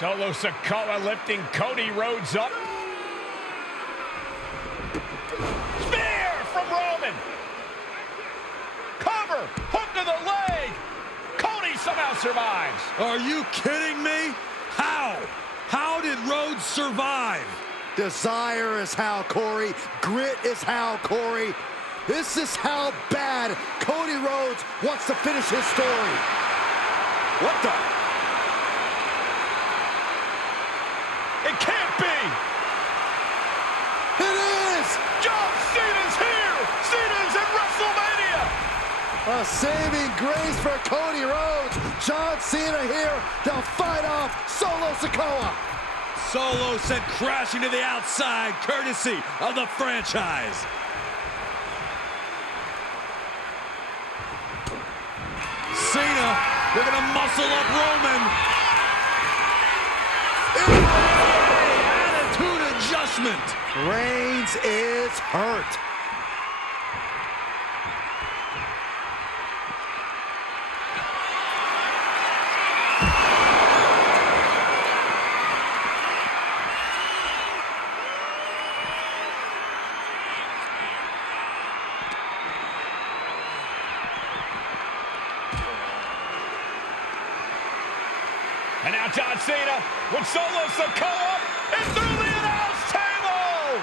Solo Sikoa lifting Cody Rhodes up. Spear from Roman. Cover, hook to the leg. Cody somehow survives. Are you kidding me? How? How did Rhodes survive? Desire is how, Corey. Grit is how, Corey. This is how bad Cody Rhodes wants to finish his story. What the? It can't be. It is! John Cena's here. Cena's in WrestleMania. A saving grace for Cody Rhodes. John Cena here to fight off Solo Sikoa. Solo sent crashing to the outside, courtesy of the franchise. Cena looking to muscle up Roman. Attitude adjustment. Reigns is hurt. And now John Cena with Solo Sikoa and through the announce table.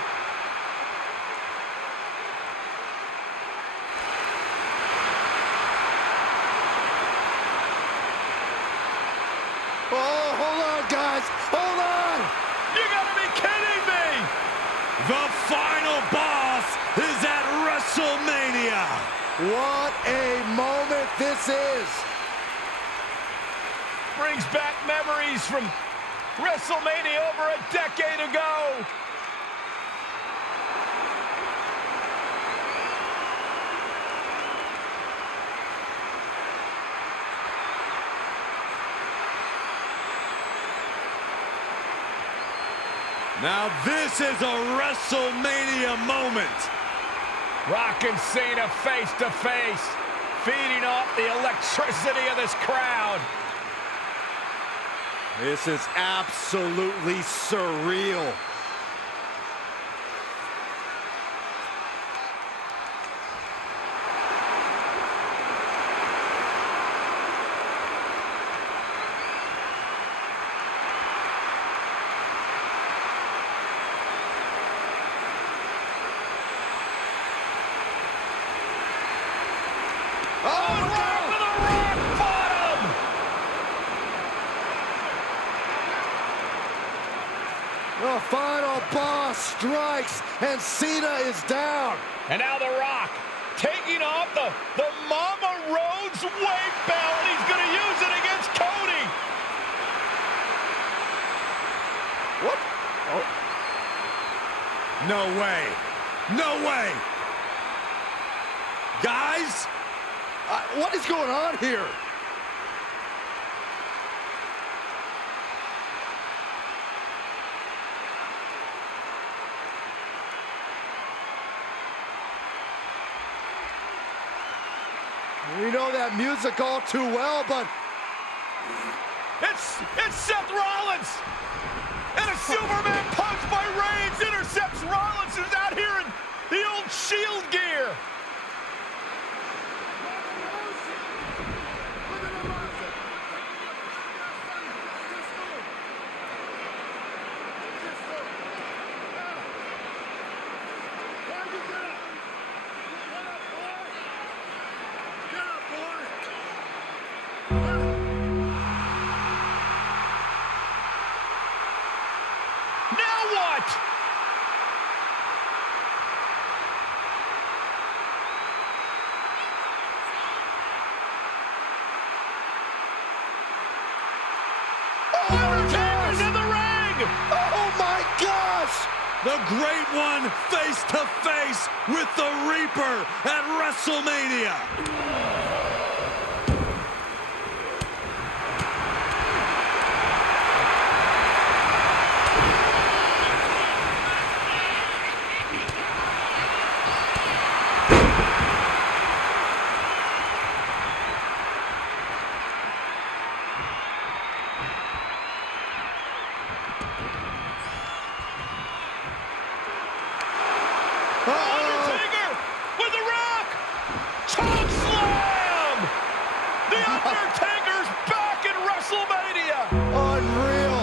Oh, hold on, guys. Hold on. You gotta be kidding me. The final boss is at WrestleMania. What a moment this is. Brings back memories from WrestleMania over a decade ago. Now this is a WrestleMania moment. Rock and Cena face to face, feeding off the electricity of this crowd. This is absolutely surreal. The final boss strikes, and Cena is down. And now The Rock taking off the Mama Rhodes weight belt. He's going to use it against Cody. What? Oh. No way. No way. Guys? What is going on here? We know that music all too well, but It's Seth Rollins! And a Superman punch by Reigns intercepts Rollins, who's out here in the old Shield gear. oh my gosh! The Great One face to face with the Reaper at WrestleMania. Undertaker's back in WrestleMania! Unreal.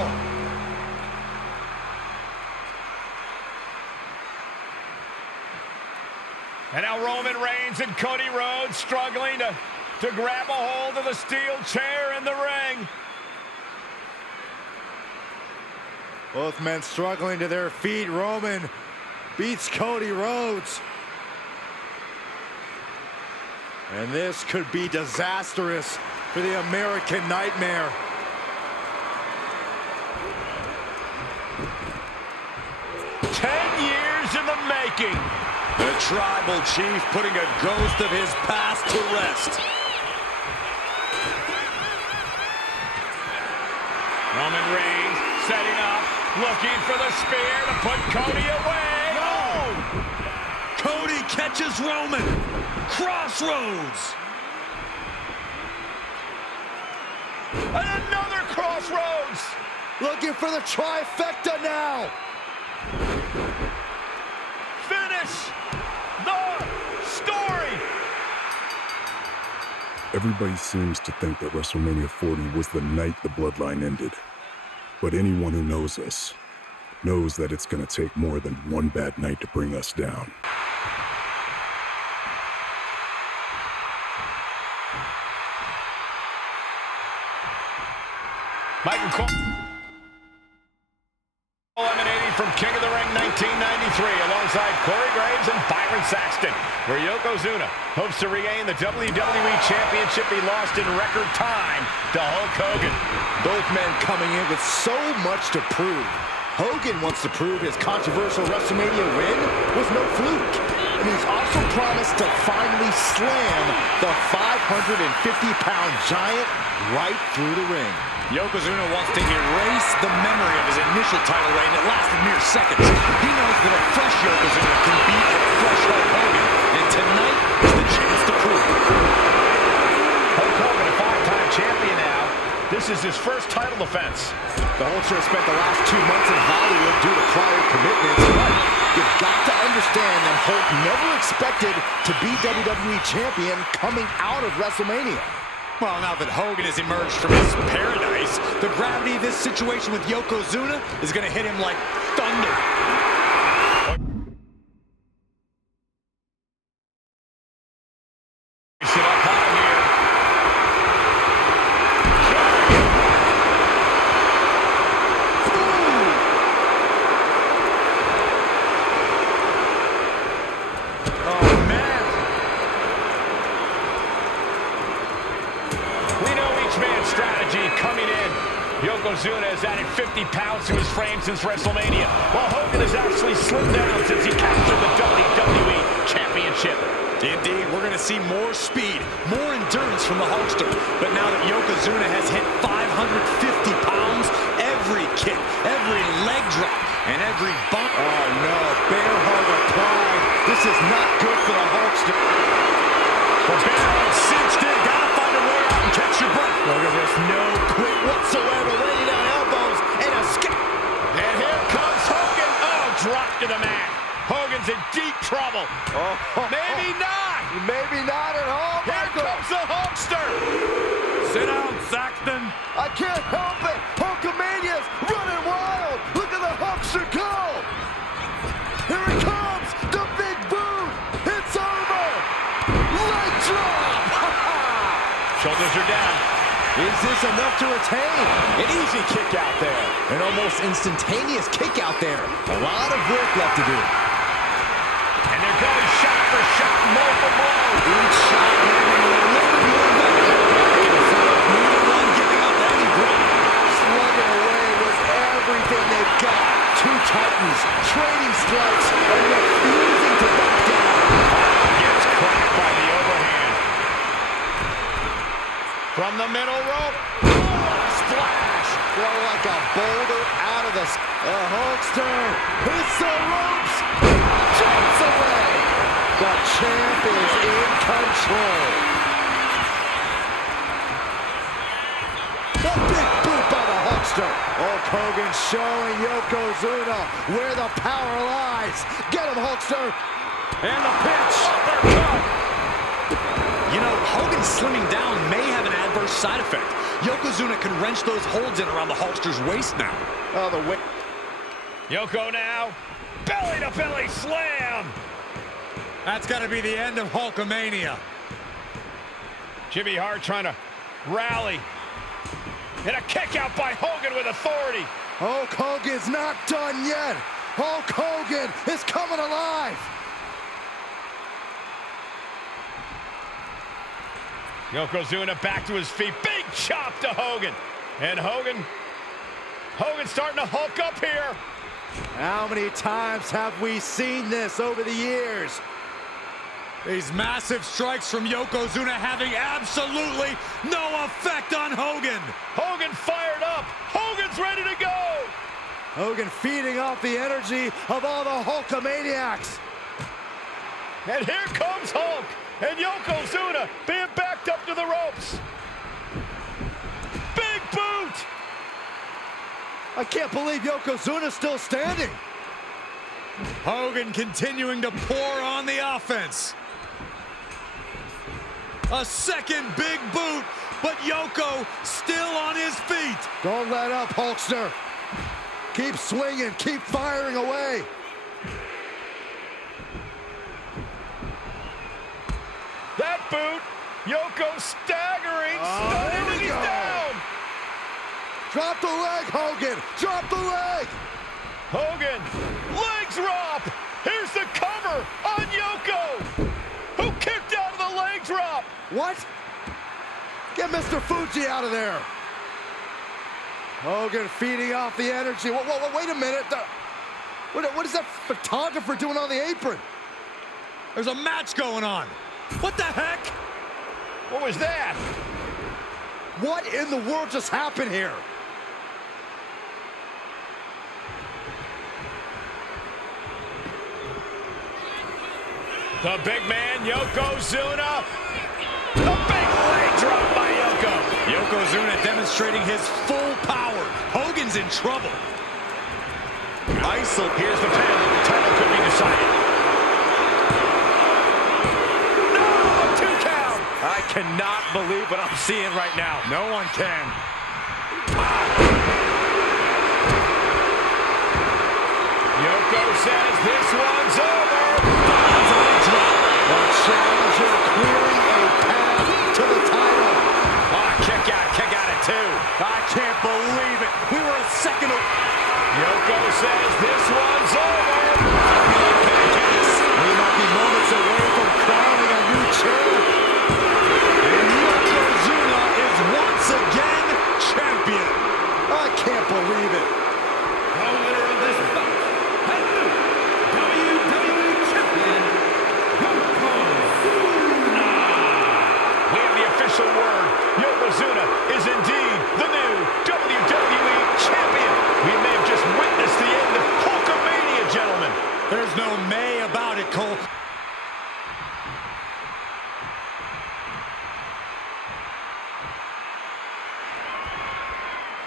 And now Roman Reigns and Cody Rhodes struggling to grab a hold of the steel chair in the ring. Both men struggling to their feet. Roman beats Cody Rhodes. And this could be disastrous for the American Nightmare. Years in the making. The tribal chief putting a ghost of his past to rest. Roman Reigns setting up, looking for the spear to put Cody away. No! Cody catches Roman. Crossroads. And another crossroads. Looking for the trifecta now. Finish the story. Everybody seems to think that WrestleMania 40 was the night the Bloodline ended. But anyone who knows us knows that it's going to take more than one bad night to bring us down. Michael Cole emanating from King of the Ring 1993 alongside Corey Graves and Byron Saxton, where Yokozuna hopes to regain the WWE Championship he lost in record time to Hulk Hogan. Both men coming in with so much to prove. Hogan wants to prove his controversial WrestleMania win was no fluke. And he's also promised to finally slam the 550-pound giant right through the ring. Yokozuna wants to erase the memory of his initial title reign that lasted mere seconds. He knows that a fresh Yokozuna can beat a fresh Hulk Hogan, and tonight is the chance to prove it. Hulk Hogan, a five-time champion now. This is his first title defense. The Hulkster has spent the last 2 months in Hollywood due to prior commitments, but you've got to understand that Hulk never expected to be WWE Champion coming out of WrestleMania. Well, now that Hogan has emerged from his paradise, the gravity of this situation with Yokozuna is going to hit him like thunder. Sit up high here. Oh, man. We know each man's strategy coming in. Yokozuna has added 50 pounds to his frame since WrestleMania, while Hogan has actually slimmed down since he captured the WWE Championship. Indeed, we're going to see more speed, more endurance from the Hulkster. But now that Yokozuna has hit 550 pounds, every kick, every leg drop, and every bump. Oh no, bear hug applied. This is not good for the Hulkster. The bear hug cinched in. Gotta find a way out and catch your breath. Look at this, no quit whatsoever. Laying down elbows and a skip. And here comes Hogan. Oh, drop to the mat. Hogan's in deep trouble. Maybe not. Maybe not at all, Here Michael. comes the Hulkster. Sit down, Saxton. I can't help it. Hulkamania's running wild. Look at the Hulkster go. Here it comes. The big boot. It's over. Leg drop. Shoulders are down. Is this enough to retain? An easy kick out there. An almost instantaneous kick out there. A lot of work left to do. And they're going shot for shot, multiple blows. Each shot landing a little more better. Back and forth, neither one giving up any ground. Slugging away with everything they've got. Two titans trading strikes and refusing to back down. Gets cracked by the overhand. From the middle rope. Oh, what a splash. Throw like a boulder out of the Hulkster. Hits the ropes. Jumps away. The champ is in control. The big boot by the Hulkster. Hulk Hogan showing Yokozuna where the power lies. Get him, Hulkster. And the pitch. Uppercut. You know, Hogan slimming down may have an adverse side effect. Yokozuna can wrench those holds in around the Hulkster's waist now. Oh, the way. Yoko now. Belly-to-belly slam. That's got to be the end of Hulkamania. Jimmy Hart trying to rally. And a kick out by Hogan with authority. Hulk Hogan's not done yet. Hulk Hogan is coming alive. Yokozuna back to his feet. Big chop to Hogan. And Hogan's starting to hulk up here. How many times have we seen this over the years? These massive strikes from Yokozuna having absolutely no effect on Hogan. Hogan fired up. Hogan's ready to go. Hogan feeding off the energy of all the Hulkamaniacs. And here comes Hulk. And Yokozuna being backed up to the ropes. Big boot. I can't believe Yokozuna's still standing. Hogan continuing to pour on the offense. A second big boot, but Yoko still on his feet. Don't let up, Hulkster. Keep swinging, keep firing away. That boot, Yoko staggering, Here we and he's go. down. Drop the leg, Hogan. Drop the leg. Hogan, leg drop. Here's the cover on Yoko, who kicked out of the leg drop. What? Get Mr. Fuji out of there. Hogan feeding off the energy. Whoa, wait a minute. What is that photographer doing on the apron? There's a match going on. What the heck? What was that? What in the world just happened here? The big man, Yokozuna. The big leg drop by Yoko. Yokozuna demonstrating his full power. Hogan's in trouble. Isol, here's the pin. The title could be decided. No, a 2 count. I cannot believe what I'm seeing right now. No one can. Yoko says this one's over. The challenger clearing a path to the title. Oh, kick out at 2. I can't believe it. We were a second away. Yoko says this one's over. We might be moments away from crowning a new champ. And Yokozuna is once again champion. I can't believe it. The winner of this bout, and new WWE Champion, Yokozuna. We have the official word. Yokozuna is indeed the new WWE Champion. We may have just witnessed the end of Hulkamania, gentlemen. There's no may about it, Cole.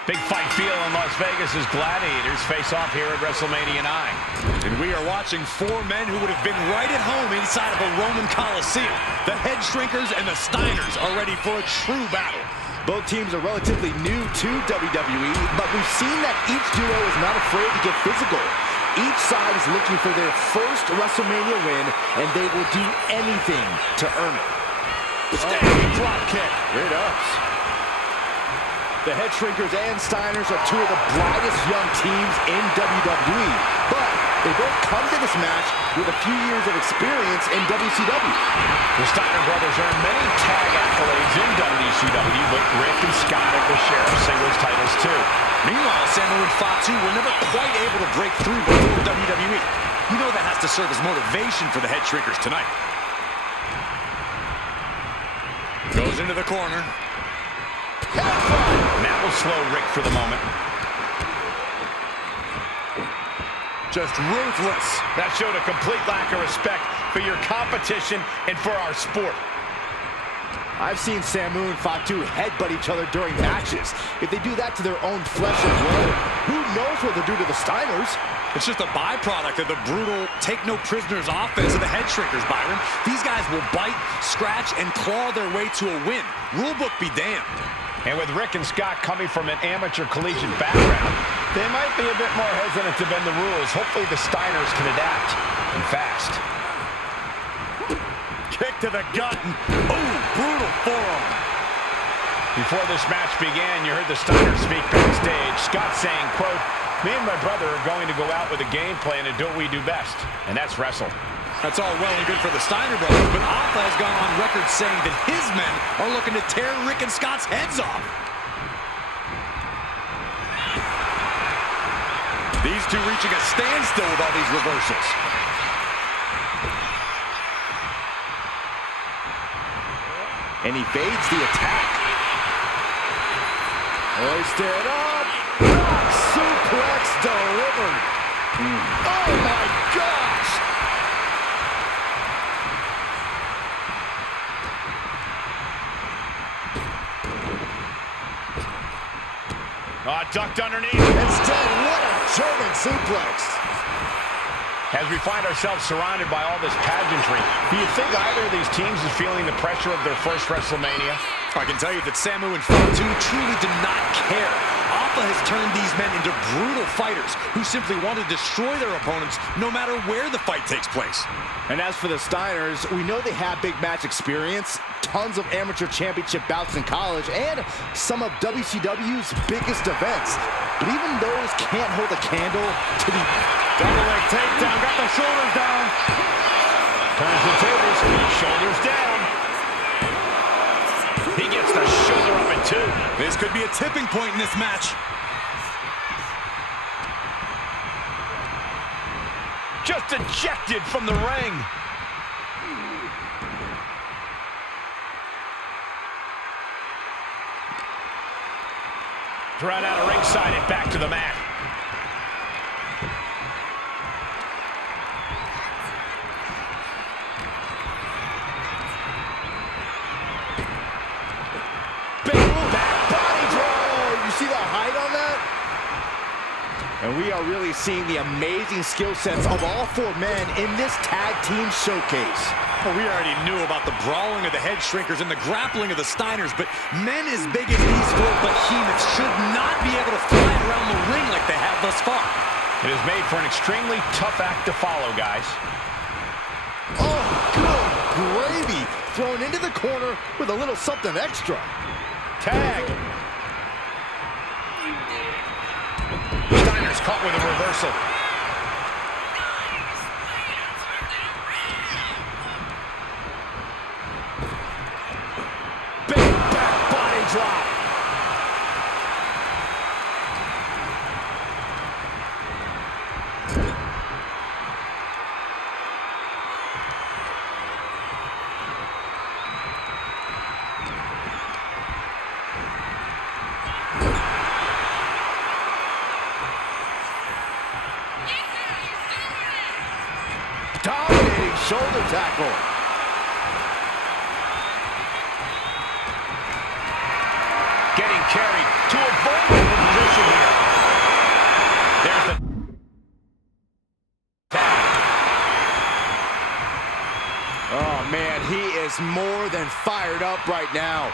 Big fight feel in Las Vegas as Gladiators face off here at WrestleMania 9. And we are watching 4 men who would have been right at home inside of a Roman Coliseum. The Head Shrinkers and the Steiners are ready for a true battle. Both teams are relatively new to WWE, but we've seen that each duo is not afraid to get physical. Each side is looking for their first WrestleMania win, and they will do anything to earn it. Standing drop kick. Great ups. The Head Shrinkers and Steiners are 2 of the brightest young teams in WWE, but they both come to this match with a few years of experience in WCW. The Steiner brothers earned many tag accolades in WCW, but Rick and Scott will share singles titles too. Meanwhile, Samu and Fatu were never quite able to break through before WWE. You know that has to serve as motivation for the Head Shrinkers tonight. Goes into the corner. That will slow Rick for the moment. Just ruthless. That showed a complete lack of respect for your competition and for our sport. I've seen Samu and Fatu headbutt each other during matches. If they do that to their own flesh and blood, who knows what they'll do to the Steiners? It's just a byproduct of the brutal take-no-prisoners offense of the head shrinkers, Byron. These guys will bite, scratch, and claw their way to a win. Rulebook be damned. And with Rick and Scott coming from an amateur collegiate background, they might be a bit more hesitant to bend the rules. Hopefully the Steiners can adapt, and fast. Kick to the gut. Oh, brutal forearm. Before this match began, you heard the Steiners speak backstage. Scott saying, quote, "Me and my brother are going to go out with a game plan and do what we do best, and that's wrestle." That's all well and good for the Steiner brothers, but Alpha has gone on record saying that his men are looking to tear Rick and Scott's heads off. These two reaching a standstill with all these reversals. And he evades the attack. Hoisted up. Back suplex delivered. Oh my gosh. Ducked underneath. Instead, what a German suplex. As we find ourselves surrounded by all this pageantry, do you think either of these teams is feeling the pressure of their first WrestleMania? I can tell you that Samu and Fatu truly do not care. Alpha has turned these men into brutal fighters who simply want to destroy their opponents no matter where the fight takes place. And as for the Steiners, we know they have big match experience, tons of amateur championship bouts in college, and some of WCW's biggest events. But even those can't hold a candle to the double leg takedown, got the shoulders down. Turns the tables, shoulders down. He gets the shoulder up in two. This could be a tipping point in this match. Just ejected from the ring. Thrown out of ringside and back to the mat. And we are really seeing the amazing skill sets of all four men in this tag team showcase. Well, we already knew about the brawling of the head shrinkers and the grappling of the Steiners, but men as big as these four behemoths should not be able to fly around the ring like they have thus far. It is made for an extremely tough act to follow, guys. Oh, good gravy. Thrown into the corner with a little something extra. Tag. Steiner's caught with a reversal. Big back body drop. Dominating shoulder tackle. Getting carried to a vulnerable position here. There's the tag. Oh, man, he is more than fired up right now.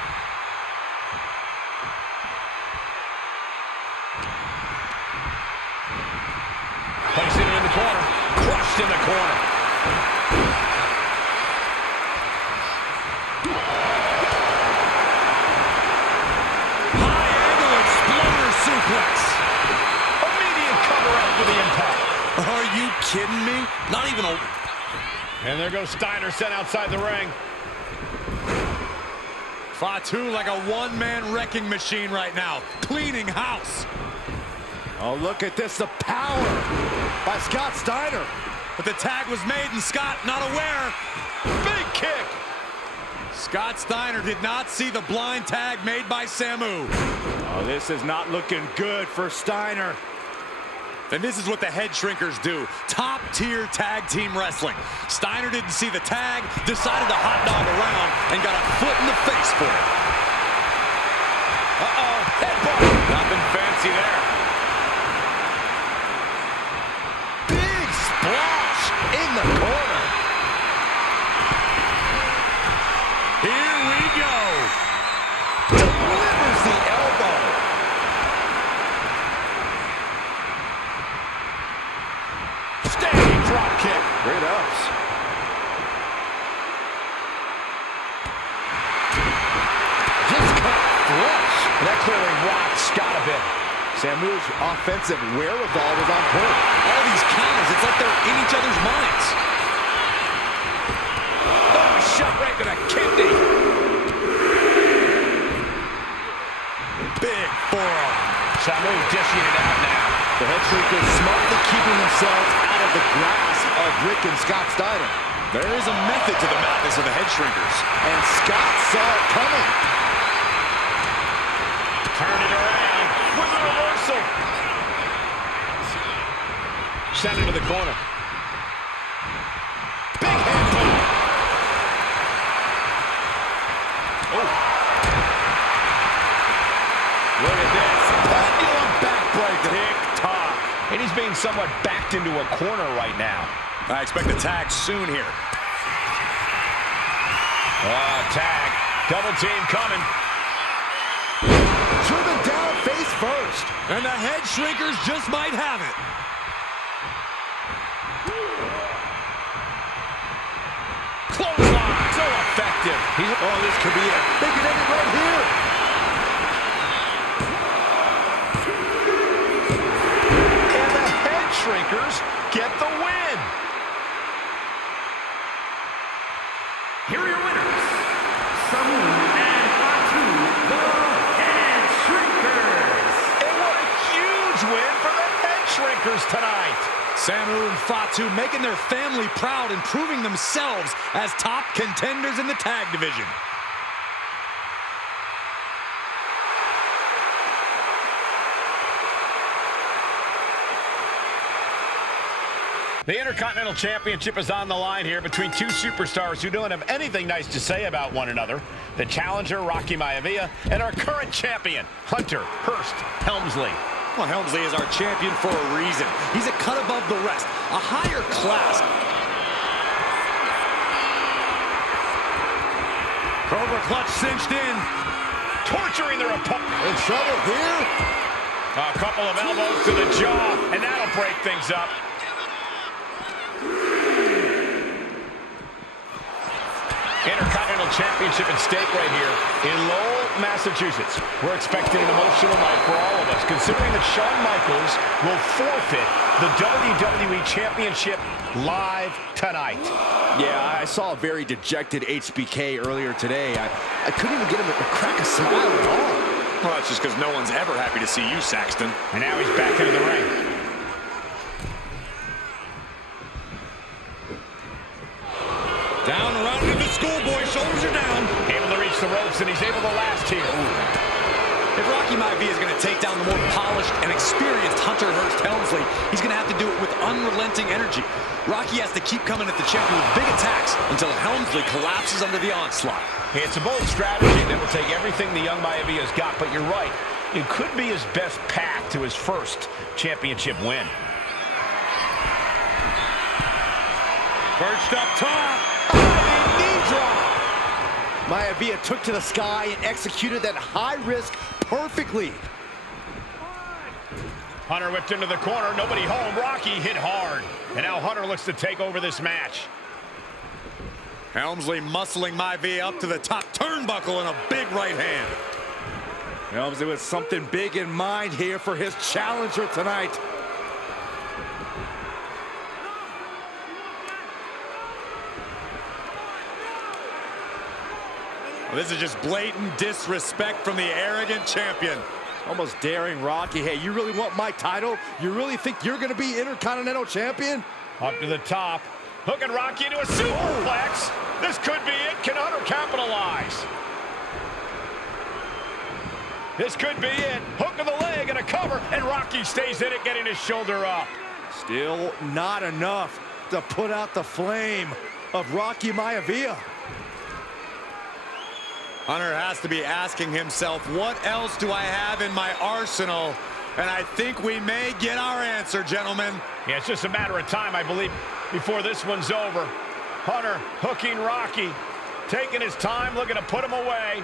Placing it in the corner. Crushed in the corner. High angle exploder suplex. Immediate cover up with the impact. Are you kidding me? Not even a... And there goes Steiner sent outside the ring. Fatu like a one-man wrecking machine right now, cleaning house. Oh, look at this, the power by Scott Steiner. But the tag was made and Scott not aware. Big kick. Scott Steiner did not see the blind tag made by Samu. Oh, this is not looking good for Steiner. And this is what the head shrinkers do. Top-tier tag team wrestling. Steiner didn't see the tag, decided to hot dog around, and got a foot in the face for it. Uh-oh, headbutt. Nothing fancy there. clearly rocked Scott a bit. Samu's offensive wherewithal was on point. All these counters, it's like they're in each other's minds. Oh, shot right to the kidney. Big forearm. Samu dishing it out now. The head shrinkers smartly keeping themselves out of the grasp of Rick and Scott Steiner. There is a method to the madness of the head shrinkers. And Scott saw it coming. Turn it around with a reversal. Send it to the corner. Big hand pull. Oh. Look at this. Pendulum backbreaker. Tick-tock. And he's being somewhat backed into a corner right now. I expect a tag soon here. Tag. Double team coming. Driven down face first. And the head shrinkers just might have it. Clothesline. So effective. Oh, this could be it. They could end it right here. And the head shrinkers get the win. Here are your winners, Samu and Fatu, the Head Shrinkers. And what a huge win for the head shrinkers tonight. Samu and Fatu making their family proud and proving themselves as top contenders in the tag division. The Intercontinental Championship is on the line here between two superstars who don't have anything nice to say about one another. The challenger, Rocky Maivia, and our current champion, Hunter Hearst Helmsley. Well, Helmsley is our champion for a reason. He's a cut above the rest, a higher class. Cobra clutch cinched in, torturing their opponent. In trouble here. A couple of elbows to the jaw, and that'll break things up. Intercontinental Championship at stake right here in Lowell, Massachusetts. We're expecting an emotional night for all of us, considering that Shawn Michaels will forfeit the WWE Championship live tonight. Yeah, I saw a very dejected HBK earlier today. I couldn't even get him to crack a smile at all. Well, that's just because no one's ever happy to see you, Saxton. And now he's back into the ring. Down around into the schoolboy, shoulders are down. Able to reach the ropes, and he's able to last here. If Rocky Maivia is going to take down the more polished and experienced Hunter Hearst Helmsley, he's going to have to do it with unrelenting energy. Rocky has to keep coming at the champion with big attacks until Helmsley collapses under the onslaught. It's a bold strategy that will take everything the young Maivia's got, but you're right. It could be his best path to his first championship win. Perched up top. Knee drop. Maivia took to the sky and executed that high risk perfectly. Hunter whipped into the corner. Nobody home. Rocky hit hard. And now Hunter looks to take over this match. Helmsley muscling Maivia up to the top turnbuckle and a big right hand. Helmsley with something big in mind here for his challenger tonight. This is just blatant disrespect from the arrogant champion. Almost daring Rocky. Hey, you really want my title? You really think you're going to be Intercontinental Champion? Up to the top. Hooking Rocky into a superplex. This could be it. Can Hunter capitalize? This could be it. Hook of the leg and a cover. And Rocky stays in it, getting his shoulder up. Still not enough to put out the flame of Rocky Maivia. Hunter has to be asking himself, what else do I have in my arsenal? And I think we may get our answer, gentlemen. Yeah, it's just a matter of time, I believe, before this one's over. Hunter hooking Rocky, taking his time, looking to put him away.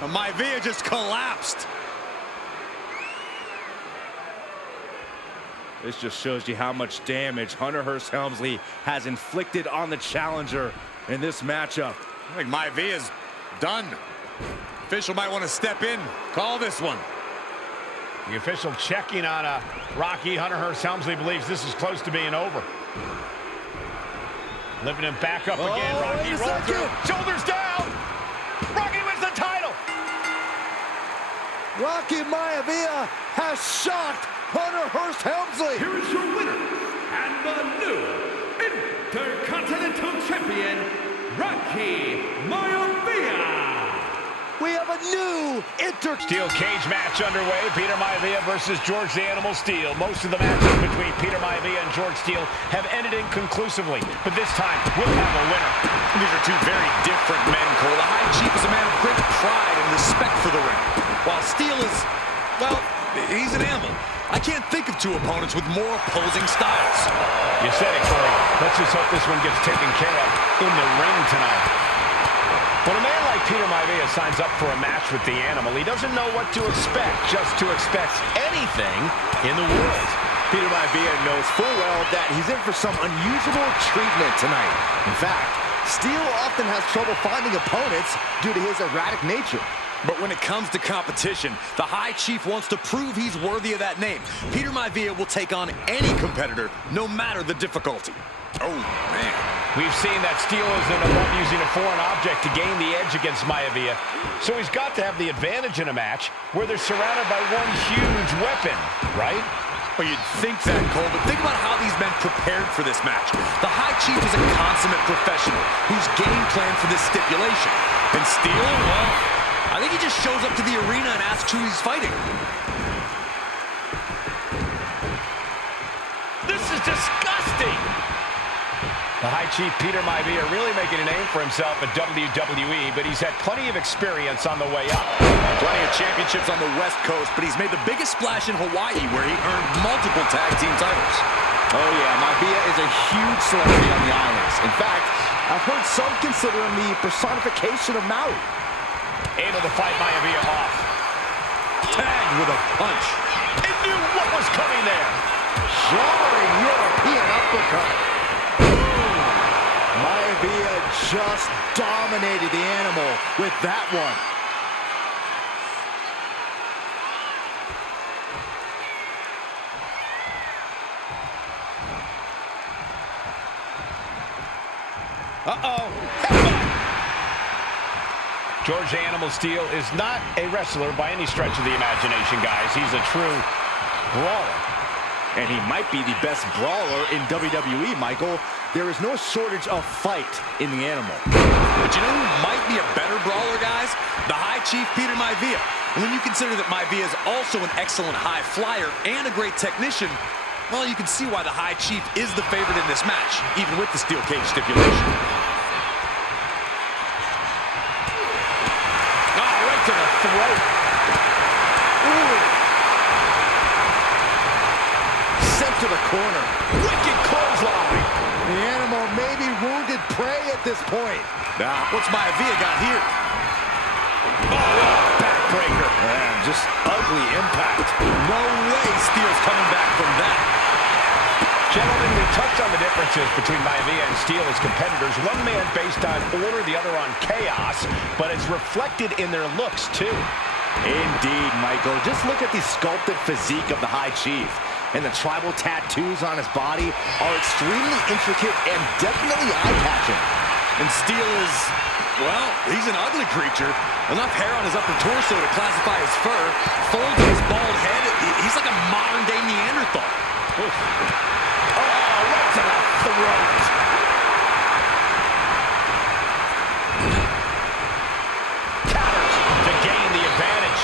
Maivia just collapsed. This just shows you how much damage Hunter Hearst Helmsley has inflicted on the challenger in this matchup. I think Maivia's done. Official might want to step in. Call this one. The official checking on Rocky. Hunter Hearst Helmsley believes this is close to being over. Lifting him back up again. Rocky rolls through. Shoulders down. Rocky wins the title. Rocky Maivia has shocked Hunter Hearst Helmsley. Here is your winner, and the new Intercontinental Champion, Rocky Maivia. We have a new Steel cage match underway. Peter Maivia versus George the Animal Steele. Most of the matches between Peter Maivia and George Steele have ended inconclusively, but this time we'll have a winner. These are two very different men, Cole. The High Chief is a man of great pride and respect for the ring, while Steele is, well, he's an animal. I can't think of two opponents with more opposing styles. You said it, Corey. Let's just hope this one gets taken care of in the ring tonight. When a man like Peter Maivia signs up for a match with the Animal, he doesn't know what to expect, just to expect anything in the world. Peter Maivia knows full well that he's in for some unusual treatment tonight. In fact, Steele often has trouble finding opponents due to his erratic nature. But when it comes to competition, the High Chief wants to prove he's worthy of that name. Peter Maivia will take on any competitor, no matter the difficulty. Oh, man. We've seen that Steele isn't above using a foreign object to gain the edge against Maivia, so he's got to have the advantage in a match where they're surrounded by one huge weapon, right? Well, you'd think that, Cole, but think about how these men prepared for this match. The High Chief is a consummate professional who's game planned for this stipulation. And Steele, well, I think he just shows up to the arena and asks who he's fighting. This is disgusting! The High Chief Peter Maivia really making a name for himself at WWE, but he's had plenty of experience on the way up. Plenty of championships on the West Coast, but he's made the biggest splash in Hawaii, where he earned multiple tag team titles. Oh yeah, Maivia is a huge celebrity on the islands. In fact, I've heard some consider him the personification of Maui. Able to fight Maivia off. Tagged with a punch. He knew what was coming there. Jarring European uppercut. Maivia just dominated the Animal with that one. Uh-oh. George the Animal Steele is not a wrestler by any stretch of the imagination, guys. He's a true brawler. And he might be the best brawler in WWE, Michael. There is no shortage of fight in the Animal. But you know who might be a better brawler, guys? The High Chief Peter Maivia. And when you consider that Maivia is also an excellent high flyer and a great technician, well, you can see why the High Chief is the favorite in this match, even with the steel cage stipulation. Oh, right to the throat. Sent to the corner. Wicked clothesline. The Animal may be wounded prey at this point. Nah, what's Maivia got here? Oh, backbreaker. Man, just ugly impact. No way Steele's coming back from that. Gentlemen, we touched on the differences between Maivia and Steele as competitors. One man based on order, the other on chaos, but it's reflected in their looks, too. Indeed, Michael. Just look at the sculpted physique of the High Chief. And the tribal tattoos on his body are extremely intricate and definitely eye-catching. And Steele is, well, he's an ugly creature. Enough hair on his upper torso to classify as fur. Folds in his bald head. He's like a modern-day Neanderthal. Oof. Oh, right to the throat. Counters to gain the advantage.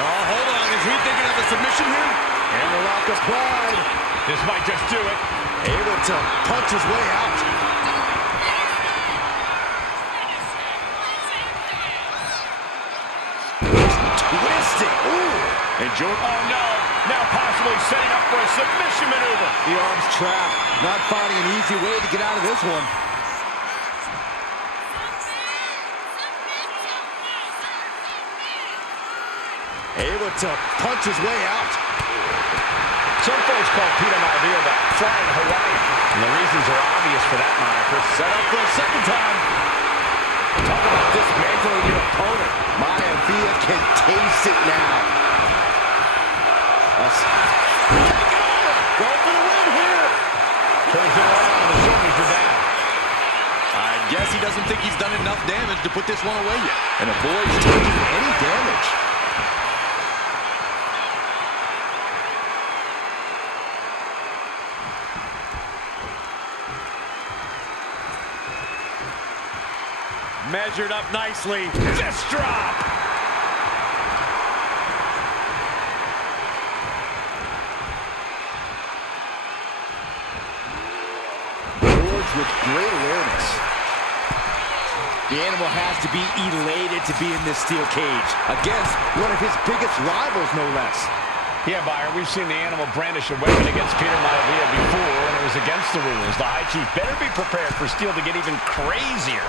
Oh, hold on. Is he thinking of a submission here? And the lock applied. This might just do it. Able to punch his way out. Twisting. Ooh. And George. Oh, no. Now possibly setting up for a submission maneuver. The arm's trapped. Not finding an easy way to get out of this one. Able to punch his way out. Some folks call Peter Maivia the Flying Hawaiian, and the reasons are obvious for that moniker. Set up for a second time. Talk about dismantling it now. Go for the win here. Turns it around and the shoulders are down. I guess he doesn't think he's done enough damage to put this one away yet. And avoids taking any damage. Measured up nicely. Fist drop. Boards with great awareness. The animal has to be elated to be in this steel cage against one of his biggest rivals, no less. Yeah, Byron, we've seen the animal brandish a weapon against Peter Maivia before, and it was against the rules. The High Chief better be prepared for Steel to get even crazier.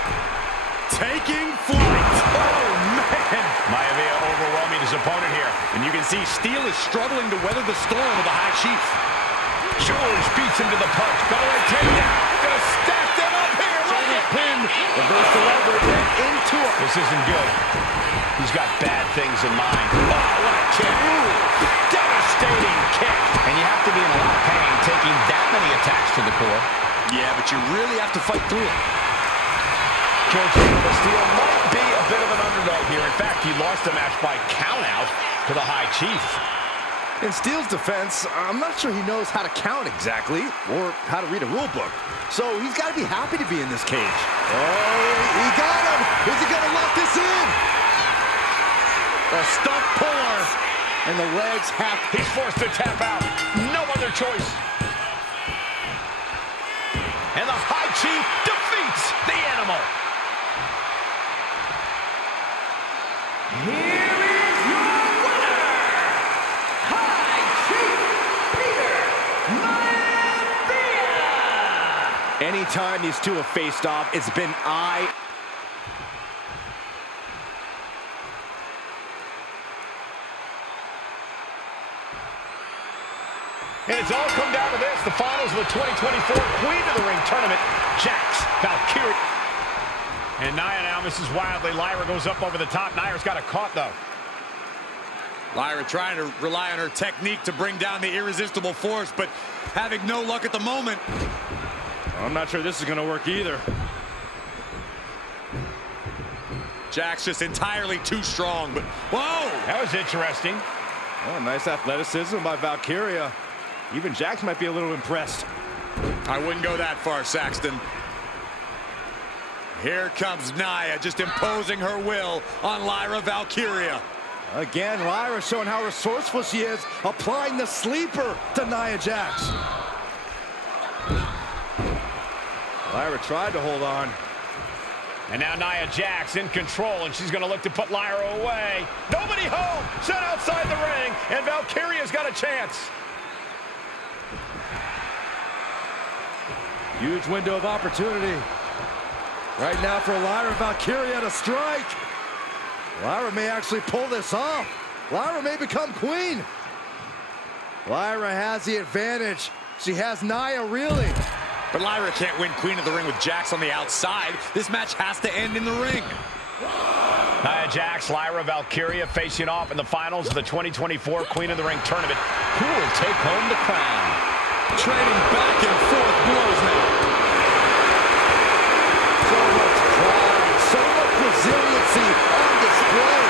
Taking flight. Oh, man. Maivia overwhelming his opponent here. And you can see Steel is struggling to weather the storm of the High Chief. George beats him to the punch. Beltway takedown. Gonna stack them up here. Shoulder pin. Reverse the leverage and into it. This isn't good. He's got bad things in mind. Oh, what a kick. Devastating kick. And you have to be in a lot of pain taking that many attacks to the core. Yeah, but you really have to fight through it. George Steel might be a bit of an underdog here. In fact, he lost the match by countout to the High Chief. In Steel's defense, I'm not sure he knows how to count exactly or how to read a rule book. So he's got to be happy to be in this cage. Oh, he got him. Is he going to lock this in? A stump puller. And the legs have... He's forced to tap out. No other choice. And the High Chief defeats the animal. Here is your winner, High Chief Peter Maivia. Anytime these two have faced off, it's been And it's all come down to this, the finals of the 2024 Queen of the Ring tournament, Jax Valkyrie. And Nia now misses wildly. Lyra goes up over the top. Nia's got it caught, though. Lyra trying to rely on her technique to bring down the irresistible force, but having no luck at the moment. I'm not sure this is going to work either. Jax just entirely too strong, but whoa! That was interesting. Oh, nice athleticism by Valkyria. Even Jax might be a little impressed. I wouldn't go that far, Saxton. Here comes Nia, just imposing her will on Lyra Valkyria. Again, Lyra showing how resourceful she is, applying the sleeper to Nia Jax. Lyra tried to hold on. And now Nia Jax in control, and she's going to look to put Lyra away. Nobody home! Set outside the ring, and Valkyria's got a chance. Huge window of opportunity. Right now for Lyra Valkyria to strike. Lyra may actually pull this off. Lyra may become queen. Lyra has the advantage. She has Nia reeling. But Lyra can't win Queen of the Ring with Jax on the outside. This match has to end in the ring. Nia Jax, Lyra Valkyria facing off in the finals of the 2024 Queen of the Ring tournament. Who will take home the crown? Trading back and forth blows now. So much pride, so much resiliency on display.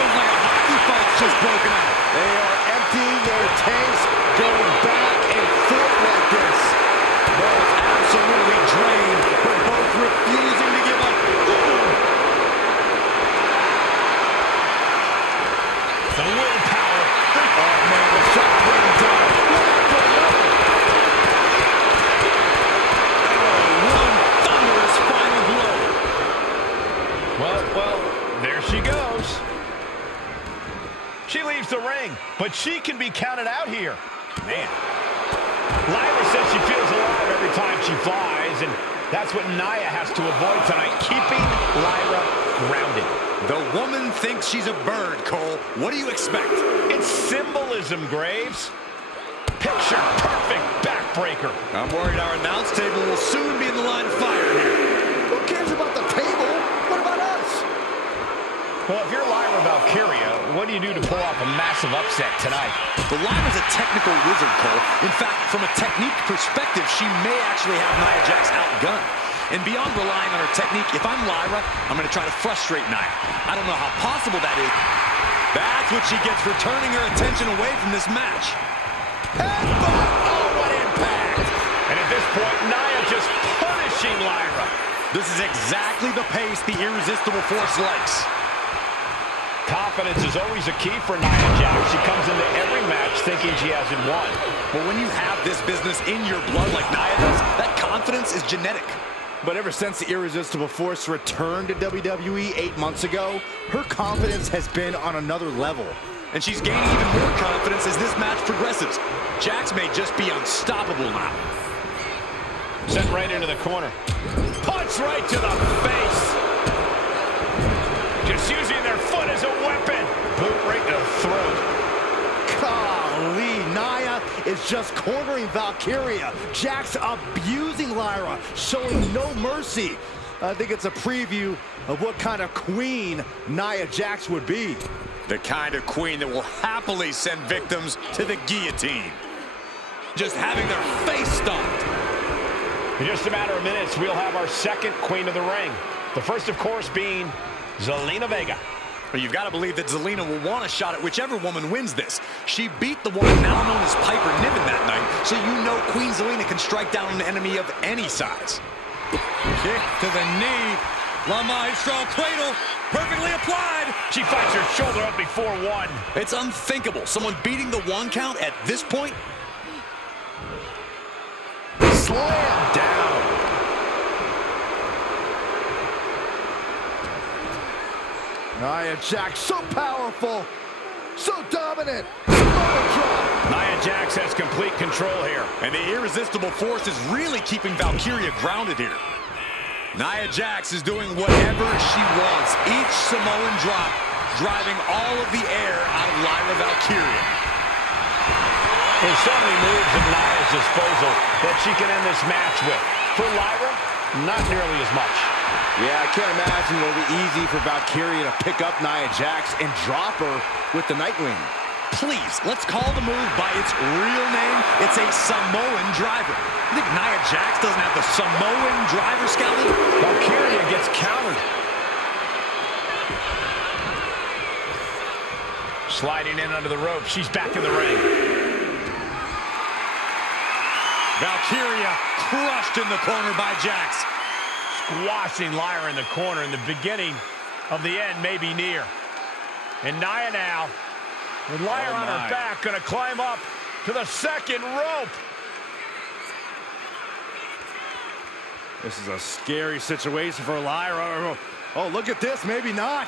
Feels like a hockey fight's just broken out. They are emptying their tanks, going back and forth like this. Both absolutely drained, but both refusing to give up. The willpower. Oh man, the shot waiting down. One thunderous final blow. Well, there she goes. She leaves the ring, but she can be counted out here. Man. Lyra says she feels alive every time she flies, and that's what Nia has to avoid tonight, keeping Lyra grounded. The woman thinks she's a bird, Cole. What do you expect? It's symbolism, Graves. Picture perfect backbreaker. I'm worried our announce table will soon be in the line of fire here. Who cares about the table? What about us? Well, if you're Lyra Valkyria, what do you do to pull off a massive upset tonight? Well, Lyra's a technical wizard, Cole. In fact, from a technique perspective, she may actually have Nia Jax outgunned. And beyond relying on her technique, if I'm Lyra, I'm going to try to frustrate Nia. I don't know how possible that is. That's what she gets for turning her attention away from this match. Headbutt! Oh, what impact! And at this point, Nia just punishing Lyra. This is exactly the pace the Irresistible Force likes. Confidence is always a key for Nia Jax. She comes into every match thinking she hasn't won. But when you have this business in your blood like Nia does, that confidence is genetic. But ever since the Irresistible Force returned to WWE 8 months ago, her confidence has been on another level. And she's gaining even more confidence as this match progresses. Jax may just be unstoppable now. Sent right into the corner. Punch right to the face. Just using their foot as a weapon. Boot right to the throat. Golly, Nia is just cornering Valkyria. Jax abusing Lyra, showing no mercy. I think it's a preview of what kind of queen Nia Jax would be. The kind of queen that will happily send victims to the guillotine. Just having their face stomped. In just a matter of minutes, we'll have our second Queen of the Ring. The first, of course, being Zelina Vega. But you've got to believe that Zelina will want a shot at whichever woman wins this. She beat the woman now known as Piper Niven that night, so you know Queen Zelina can strike down an enemy of any size. Kick to the knee. La Maestro cradle, perfectly applied. She fights her shoulder up before one. It's unthinkable. Someone beating the one count at this point. Slam down. Nia Jax, so powerful, so dominant. Samoa drop. Nia Jax has complete control here. And the Irresistible Force is really keeping Valkyria grounded here. Nia Jax is doing whatever she wants. Each Samoan drop driving all of the air out of Lyra Valkyria. There's so many moves at Nia's disposal that she can end this match with. For Lyra, not nearly as much. Yeah, I can't imagine it'll be easy for Valkyria to pick up Nia Jax and drop her with the Nightwing. Please, let's call the move by its real name. It's a Samoan driver. You think Nia Jax doesn't have the Samoan driver scouted? Valkyria gets countered. Sliding in under the rope. She's back in the ring. Valkyria crushed in the corner by Jax. Squashing Lyra in the corner, and the beginning of the end may be near. And Nia now, with Lyra on her back, going to climb up to the second rope. This is a scary situation for Lyra. Oh, look at this. Maybe not.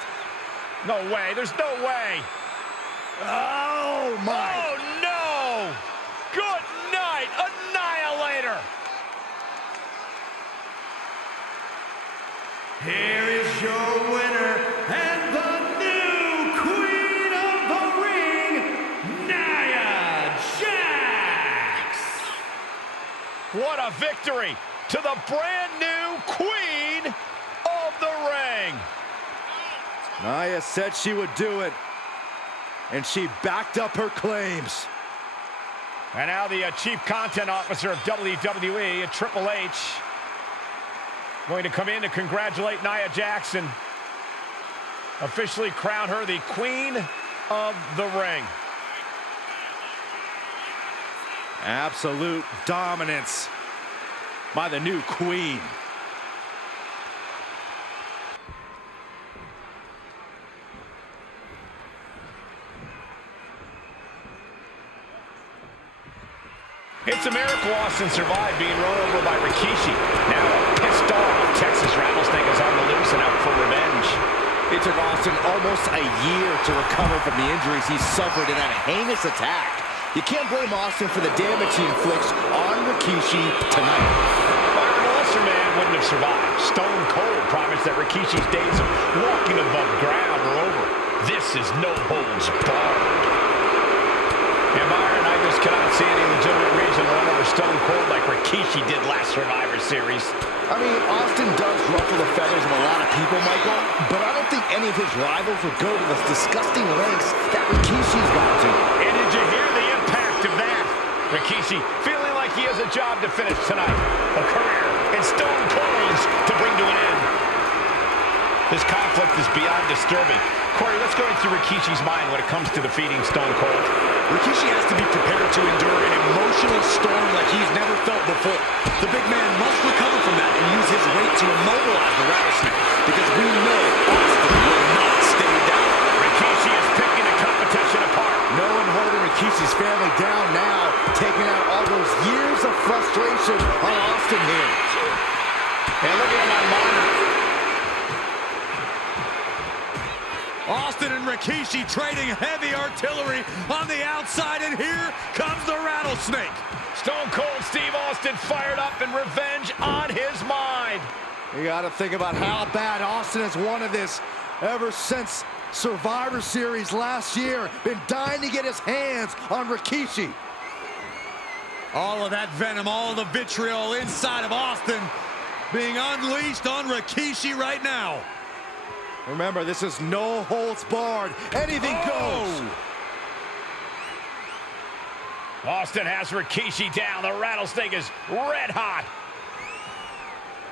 No way. There's no way. Oh, my. Oh, no. Good night. Annihilator. Here is your winner and the new Queen of the Ring, Nia Jax. What a victory to the brand new Queen of the Ring. Nia said she would do it, and she backed up her claims. And now the Chief Content Officer of WWE, Triple H, going to come in to congratulate Nia Jax and officially crown her the Queen of the Ring. Absolute dominance by the new queen. It's a miracle Austin survived being run over by Rikishi. Now pissed off, Texas Rattlesnake is on the loose and out for revenge. It took Austin almost a year to recover from the injuries he suffered in that heinous attack. You can't blame Austin for the damage he inflicts on Rikishi tonight. Byron Wasserman wouldn't have survived. Stone Cold promised that Rikishi's days of walking above ground are over. This is no holds barred. And Byron, I just cannot see any legitimate reason to run over Stone Cold like Rikishi did last Survivor Series. I mean, Austin does ruffle the feathers of a lot of people, Michael, but I don't think any of his rivals would go to the disgusting lengths that Rikishi's gone to. And did you hear the impact of that? Rikishi feeling like he has a job to finish tonight. A career in Stone Cold's to bring to an end. This conflict is beyond disturbing. Corey, let's go into Rikishi's mind when it comes to defeating Stone Cold. Rikishi has to be prepared to endure an emotional storm like he's never felt before. The big man must recover from that and use his weight to immobilize the Rattlesnake, because we know Austin will not stay down. Rikishi is picking the competition apart. No one holding Rikishi's family down now, taking out all those years of frustration on Austin here. And looking at my monitor. Austin and Rikishi trading heavy artillery on the outside, and here comes the Rattlesnake. Stone Cold Steve Austin fired up and revenge on his mind. You got to think about how bad Austin has wanted this ever since Survivor Series last year. Been dying to get his hands on Rikishi. All of that venom, all of the vitriol inside of Austin being unleashed on Rikishi right now. Remember, this is no holds barred. Anything goes. Austin has Rikishi down. The Rattlesnake is red hot.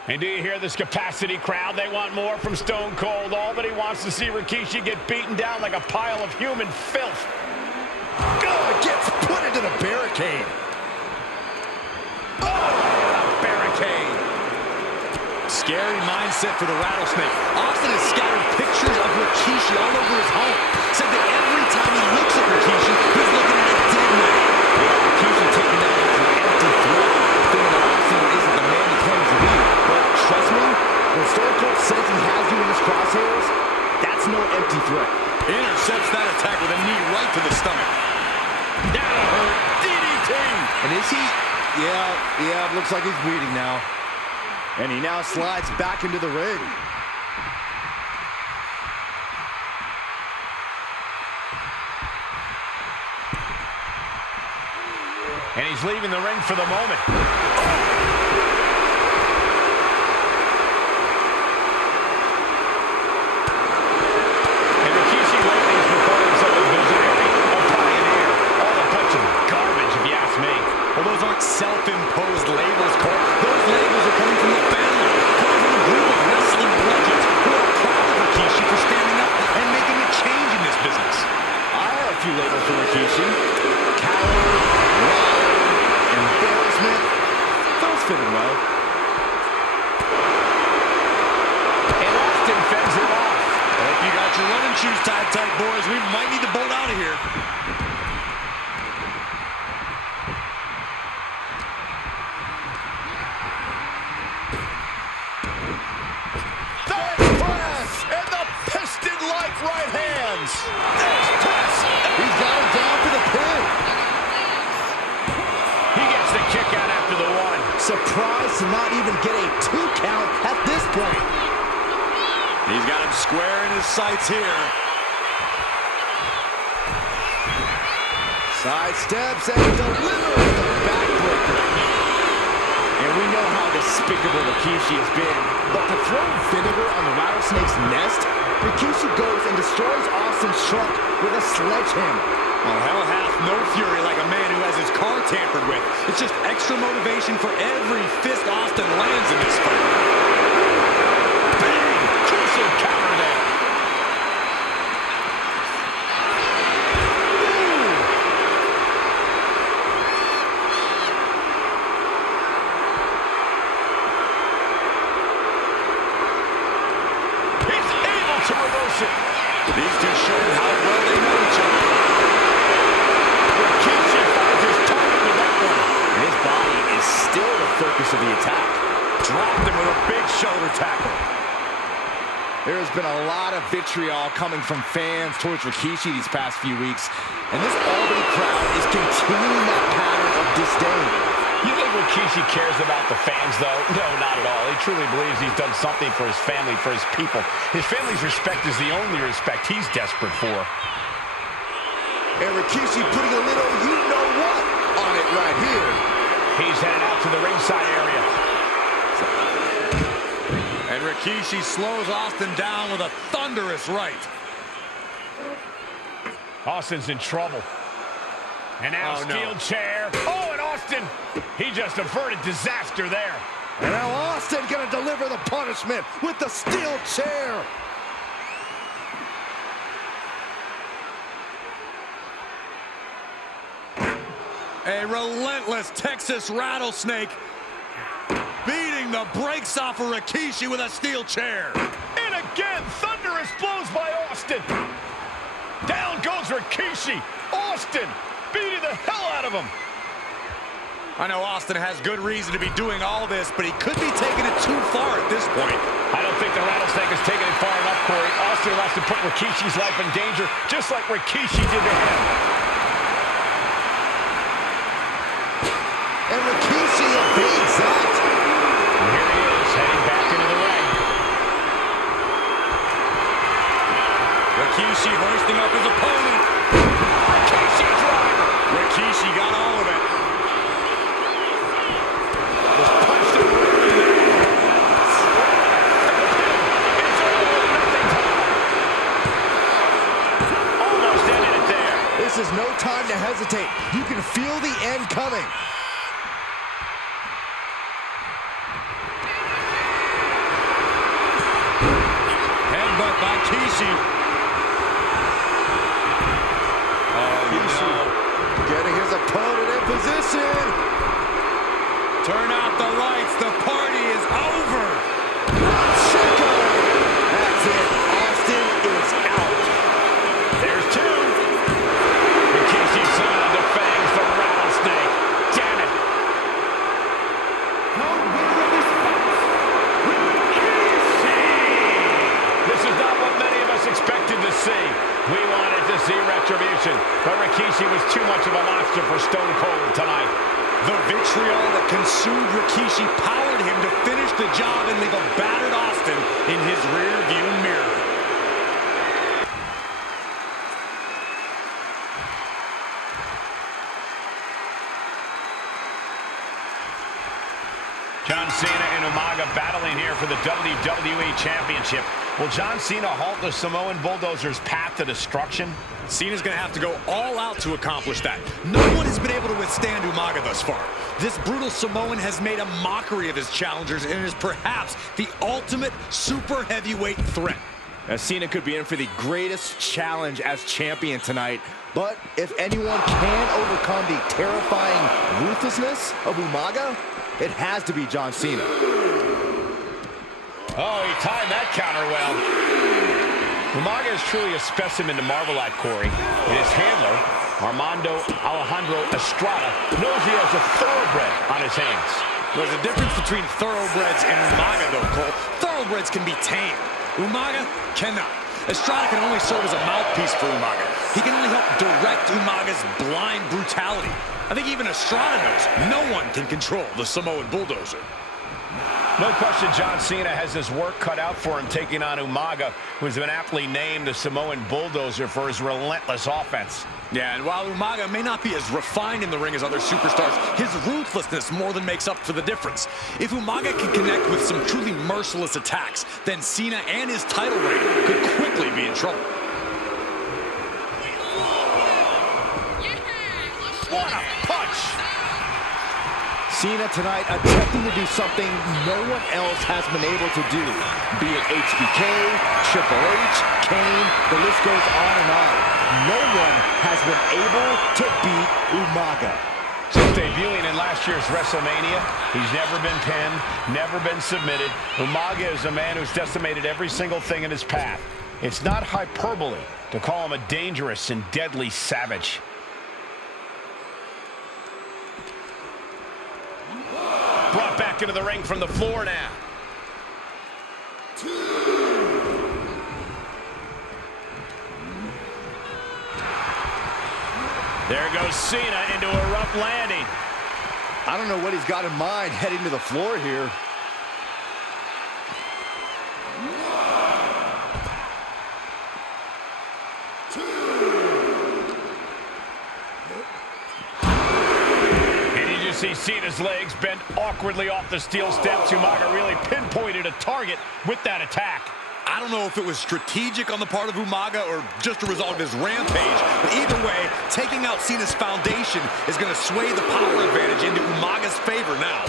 And do you hear this capacity crowd? They want more from Stone Cold. All that he wants to see Rikishi get beaten down like a pile of human filth. Oh, gets put into the barricade. Oh, the barricade. Scary mindset for the Rattlesnake. Austin has scattered pictures of Rikishi all over his home. Said that every time he looks at Rikishi, he's looking at a dead man. Yeah, Rikishi taking that as an empty threat, thinking that Austin isn't the man he claims to be. But trust me, when Stone Cold says he has you in his crosshairs, that's no empty threat. Intercepts that attack with a knee right to the stomach. That'll hurt. DDT. And is he? Yeah, looks like he's bleeding now. And he now slides back into the ring. And he's leaving the ring for the moment. And Rikishi lately is reported as a visionary, a pioneer. All a bunch of garbage, if you ask me. Well, those aren't self-imposed labels, Cole. Those labels are coming from the family, coming from a group of wrestling legends who are proud of Rikishi for standing up and making a change in this business. I have a few labels for Rikishi. Coward, liar, embarrassment. Those fit him well. And Austin fends it off. Hope you got your running shoes tied tight, boys. We might need to bolt out of here. And the piston-like right hands. There's press. He's got him down for the pin. He gets the kick out after the one. Surprised to not even get a 2 count at this point. He's got him square in his sights here. Side steps and delivers the backbreaker. And we know how despicable Rikishi has been. But to throw vinegar on the Rattlesnake's nest, Rikishi goes and destroys Austin's truck with a sledgehammer. Well, hell hath no fury like a man who has his car tampered with. It's just extra motivation for every fist Austin lands in this fight. Bang! Crucial counter there. To reverse it. These two showing how well they know each other. Rikishi finds his target with that one. And his body is still the focus of the attack. Dropped him with a big shoulder tackle. There has been a lot of vitriol coming from fans towards Rikishi these past few weeks. And this Albany crowd is continuing that pattern of disdain. You think Rikishi cares about the fans, though? No, not at all. He truly believes he's done something for his family, for his people. His family's respect is the only respect he's desperate for. And Rikishi putting a little you-know-what on it right here. He's headed out to the ringside area. And Rikishi slows Austin down with a thunderous right. Austin's in trouble. And now steel chair. Oh, and Austin, he just averted disaster there. And now Austin gonna deliver the punishment with the steel chair. A relentless Texas rattlesnake beating the brakes off of Rikishi with a steel chair. And again, thunderous blows by Austin. Down goes Rikishi. Austin beating the hell out of him. I know Austin has good reason to be doing all this, but he could be taking it too far at this point. I don't think the rattlesnake is taking it far enough, Corey. Austin wants to put Rikishi's life in danger, just like Rikishi did to him. And Rikishi evades that. And here he is, heading back into the ring. Rikishi hoisting up his opponent. Rikishi driver. Rikishi got all of it. Just punched him right in there. It's all nothing time. Almost ended it there. This is no time to hesitate. You can feel the end coming. Headbutt by Rikishi. Getting his opponent in position. Turn out the lights. The party is over. Chico. That's it. Austin is out. There's two. Rikishi summoned the fangs, the rattlesnake. Damn it. No winner of this bout, Rikishi. This is not what many of us expected to see. We wanted to see retribution, but Rikishi was too much of a monster for Stone Cold tonight. The vitriol that consumed Rikishi powered him to finish the job and leave a battered Austin in his rear-view mirror. John Cena and Umaga battling here for the WWE Championship. Will John Cena halt the Samoan Bulldozer's path to destruction? Cena's going to have to go all out to accomplish that. No one has been able to withstand Umaga thus far. This brutal Samoan has made a mockery of his challengers and is perhaps the ultimate super heavyweight threat. Now, Cena could be in for the greatest challenge as champion tonight. But if anyone can overcome the terrifying ruthlessness of Umaga, it has to be John Cena. Oh, he timed that counter well. Umaga is truly a specimen to marvel at, Corey. And his handler, Armando Alejandro Estrada, knows he has a thoroughbred on his hands. There's a difference between thoroughbreds and Umaga, though, Cole. Thoroughbreds can be tamed. Umaga cannot. Estrada can only serve as a mouthpiece for Umaga. He can only help direct Umaga's blind brutality. I think even Estrada knows no one can control the Samoan Bulldozer. No question John Cena has his work cut out for him taking on Umaga, who's been aptly named the Samoan Bulldozer for his relentless offense. Yeah, and while Umaga may not be as refined in the ring as other superstars, his ruthlessness more than makes up for the difference. If Umaga can connect with some truly merciless attacks, then Cena and his title reign could quickly be in trouble. What a punch! Cena tonight attempting to do something no one else has been able to do. Be it HBK, Triple H, Kane, the list goes on and on. No one has been able to beat Umaga. Since debuting in last year's WrestleMania, he's never been pinned, never been submitted. Umaga is a man who's decimated every single thing in his path. It's not hyperbole to call him a dangerous and deadly savage. Brought back into the ring from the floor now. There goes Cena into a rough landing. I don't know what he's got in mind heading to the floor here. And you just see Cena's legs bent awkwardly off the steel steps. Umaga really pinpointed a target with that attack. I don't know if it was strategic on the part of Umaga or just a result of his rampage, but either way, taking out Cena's foundation is going to sway the power advantage into Umaga's favor now.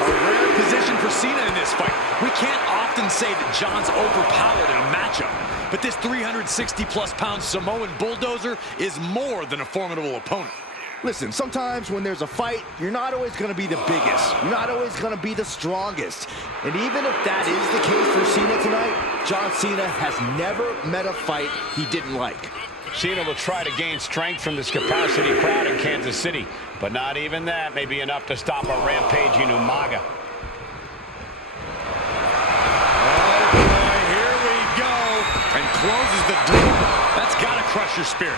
A rare position for Cena in this fight. We can't often say that John's overpowered in a matchup, but this 360-plus pound Samoan bulldozer is more than a formidable opponent. Listen, sometimes when there's a fight, you're not always going to be the biggest. You're not always going to be the strongest. And even if that is the case for Cena tonight, John Cena has never met a fight he didn't like. Cena will try to gain strength from this capacity crowd in Kansas City, but not even that may be enough to stop a rampaging Umaga. Oh boy, here we go. And closes the door. That's got to crush your spirit.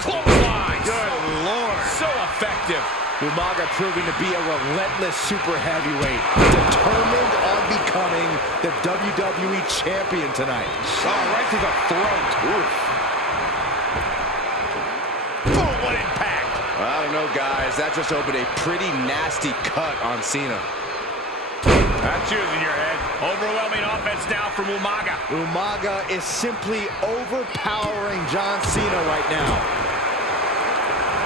Clothesline. Good Lord. So effective. Umaga proving to be a relentless super heavyweight, determined on becoming the WWE champion tonight. Oh, right to the throat. Oof. Boom, what impact. I don't know, guys. That just opened a pretty nasty cut on Cena. That's using your head. Overwhelming offense now from Umaga. Umaga is simply overpowering John Cena right now.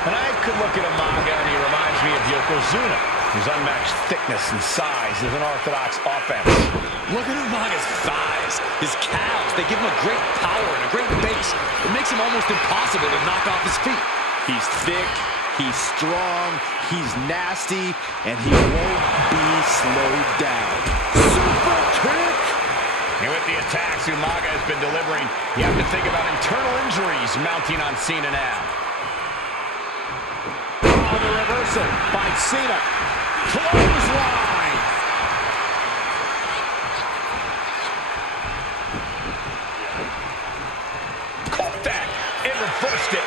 And I could look at Umaga and he reminds me of Yokozuna, whose unmatched thickness and size is an orthodox offense. Look at Umaga's thighs, his calves. They give him a great power and a great base. It makes him almost impossible to knock off his feet. He's thick, he's strong, he's nasty, and he won't be slowed down. Super kick! And with the attacks Umaga has been delivering, you have to think about internal injuries mounting on Cena now. Oh, the reversal by Cena. Clothesline! Caught that and reversed it.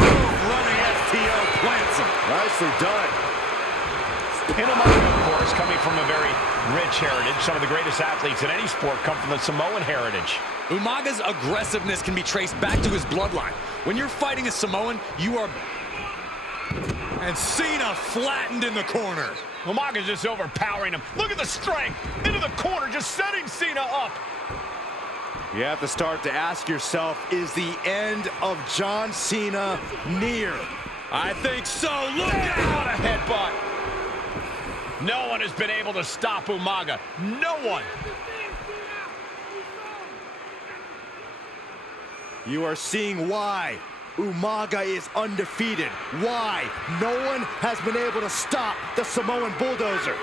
Running STO plants him. Nicely done. And Umaga, of course, coming from a very rich heritage. Some of the greatest athletes in any sport come from the Samoan heritage. Umaga's aggressiveness can be traced back to his bloodline. When you're fighting a Samoan, you are... And Cena flattened in the corner. Umaga's just overpowering him. Look at the strength. Into the corner, just setting Cena up. You have to start to ask yourself, is the end of John Cena near? I think so. Look What out! a headbutt. No one has been able to stop Umaga. No one. You are seeing why Umaga is undefeated. Why no one has been able to stop the Samoan bulldozer.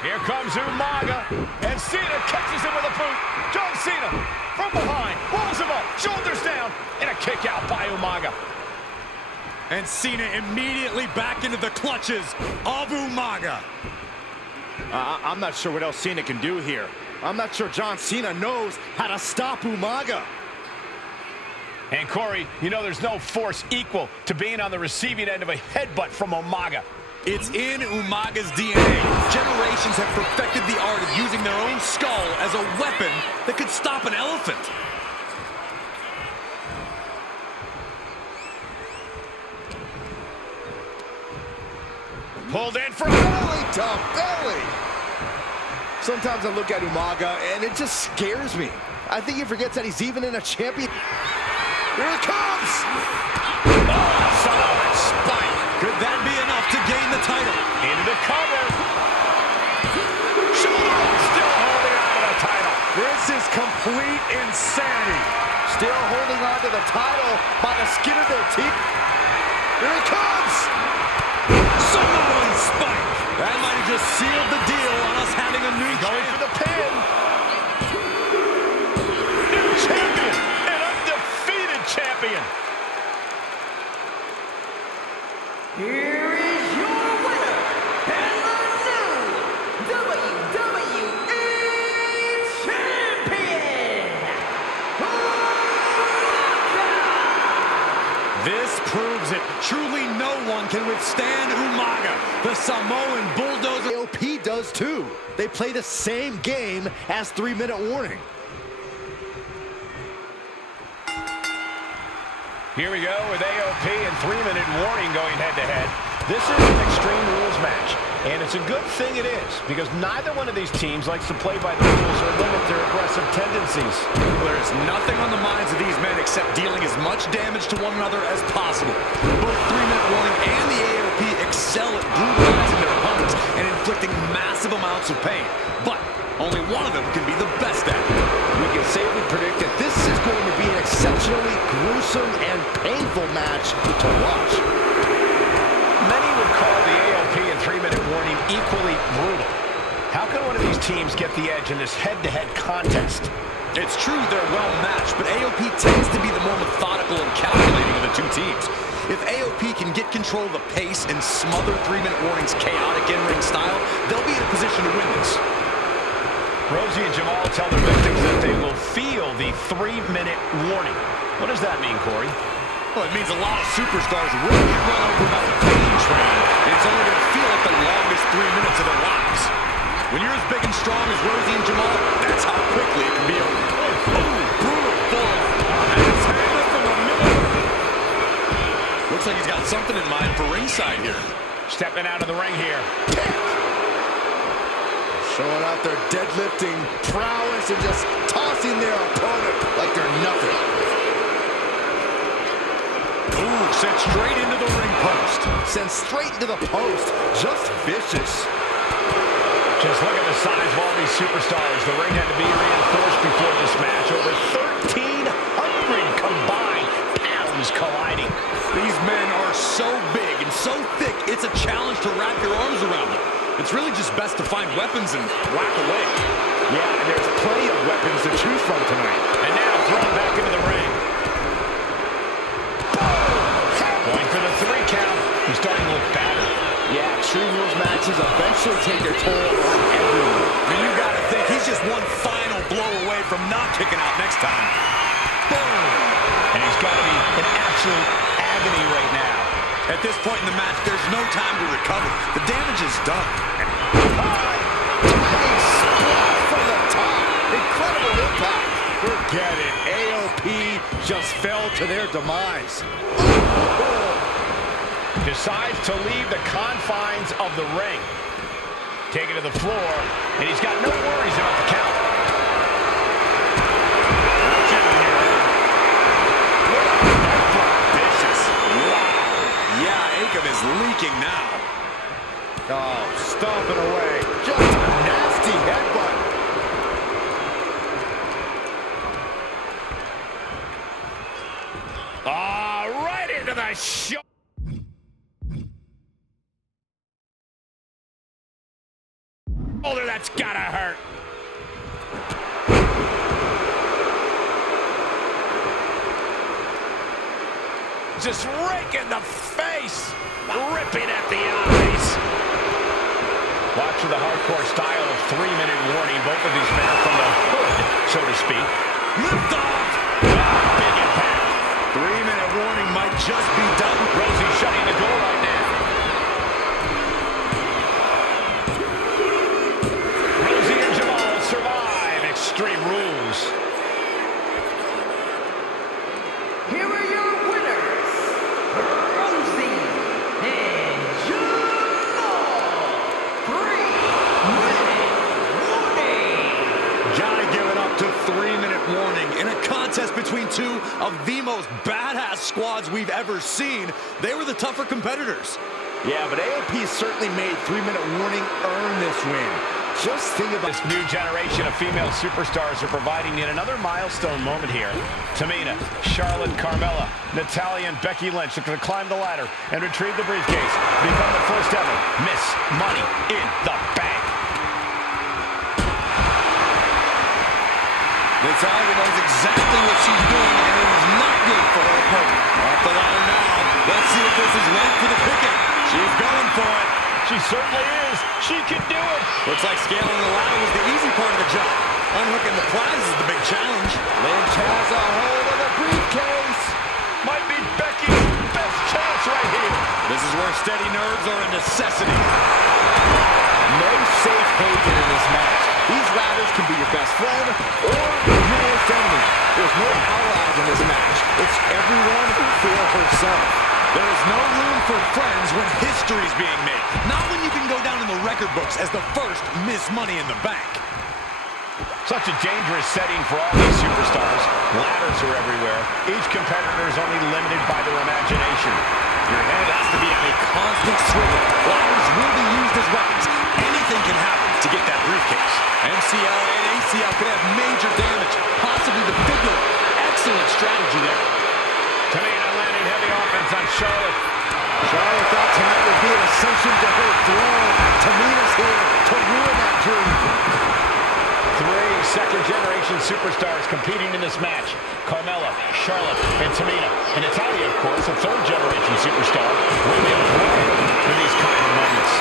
Here comes Umaga, and Cena catches him with a boot. John Cena from behind, rolls him up, shoulders down, and a kick out by Umaga. And Cena immediately back into the clutches of Umaga. I'm not sure what else Cena can do here. I'm not sure John Cena knows how to stop Umaga. And Corey, you know there's no force equal to being on the receiving end of a headbutt from Umaga. It's in Umaga's DNA. Generations have perfected the art of using their own skull as a weapon that could stop an elephant. Pulled in for Belly to belly. Sometimes I look at Umaga and it just scares me. I think he forgets that he's even in a champion. Here it comes! Samoan spike. Could that be enough to gain the title? Into the cover. Shoulder up, still holding on to the title. This is complete insanity. Still holding on to the title by the skin of their teeth. Here it comes! Samoan spike. That might have just sealed the deal on us having a new Going champ. for the pin. New champion. An undefeated champion. Here is your winner, and the new WWE Champion, Umaga! This proves it. Truly no one can withstand Umaga. The Samoan bulldozer. AOP does too. They play the same game as 3-minute warning. Here we go with AOP and 3-minute warning going head-to-head. This is an Extreme Rules match, and it's a good thing it is, because neither one of these teams likes to play by the rules or limit their aggressive tendencies. There is nothing on the minds of these men except dealing as much damage to one another as possible. Both 3-minute warning and the AOP excel at brutalizing their opponents and inflicting massive amounts of pain. But only one of them can be the best at it. We can safely predict that this is going to be an exceptionally gruesome and painful match to watch. Many would call the AOP and 3-minute warning equally brutal. How can one of these teams get the edge in this head-to-head contest? It's true they're well matched, but AOP tends to be the more methodical and calculating of the two teams. If AOP can get control of the pace and smother 3-minute warning's chaotic in-ring style, they'll be in a position to win this. Rosie and Jamal tell their victims that they will feel the 3-minute warning. What does that mean, Corey? Well, it means a lot of superstars will get run over by the pain train, and it's only going to feel like the longest 3 minutes of their lives. When you're as big and strong as Rosie and Jamal, that's how quickly it can be over. Oh, brutal forearm. And it's handed from the middle. Looks like he's got something in mind for ringside here. Stepping out of the ring here. Showing out their deadlifting prowess and just tossing their opponent like they're nothing. Ooh, sent straight into the ring post. Sent straight into the post. Just vicious. Just look at the size of all these superstars. The ring had to be reinforced before this match. Over 1,300 combined pounds colliding. These men are so big and so thick, it's a challenge to wrap your arms around them. It's really just best to find weapons and whack away. Yeah, and there's plenty of weapons to choose from tonight. And now thrown back into the ring. Going for the 3 count. He's starting to look battered. Yeah, Extreme Rules matches eventually take their toll on everyone. And you gotta think he's just one final blow away from not kicking out next time. Boom! And he's got to be in absolute agony right now. At this point in the match, there's no time to recover. The damage is done. Diving splat from the top. Incredible impact. Forget it. AOP just fell to their demise. Decides to leave the confines of the ring. Taken to the floor, and he's got no worries about the count. Vicious. Wow. Yeah, Akam is leaking now. Oh, stomping away. Just a nasty headbutt. Right into the shoulder. That's gotta hurt. Just raking the face, ripping at the eyes. Watch for the hardcore style of 3-minute warning. Both of these men are from the hood, so to speak. Lift off. Big impact. 3-minute warning might just be done. Rosie shutting the door right now. Rosie and Jamal survive Extreme Rules. Here are your winners, Rosie and Jamal. 3-minute warning. Gotta give it up to 3-minute warning. In a contest between two of the most badass squads we've ever seen, they were the tougher competitors. Yeah, but AOP certainly made 3-minute warning earn this win. Just think about This new generation of female superstars are providing yet another milestone moment here. Tamina, Charlotte, Carmella, Natalya, and Becky Lynch look to climb the ladder and retrieve the briefcase. Become the first ever Miss Money in the Bank. Natalya knows exactly what she's doing, and it is not good for her opponent. Off the ladder now. Let's see if this is right for the picking. She's going for it. She certainly is. She can do it. Looks like scaling the ladder was the easy part of the job. Unhooking the prize is the big challenge. Lynch has a hold of the briefcase. Might be Becky's best chance right here. This is where steady nerves are a necessity. No safe haven in this match. These ladders can be your best friend or your worst enemy. There's no allies in this match. It's everyone for for friends when history is being made, not when you can go down in the record books as the first Miss Money in the Bank. Such a dangerous setting for all these superstars. Ladders are everywhere. Each competitor is only limited by their imagination. Your head has to be on a constant swivel. Ladders will be used as weapons. Anything can happen to get that briefcase. MCL and ACL could have major damage, possibly the fibula. Excellent strategy there. Tamina landing heavy offense on Charlotte. Charlotte thought tonight would be an ascension to her throne. Tamina's here to ruin that dream. 3 second-generation superstars competing in this match. Carmella, Charlotte, and Tamina. And Natalya, of course, a third-generation superstar. Women bred for these kind of moments.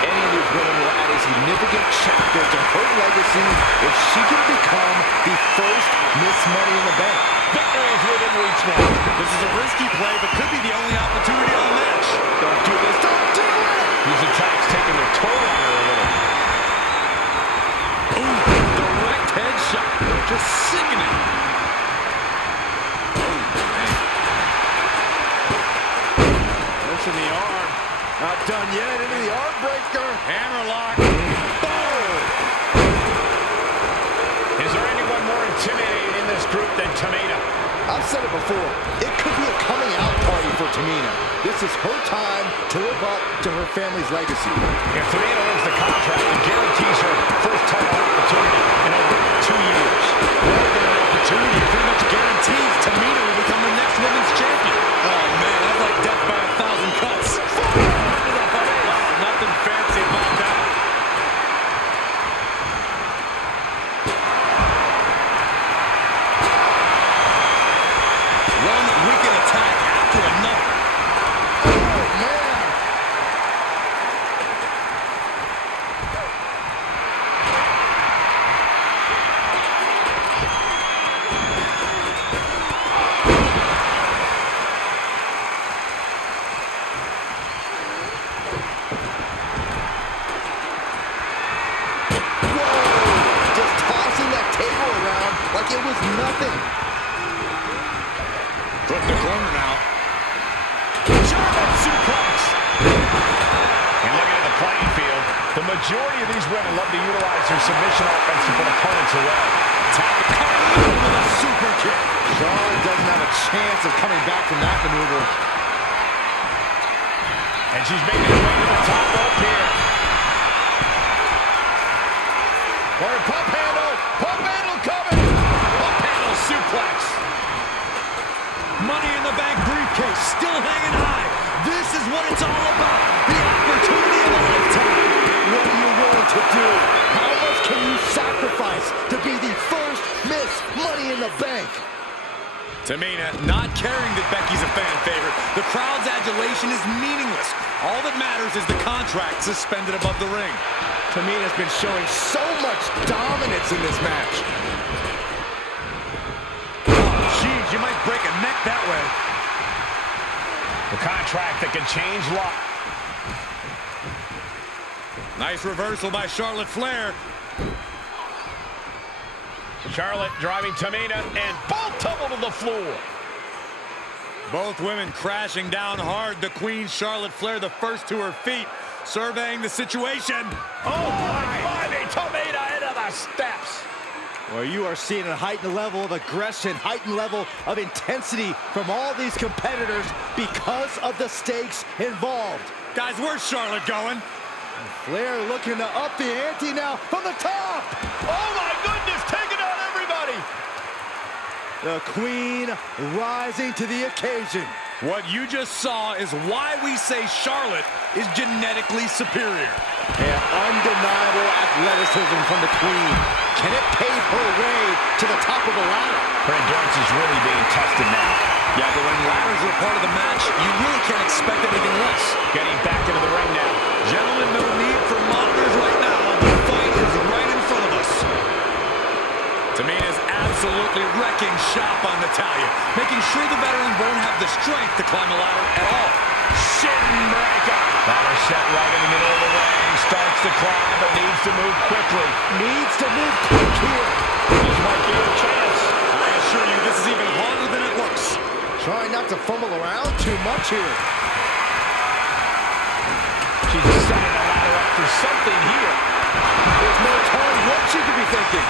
Any of these women will add a significant chapter to her legacy if she can become the first Miss Money in the Bank. Victory is within reach now. This is a risky play, but could be the only opportunity on the match. Don't do this. Don't do it! These attacks taking their toll on her a little. Ooh, direct headshot. Just sickening. Pushing the arm. Not done yet. Into the arm breaker. Hammerlock. Boom! Is there anyone more intimidating in this group than Tamina? I've said it before. It could be a coming out party for Tamina. This is her time to live up to her family's legacy. If Tamina wins the contract, it guarantees her first title opportunity in over 2 years. More than an opportunity, it pretty much guarantees Tamina will become the next women's champion. Oh, man, that's like death by 1,000 cuts. Wow, nothing fancy about that. One wicked attack after another. Oh, man! Whoa! Just tossing that table around like it was nothing. Put in the corner now. German suplex. And looking at the playing field, the majority of these women love to utilize their submission offense to put opponents away. Tap Carly with a super kick. Charlotte doesn't have a chance of coming back from that maneuver. And she's making her way to the top rope here. Or a pump handle. Pump handle coming. Pump handle suplex. Money in the Bank briefcase still hanging high. This is what it's all about. The opportunity of a lifetime. What are you willing to do? How much can you sacrifice to be the first Miss Money in the Bank? Tamina not caring that Becky's a fan favorite. The crowd's adulation is meaningless. All that matters is the contract suspended above the ring. Tamina's been showing so much dominance in this match. Jeez, you might break a neck that way. The contract that can change luck. Nice reversal by Charlotte Flair. Charlotte driving Tamina, and both tumble to the floor. Both women crashing down hard. The Queen, Charlotte Flair, the first to her feet, surveying the situation. Oh, my, Tamina into the steps. Well, you are seeing a heightened level of aggression, heightened level of intensity from all these competitors because of the stakes involved. Guys, where's Charlotte going? Flair looking to up the ante now from the top. Oh, my goodness, taking out everybody. The Queen rising to the occasion. What you just saw is why we say Charlotte is genetically superior. And undeniable athleticism from the Queen. Can it pave her way to the top of the ladder? Her endurance is really being tested now. Yeah, but when ladders are part of the match, you really can't expect anything less. Getting back into the ring now. Gentlemen, no need for monitors right now. The fight is right in front of us. Tamina's absolutely wrecking shop on Natalya, making sure the veteran won't have the strength to climb a ladder at all. Shin breaker. Ladder set right in the middle of the ring. Starts to climb, but needs to move quickly. Needs to move quick here. This might be a chance. I assure you, this is even harder than it looks. Trying not to fumble around too much here. Nice reversal by Charlotte Flair. Nice reversal by Charlotte Flair. Nice reversal by Charlotte Flair. Nice reversal by Charlotte Flair. Nice reversal by Charlotte Flair. Trying not to fumble around too much here. she's setting the ladder up for something here. There's no telling what she could be thinking.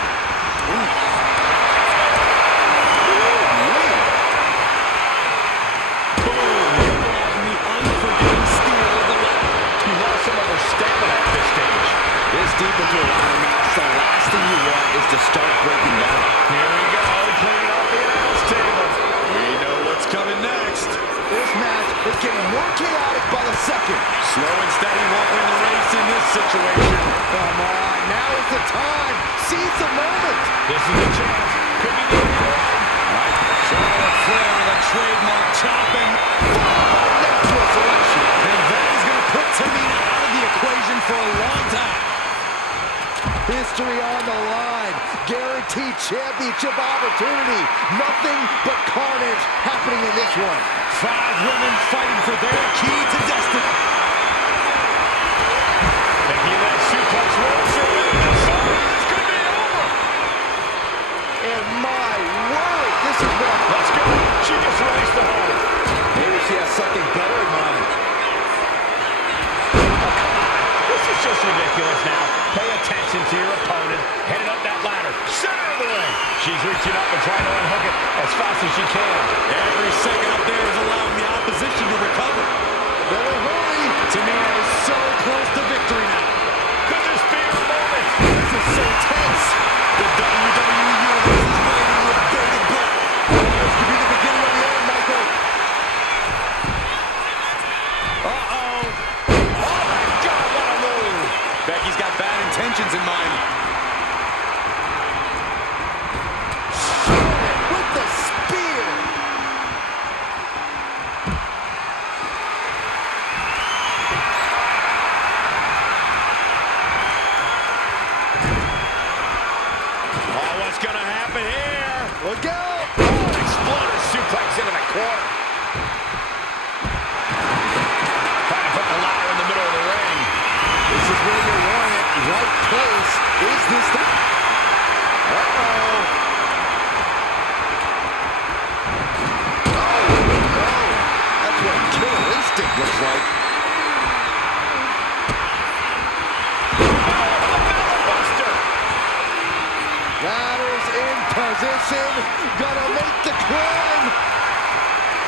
Deep into a ladder match, the last thing you want is to start breaking down. Here we go, cleaning off the announce table. We know what's coming next. This match is getting more chaotic by the second. Slow and steady won't win the race in this situation. Come on, now is the time. Seize the moment. This is the chance. Could be the end of the line. Charlotte Flair with a trademark chopping. Natural selection. And that is going to put Tamina out of the equation for a long time. History on the line. Guaranteed championship opportunity. Nothing but carnage happening in this one. 5 women fighting for their key to destiny. Becky Lynch suplex rolls her into the side. This could be over. And my word, this is what... Let's go. She just released the hold. Maybe she has something better in mind. This is just ridiculous now. Pay attention to your opponent. Headed up that ladder. Center of the ring. She's reaching up and trying to unhook it as fast as she can. Every second up there is allowing the opposition to recover. Better hurry. Tamina is so close to victory now. Could this be her moment? This is so tense. The WWE Universe is waiting with bated breath. This could be the beginning of the end, Michael. Uh-oh. Oh, my God, what a move. Becky's got bad intentions in mind. With the spear. Oh, what's going to happen here? Look out. Oh, exploder suplex into the corner. Trying to put the ladder in the middle of the ring. This is where you want it. Right place. Is this the... Uh-oh. Oh, no. That's what a killer instinct looks like. Buster. Ladder's in position. Gonna make the climb.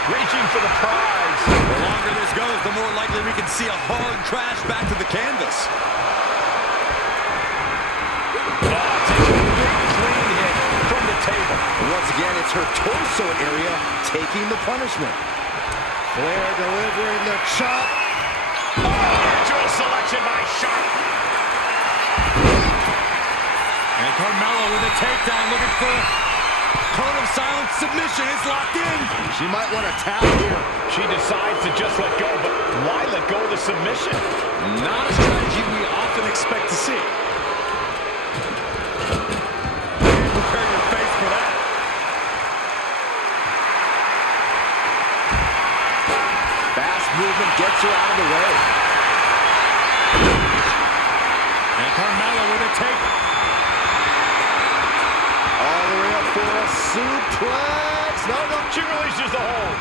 Reaching for the prize. The longer this goes, the more likely we can see a hard crash back to the canvas. Takes a big clean hit from the table. Once again, it's her torso area taking the punishment. Flair delivering the chop. Natural selection by Charlotte. And Carmella with a takedown, looking for code of silence submission. It's locked in. She might want to tap here. She decides to just let go, but why let go of the submission? Not a strategy we often expect to see. Prepare your face for that. Fast movement gets her out of the way. And Carmella with a take. All the way up for a suplex. No. She releases the hold.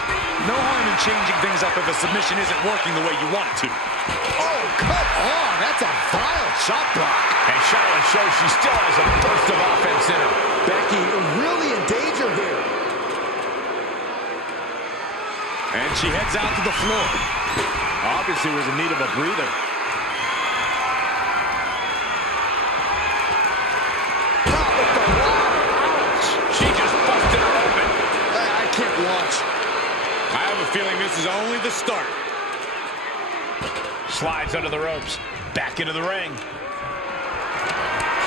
No harm in changing things up if a submission isn't working the way you want it to. Oh, come on. That's a vile shot block. And Charlotte shows she still has a burst of offense in her. Becky really in danger here. And she heads out to the floor. Obviously was in need of a breather. Not with the ladder. Ouch. She just busted her open. I can't watch. I have a feeling this is only the start. Slides under the ropes. Back into the ring.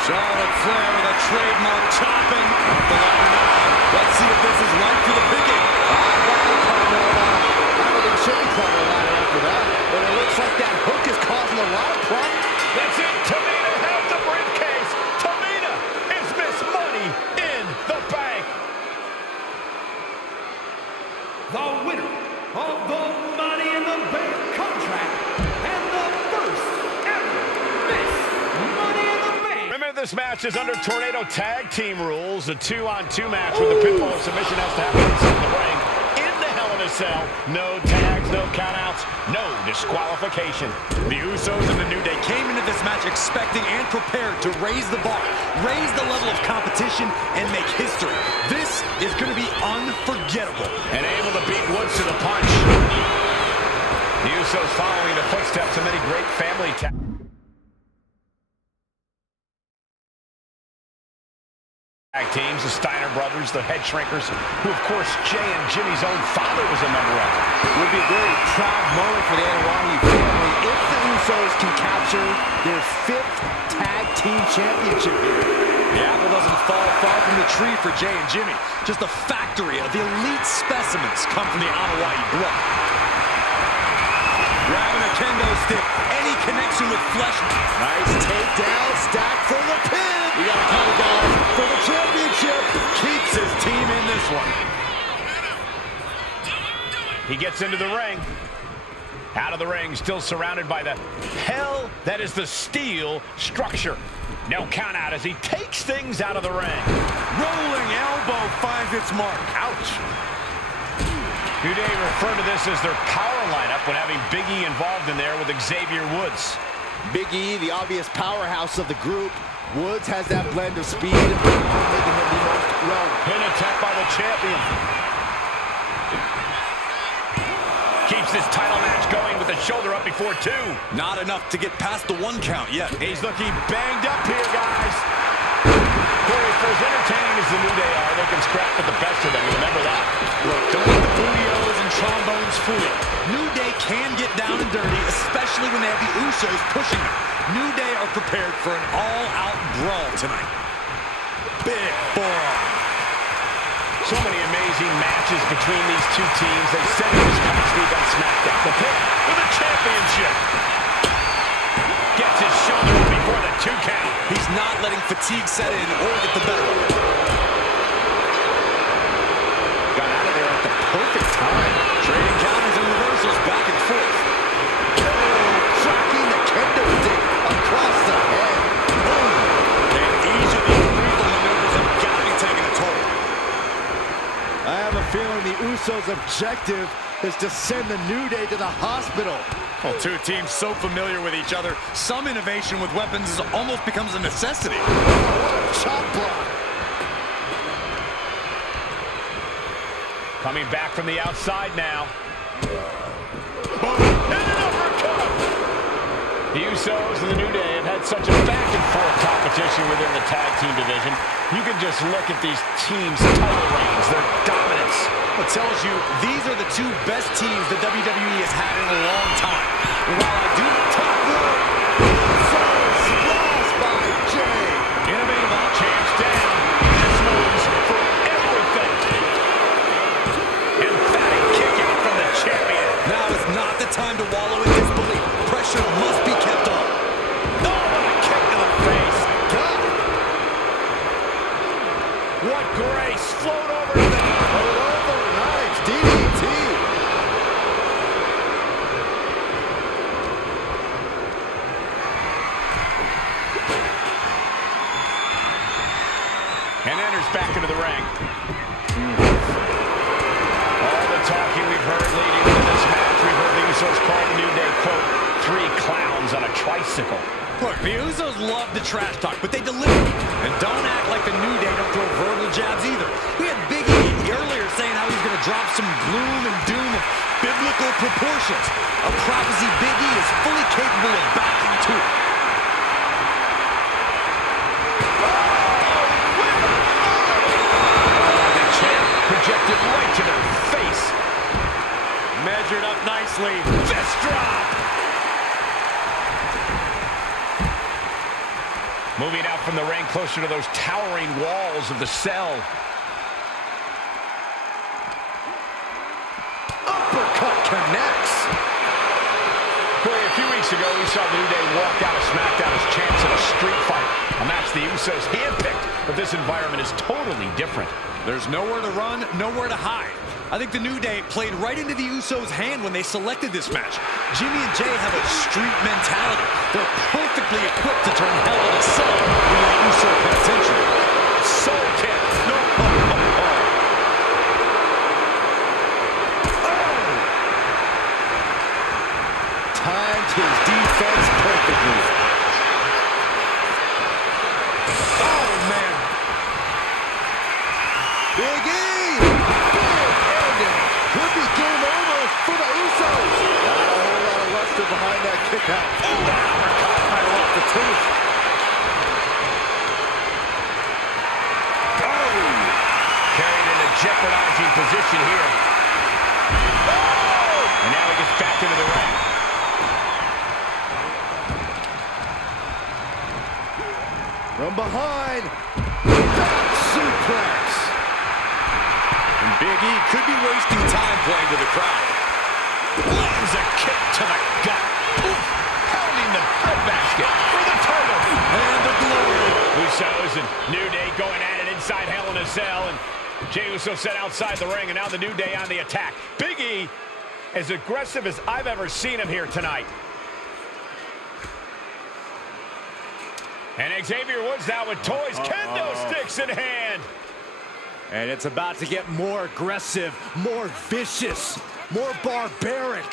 Charlotte Flair with a trademark chopping. Up the ladder now. Let's see if this is right for the picking. I don't think she'll be climbing the ladder after that. But it looks like that hook is causing a lot of problems. That's it. Tamina has the briefcase. Tamina is Miss Money in the Bank. The winner of the Money in the Bank contract and the first ever Miss Money in the Bank. Remember, this match is under Tornado Tag Team rules. A 2-on-2 match where the pinfall submission has to happen inside the ring. In the Hell in the cell. No tags, no countouts, no disqualification. The Usos and the New Day came into this match expecting and prepared to raise the bar, raise the level of competition, and make history. This is going to be unforgettable. And able to beat Woods to the punch. The Usos following the footsteps of many great family tag teams, the Steiner brothers, the Head Shrinkers, who, of course, Jay and Jimmy's own father was a member of. It would be a very proud moment for the Anoa'i family if the Usos can capture their 5th tag team championship here. The apple doesn't fall far from the tree for Jay and Jimmy. Just a factory of the elite specimens come from the Anoa'i blood. Grabbing a kendo stick, any connection with flesh. Nice takedown, stack for the pin. We got a couple guys for the championship. Keeps his team in this one. He gets into the ring. Out of the ring, still surrounded by the hell that is the steel structure. No count out as he takes things out of the ring. Rolling elbow finds its mark. Ouch. New Day refer to this as their power lineup when having Big E involved in there with Xavier Woods. Big E, the obvious powerhouse of the group. Woods has that blend of speed and power, making him the most relevant. Pin attempt by the champion. Keeps this title match going with the shoulder up before 2. Not enough to get past the 1 count yet. He's looking banged up here, guys. Corey, for as entertaining as the New Day are, they can scrap with the best of them. Remember that. Look, don't let the booty-os and trombones fool you. New Day can get down and dirty, especially when they have the Usos pushing them. New Day are prepared for an all-out brawl tonight. Big forearm. So many amazing matches between these two teams. They said it this past week on SmackDown. The pick for the championship. Gets his shoulder up before the 2 count. He's not letting fatigue set in or get the better of him. Got out of there at the perfect time. Trading counters and reversals back and forth. Tracking the kendo stick across the head. Boom. And each of these lethal maneuvers have got to be taking a toll. I have a feeling the Usos' objective is to send the New Day to the hospital. Well, two teams so familiar with each other, some innovation with weapons almost becomes a necessity. Chop block. Coming back from the outside now. Boom. And an uppercut. The Usos and the New Day have had such a back-and-forth competition within the tag team division. You can just look at these teams' title reigns, their dominance. It tells you these are the 2 best teams the WWE has had in a long time. And while I do top rope, Splash by Jay. Innovative all champs down. This moves for everything. Emphatic kick out from the champion. now is not the time to wallow in disbelief. Pressure must be kept on. Oh, what a kick to the face. God. What grace. Float over to the... Float over. Nice. DDT. And enters back into the ring. All the talking we've heard leading into this match, we've heard the Usos call the New Day, quote, 3 clowns on a tricycle. Look, the Usos love the trash talk, but they deliver. And don't act like the New Day don't throw verbal jabs either. We had Big E earlier saying how he's going to drop some gloom and doom of biblical proportions. A prophecy Big E is fully capable of backing too. The champ projected right to their face. Measured up nicely. Fist drop. Moving out from the ring closer to those towering walls of the cell. Uppercut connects. Corey, a few weeks ago, we saw the New Day walk out of SmackDown as champs in a street fight. A match the Usos handpicked, but this environment is totally different. There's nowhere to run, nowhere to hide. I think the New Day played right into the Usos' hand when they selected this match. Jimmy and Jay have a street mentality. They're perfectly equipped to turn hell in a cell into the Uso penitentiary. Soul kick. No. count. Ooh, might have lost the tooth. Carried in a jeopardizing position here. Oh! And now he gets back into the ring. From behind, back suplex. And Big E could be wasting time playing to the crowd. Lands a kick to the gut. Oof. Pounding the breadbasket for the title. And the glory. Usos and New Day going at it inside Hell in a Cell. And Jey Uso set outside the ring, and now the New Day on the attack. Big E, as aggressive as I've ever seen him here tonight. And Xavier Woods now with toys, kendo sticks in hand. And it's about to get more aggressive, more vicious, more barbaric.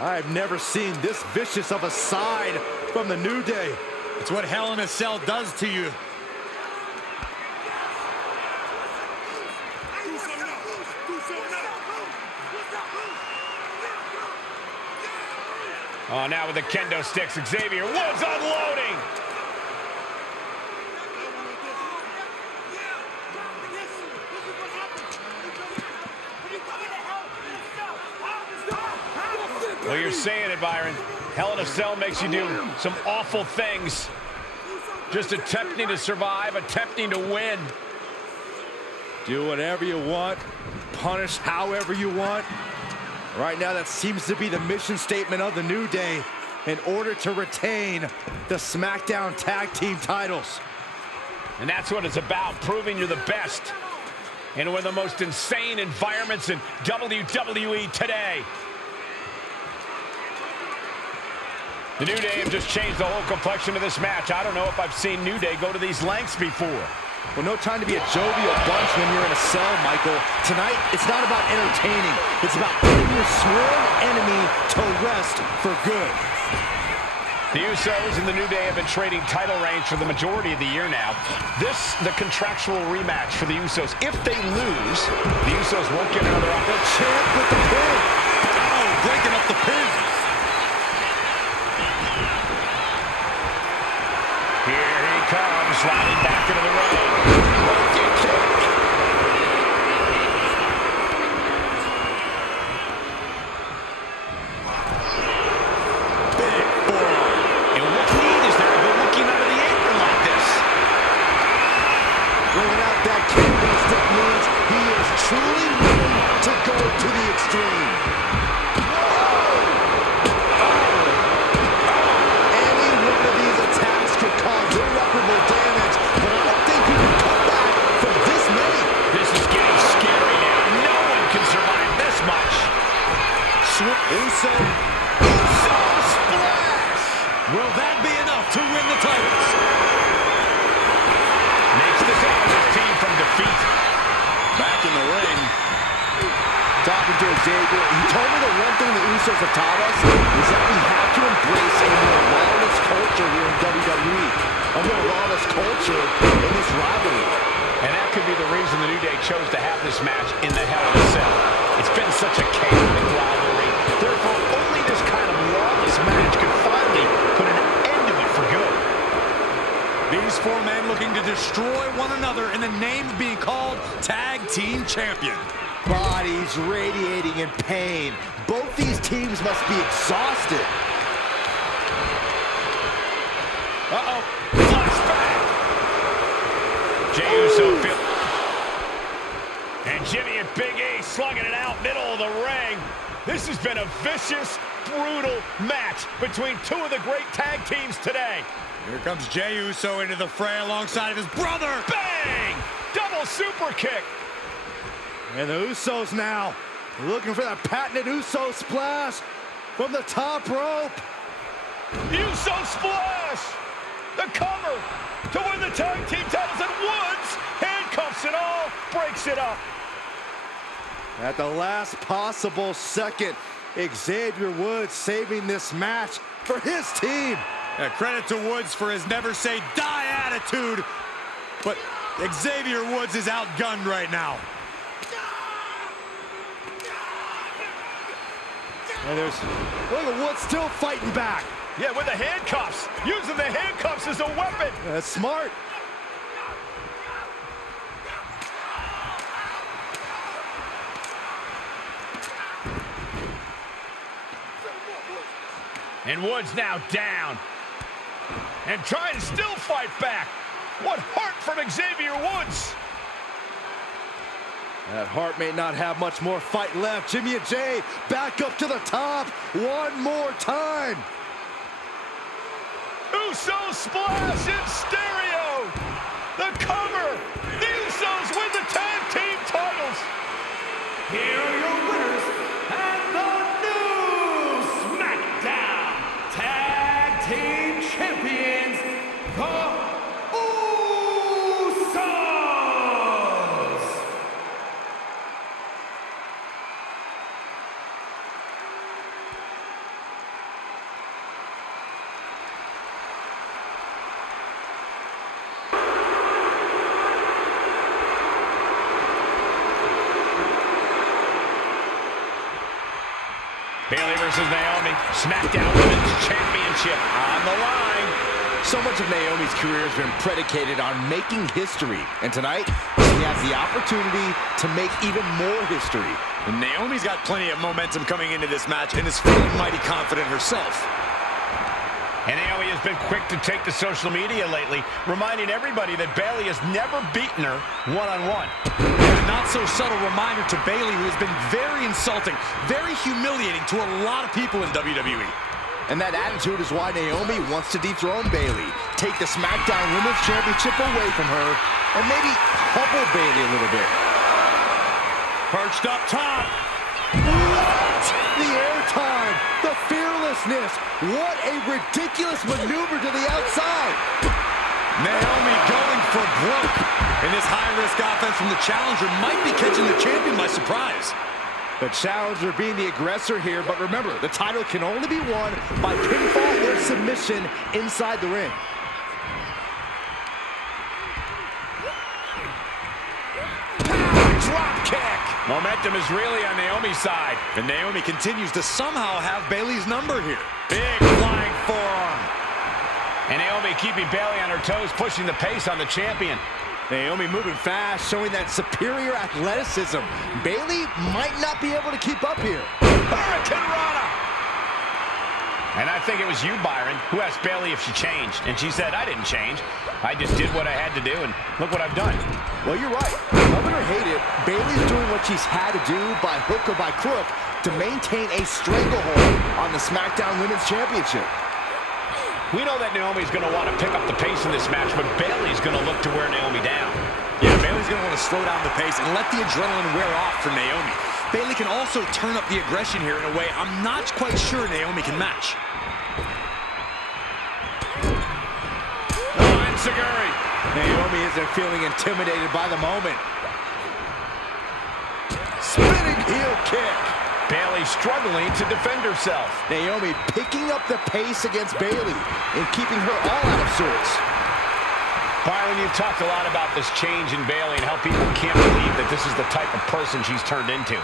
I've never seen this vicious of a side from the New Day. It's what Hell in a Cell does to you. Oh, now with the kendo sticks, Xavier Woods unloading. Well, you're saying it, Byron. Hell in a Cell makes you do some awful things. Just attempting to survive, attempting to win. Do whatever you want, punish however you want. Right now, that seems to be the mission statement of the New Day in order to retain the SmackDown Tag Team titles. And that's what it's about, proving you're the best in one of the most insane environments in WWE today. The New Day have just changed the whole complexion of this match. I don't know if I've seen New Day go to these lengths before. Well, no time to be a jovial bunch when you're in a cell, Michael. Tonight, it's not about entertaining. It's about putting your sworn enemy to rest for good. The Usos and the New Day have been trading title reigns for the majority of the year now. This, the contractual rematch for the Usos. If they lose, the Usos won't get another opportunity. The champ with the pin. Oh, breaking up the pin. Here he comes, sliding back into the ring. Monkey kick. Big forearm. And what need is there to go looking under the apron like this? Bringing out that kendo stick means he is truly willing to go to the extreme. Any one of these attacks could cause irreparable damage, but I don't think he can come back from this many. This is getting scary now. No one can survive this much. Uso. Splash! Will that be enough to win the titles? Makes this out of his team from defeat. Back in the ring. Talking to Xavier, he told me the one thing the Usos have taught us is that we have to embrace a more lawless culture here in WWE. A more lawless culture in this rivalry. And that could be the reason the New Day chose to have this match in the Hell in a Cell. It's been such a chaotic rivalry. Therefore, only this kind of lawless match could finally put an end to it for good. These four men looking to destroy one another in the name of being called Tag Team Champion. Bodies radiating in pain. Both these teams must be exhausted. Uh-oh. Flashback. Jey Uso feel. And Jimmy and Big E slugging it out middle of the ring. This has been a vicious, brutal match between two of the great tag teams today. Here comes Jey Uso into the fray alongside of his brother. Bang! Double super kick. And the Usos now looking for that patented Uso splash from the top rope. Uso splash! The cover to win the tag team titles, and Woods, handcuffs and all, breaks it up. At the last possible second, Xavier Woods saving this match for his team. Credit to Woods for his never say die attitude, but Xavier Woods is outgunned right now. And look at Woods still fighting back. Yeah, with the handcuffs. Using the handcuffs as a weapon. That's smart. And Woods now down. And trying to still fight back. What heart from Xavier Woods. That Hart may not have much more fight left. Jimmy and Jay back up to the top one more time. Uso splash in stereo. The cover. The Usos win the tag team titles. Here are your winners and the new SmackDown Tag Team Champions, the Usos. Bayley versus Naomi. SmackDown Women's Championship on the line. So much of Naomi's career has been predicated on making history. And tonight, she has the opportunity to make even more history. And Naomi's got plenty of momentum coming into this match and is feeling mighty confident herself. And Naomi has been quick to take to social media lately, reminding everybody that Bayley has never beaten her one-on-one. A not-so-subtle reminder to Bayley, who has been very insulting, very humiliating to a lot of people in WWE. And that attitude is why Naomi wants to dethrone Bayley, take the SmackDown Women's Championship away from her, and maybe humble Bayley a little bit. Perched up top. What? The airtime, the fearlessness. What a ridiculous maneuver to the outside. Naomi going for broke. And this high-risk offense from the challenger might be catching the champion by surprise. The challenger being the aggressor here, but remember, the title can only be won by pinfall or submission inside the ring. Drop kick. Momentum is really on Naomi's side. And Naomi continues to somehow have Bayley's number here. Big flying forearm. And Naomi keeping Bayley on her toes, pushing the pace on the champion. Naomi moving fast, showing that superior athleticism. Bayley might not be able to keep up here. Hurricane Rana. And I think it was you, Byron, who asked Bayley if she changed. And she said, I didn't change. I just did what I had to do, and look what I've done. Well, you're right. Love it or hate it, Bayley's doing what she's had to do by hook or by crook to maintain a stranglehold on the SmackDown Women's Championship. We know that Naomi's going to want to pick up the pace in this match, but Bayley's going to look to wear Naomi down. Yeah, Bayley's going to want to slow down the pace and let the adrenaline wear off for Naomi. Bayley can also turn up the aggression here in a way I'm not quite sure Naomi can match. Enziguri. Naomi isn't feeling intimidated by the moment. Spinning heel kick. Bayley struggling to defend herself. Naomi picking up the pace against Bayley and keeping her all out of sorts. Byron, you've talked a lot about this change in Bayley and how people can't believe that this is the type of person she's turned into.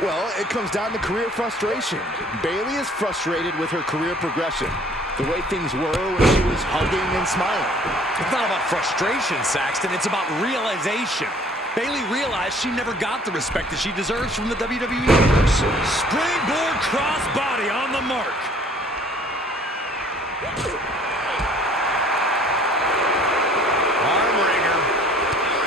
Well, it comes down to career frustration. Bayley is frustrated with her career progression. The way things were when she was hugging and smiling. It's not about frustration, Saxton. It's about realization. Bayley realized she never got the respect that she deserves from the WWE Universe. Springboard crossbody on the mark. Arm wringer.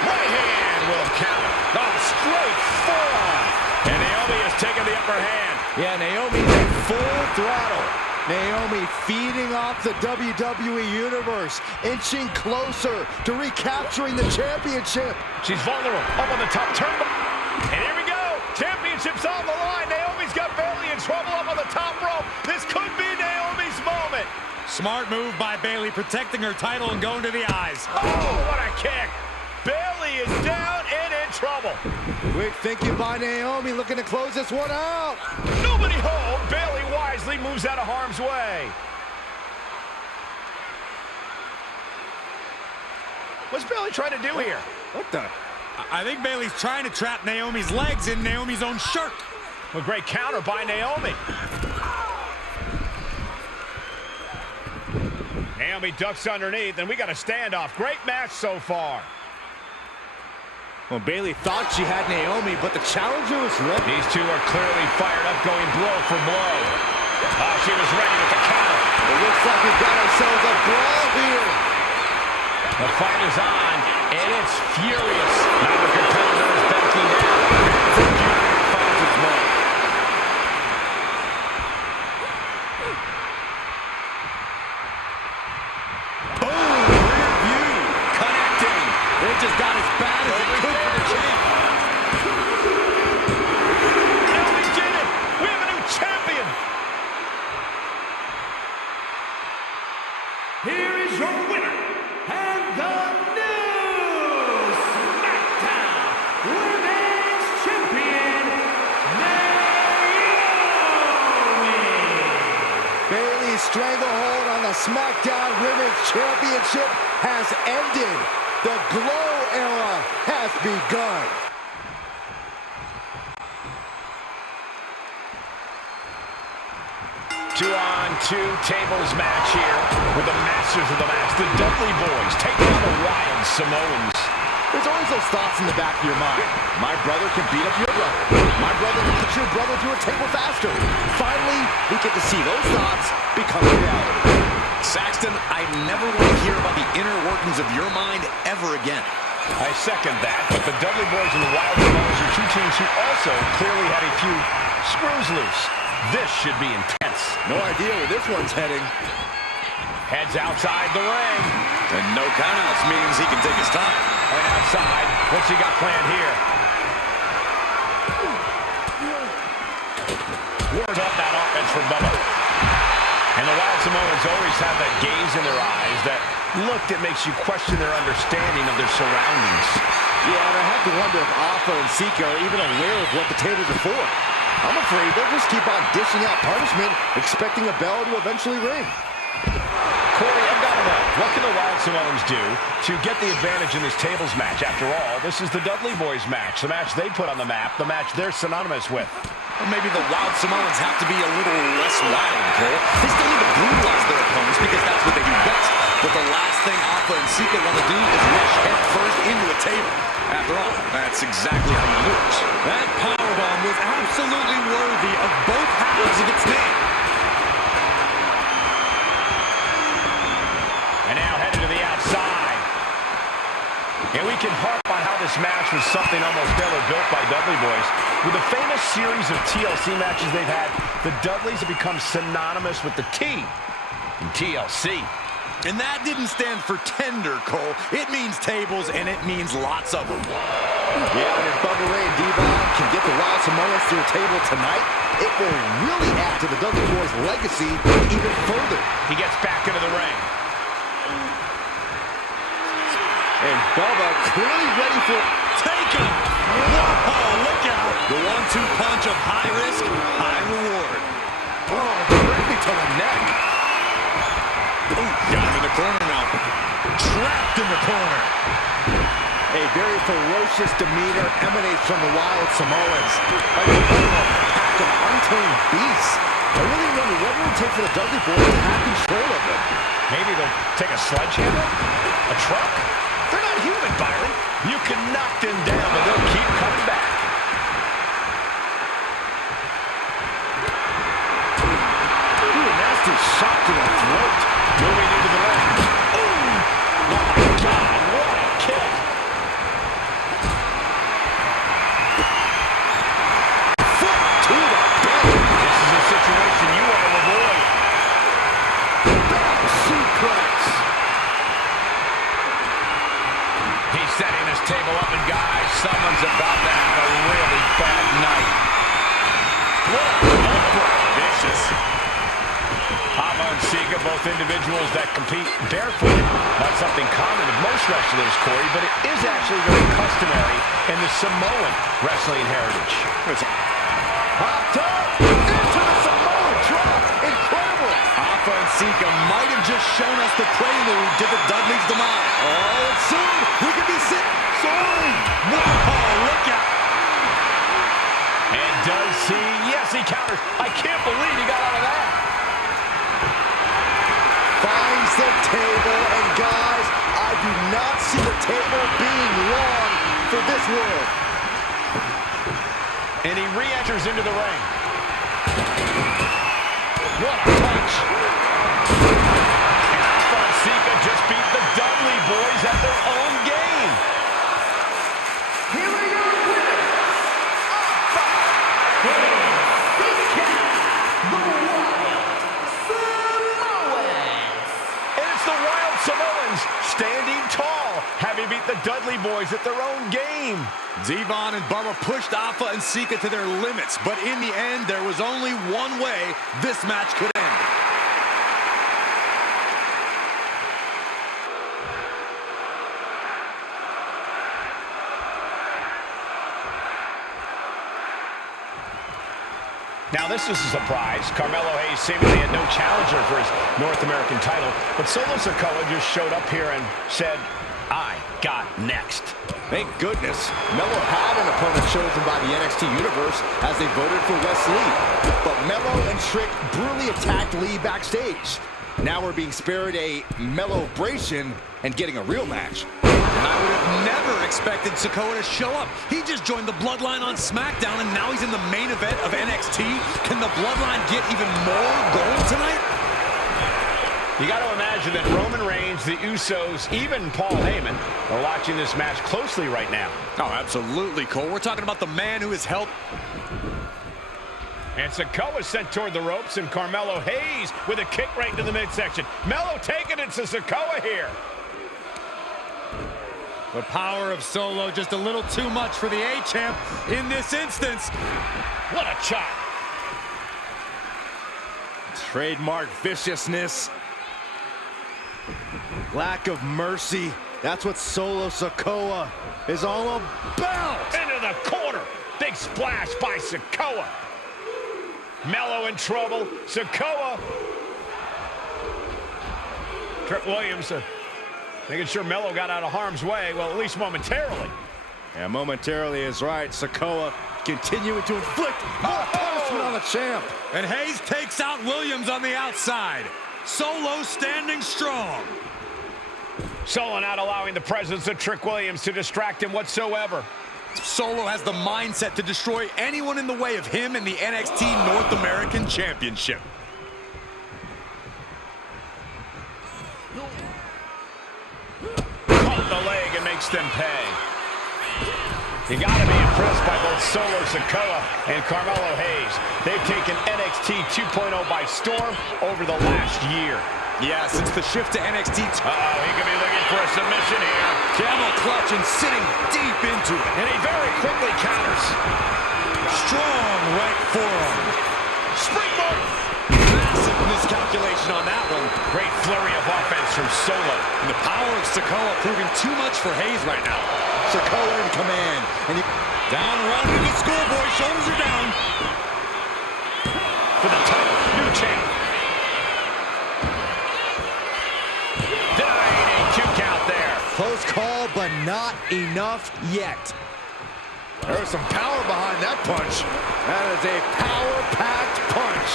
Right hand will count. Oh, straight forearm. And Naomi has taken the upper hand. Yeah, Naomi's at full throttle. Naomi feeding off the WWE Universe, inching closer to recapturing the championship. She's vulnerable, up on the top turnbuckle. And here we go, championship's on the line. Naomi's got Bayley in trouble up on the top rope. This could be Naomi's moment. moment. Smart move by Bayley, protecting her title and going to the eyes. Oh, what a kick. Bayley is down and in trouble. Quick thinking by Naomi, looking to close this one out. Nobody home. Bayley wisely moves out of harm's way. What's Bayley trying to do here? What the? I think Bayley's trying to trap Naomi's legs in Naomi's own shirt. A great counter by Naomi. Naomi ducks underneath, and we got a standoff. Great match so far. Well, Bayley thought she had Naomi, but the challenger was ready. These two are clearly fired up, going blow for blow. Oh, she was ready with the counter. It looks like we've got ourselves a brawl here. The fight is on, and it's furious. Now the competitor is backing down. Fury finds its mark. Boom! Rear view. Connecting. It just got as bad as it could for the champ. And we did it! We have a new champion! Here is your winner, and the new SmackDown Women's Champion, Naomi! Bayley's stranglehold on the SmackDown Women's Championship has ended. The Glow era has begun. Two-on-two tables match here with the masters of the match, the Dudley Boys, taking on the Wild Samoans. There's always those thoughts in the back of your mind. My brother can beat up your brother. My brother can put your brother through a table faster. Finally, we get to see those thoughts become reality. Saxton, I never want to hear about the inner workings of your mind ever again. I second that, but the Dudley Boys and the Wild Samoans are two teams who also clearly had a few screws loose. This should be intense. No idea where this one's heading. Heads outside the ring. And no countouts means he can take his time. And outside, what's he got planned here? Ward up that offense for Bubba. And the Wild Samoans always have that gaze in their eyes, that look that makes you question their understanding of their surroundings. Yeah, and I have to wonder if Alpha and Sika are even aware of what the tables are for. I'm afraid they'll just keep on dishing out punishment, expecting a bell to eventually ring. Corey, I've got to know, what can the Wild Samoans do to get the advantage in this tables match? After all, this is the Dudley Boys match, the match they put on the map, the match they're synonymous with. Or maybe the Wild Samoans have to be a little less wild, Cole. They still need to brutalize their opponents because that's what they do best. But the last thing Alpha and Sika want to do is rush head first into a table. After all, that's exactly how you lose. That powerbomb was absolutely worthy of both halves of its name. And now headed to the outside. And we can harp on how this match was something almost never built by Dudley Boys. With the famous series of TLC matches they've had, the Dudleys have become synonymous with the T in TLC. And that didn't stand for tender, Cole. It means tables, and it means lots of them. Yeah, and if Bubba Ray and Devon can get the Wild Samoans to a table tonight, it will really add to the Dudley Boys' legacy even further. He gets back into the ring. And Bubba clearly ready for takeoff. Whoa, look out. The 1-2 punch of high risk, high reward. oh, directly to the neck. Ooh, got him in the corner now. Trapped in the corner. A very ferocious demeanor emanates from the Wild Samoans. Like a pack of untamed beasts. I really wonder what it will take for the Dudley Boys to have control of them. Maybe they'll take a sledgehammer? A truck? They're not human, Byron. You can knock them down, but they'll keep coming back. Ooh, a nasty shot to the throat. Moving into the ring. Ooh! Oh, my God, what a kick. Foot to the belly. This is a situation you want to avoid. Back suplex. He's setting this table up, and guys, someone's about to have a really bad night. What a upright, vicious. Papa and Sika at both individuals that compete barefooted. Not something common of most wrestlers, Corey, but it is actually very customary in the Samoan wrestling heritage. Popped up into the Samoan drop. Incredible. Alpha and Sika might have just shown us the prelude to the Dudley's demise. Oh, and soon we could be soaring. Whoa, look out. And does he? Yes, he counters. I can't believe he got out of that. Finds the table, and guys, I do not see the table being long for this world. And he re-enters into the ring. What a punch. And Alpha and Sika just beat the Dudley boys at their own game. Here are your winners, Alpha and Sika, the Wild Samoans. And it's the Wild Samoans standing tall, having beat the Dudley boys at their own game. Devon and Bubba pushed Alpha and Sika to their limits, but in the end, there was only one way this match could end. Now, this is a surprise. Carmelo Hayes seemingly had no challenger for his North American title, but Solo Sikoa just showed up here and said, I got next. Thank goodness. Melo had an opponent chosen by the NXT Universe as they voted for Wes Lee. But Melo and Trick brutally attacked Lee backstage. Now we're being spared a Melo-bration and getting a real match. And I would have never expected Sikoa to show up. He just joined the Bloodline on SmackDown, and now he's in the main event of NXT. Can the Bloodline get even more gold tonight? You got to imagine that Roman Reigns, the Usos, even Paul Heyman are watching this match closely right now. Oh, absolutely, Cole. We're talking about the man who has helped. And Sikoa sent toward the ropes, and Carmelo Hayes with a kick right into the midsection. Melo taking it to Sikoa here. The power of Solo just a little too much for the A-Champ in this instance. What a chop. Trademark viciousness. Lack of mercy. That's what Solo Sikoa is all about. Into the corner. Big splash by Sikoa. Melo in trouble. Sikoa. Trick Williams making sure Melo got out of harm's way. Well, at least momentarily. Yeah, momentarily is right. Sikoa continuing to inflict more punishment on the champ. And Hayes takes out Williams on the outside. Solo standing strong. Solo not allowing the presence of Trick Williams to distract him whatsoever. Solo has the mindset to destroy anyone in the way of him in the NXT North American Championship. Caught the leg and makes them pay. You got to be impressed by both Solo Sikoa and Carmelo Hayes. They've taken NXT 2.0 by storm over the last year. Yeah, since the shift to NXT. Uh-oh, he could be looking for a submission here. Camel clutch and sitting deep into it. And he very quickly counters. Strong right forearm. Springboard. Massive miscalculation on that one. Great flurry of offense from Solo. And the power of Sikoa proving too much for Hayes right now. Sikoa in command. And down around to the schoolboy. Shoulders are down. For the title. New champ. Denied a 2 count there. Close call, but not enough yet. There's some power behind that punch. That is a power-packed punch.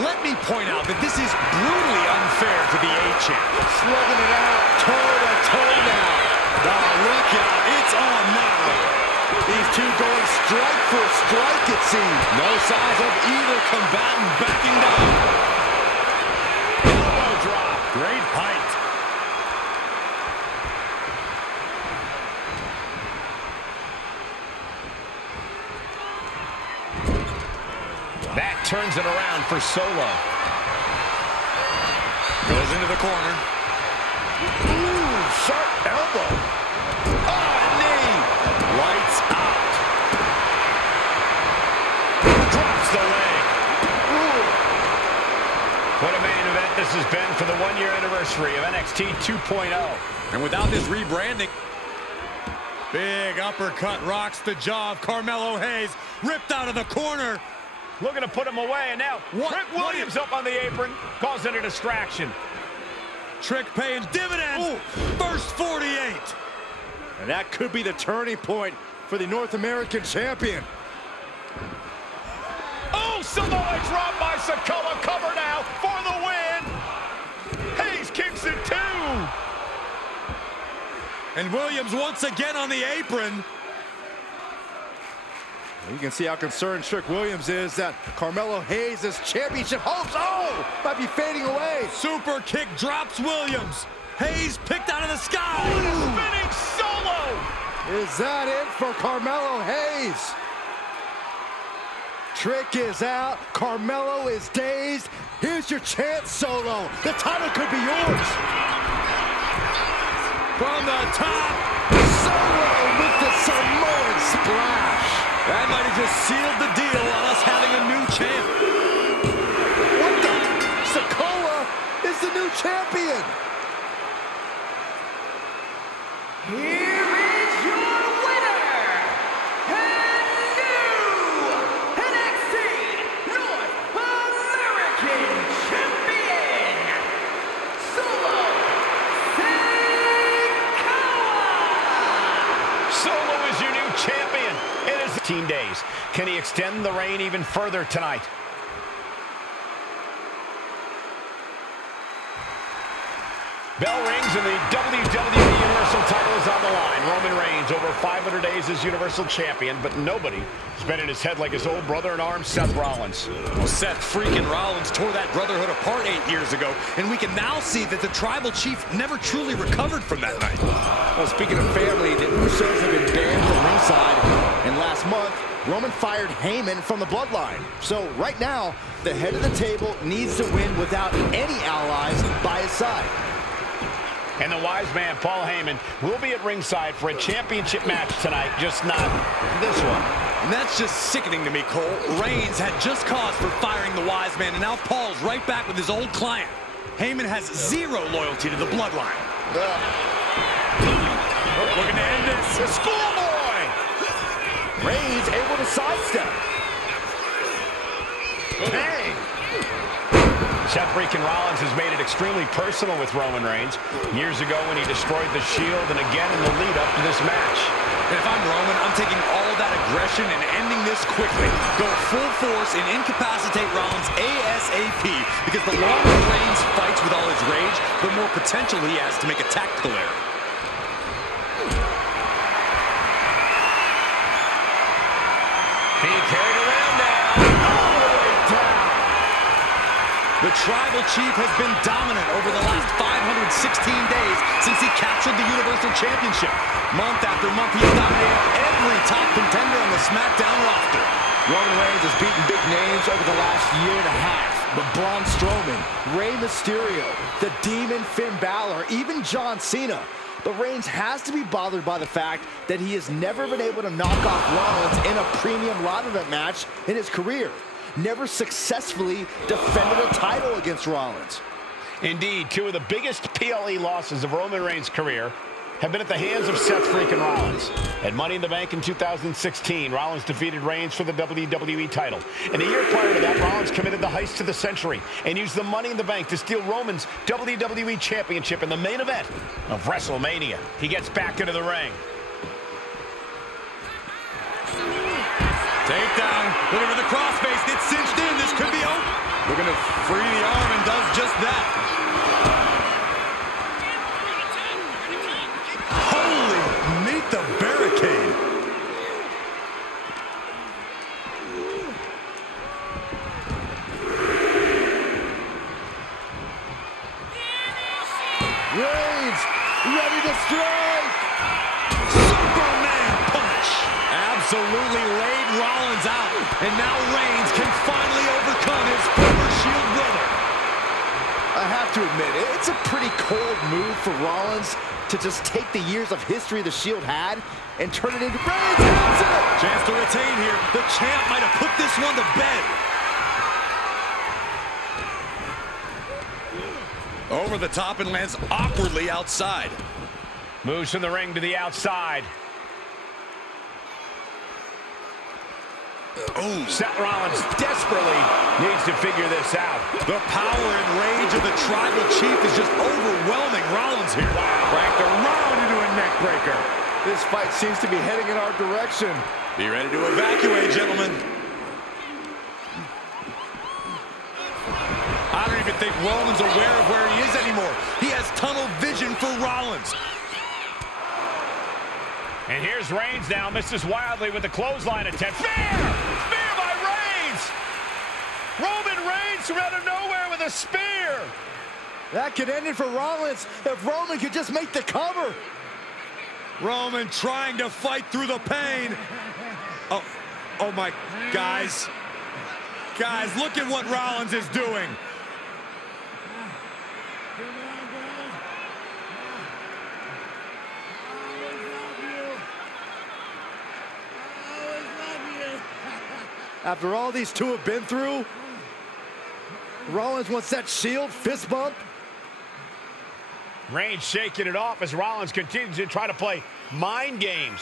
Let me point out that this is brutally unfair to the A-Champ. Slugging it out, toe-to-toe now. Oh, look out, it's on now. These two going strike for strike, it seems. No signs of either combatant backing down. Elbow drop. Great height. That turns it around for Solo. Goes into the corner. Ooh, sharp elbow. Oh, a knee. Lights out. What a main event this has been for the one-year anniversary of NXT 2.0. And without this rebranding, big uppercut rocks the jaw of Carmelo Hayes, ripped out of the corner. Looking to put him away, and now Trick Williams up on the apron, causing a distraction. Trick paying dividends. Ooh. First 48. And that could be the turning point for the North American champion. Oh, Samoa drop by Sikoa, cover now for the win. Hayes kicks it too. And Williams once again on the apron. You can see how concerned Trick Williams is that Carmelo Hayes' championship hopes, might be fading away. Super kick drops Williams. Hayes picked out of the sky. Spinning solo. Is that it for Carmelo Hayes? Trick is out. Carmelo is dazed. Here's your chance, Solo. The title could be yours. From the top. Solo with the Samoan splash. That might have just sealed the deal on us having a new champ. What the? Sikoa is the new champion. Here is your winner, and new NXT North American Champion, Solo Sikoa! Solo is your new champion. It is 15 days. Can he extend the reign even further tonight? Bell rings and the WWE Universal title is on the line. Roman Reigns over 500 days as Universal Champion, but nobody is bending his head like his old brother-in-arms, Seth Rollins. Well, Seth freaking Rollins tore that brotherhood apart 8 years ago, and we can now see that the Tribal Chief never truly recovered from that night. Well, speaking of family, the Usos have been banned from ringside, and last month, Roman fired Heyman from the Bloodline. So right now, the head of the table needs to win without any allies by his side. And the wise man, Paul Heyman, will be at ringside for a championship match tonight, just not this one. And that's just sickening to me, Cole. Reigns had just cause for firing the wise man, and now Paul's right back with his old client. Heyman has zero loyalty to the Bloodline. Looking to end this. The schoolboy! Reigns able to sidestep. Bang! Seth freaking Rollins has made it extremely personal with Roman Reigns. Years ago when he destroyed the Shield, and again in the lead up to this match. And if I'm Roman, I'm taking all that aggression and ending this quickly. Go full force and incapacitate Rollins ASAP, because the longer Reigns fights with all his rage, the more potential he has to make a tactical error. Being carried around now. All the way down. The Tribal Chief has been dominant over the last 516 days since he captured the Universal Championship. Month after month, he's dominated every top contender on the SmackDown roster. Roman Reigns has beaten big names over the last year and a half. But Braun Strowman, Rey Mysterio, the Demon Finn Balor, even John Cena. But Reigns has to be bothered by the fact that he has never been able to knock off Rollins in a premium live event match in his career. Never successfully defended a title against Rollins. Indeed, two of the biggest PLE losses of Roman Reigns' career have been at the hands of Seth freaking Rollins. At Money in the Bank in 2016, Rollins defeated Reigns for the WWE title. And a year prior to that, Rollins committed the heist to the century and used the Money in the Bank to steal Roman's WWE Championship in the main event of WrestleMania. He gets back into the ring. Takedown, looking for the crossface, it's cinched in, this could be over. Looking to free the arm and does just that. Holy, meet the barricade. Reigns, ready to strike! Superman punch. Absolutely laid Rollins out. And now Reigns can finally overcome his former Shield brother. I have to admit, it's a pretty cold move for Rollins to just take the years of history the Shield had and turn it into Reigns. Chance to retain here. The champ might have put this one to bed. Over the top and lands awkwardly outside. Moves from the ring to the outside. Oh, Seth Rollins desperately needs to figure this out. the power and rage of the Tribal Chief is just overwhelming Rollins here. Wow. Cranked around into a neck breaker. This fight seems to be heading in our direction. Be ready to evacuate, gentlemen. I don't even think Roman's aware of where he is anymore. He has tunnel vision for Rollins. And here's Reigns now, misses wildly with the clothesline attempt. Spear! Spear by Reigns! Roman Reigns from out of nowhere with a spear! That could end it for Rollins if Roman could just make the cover. Roman trying to fight through the pain. Oh my, guys. Guys, look at what Rollins is doing. After all these two have been through, Rollins wants that Shield fist bump. Reigns shaking it off as Rollins continues to try to play mind games.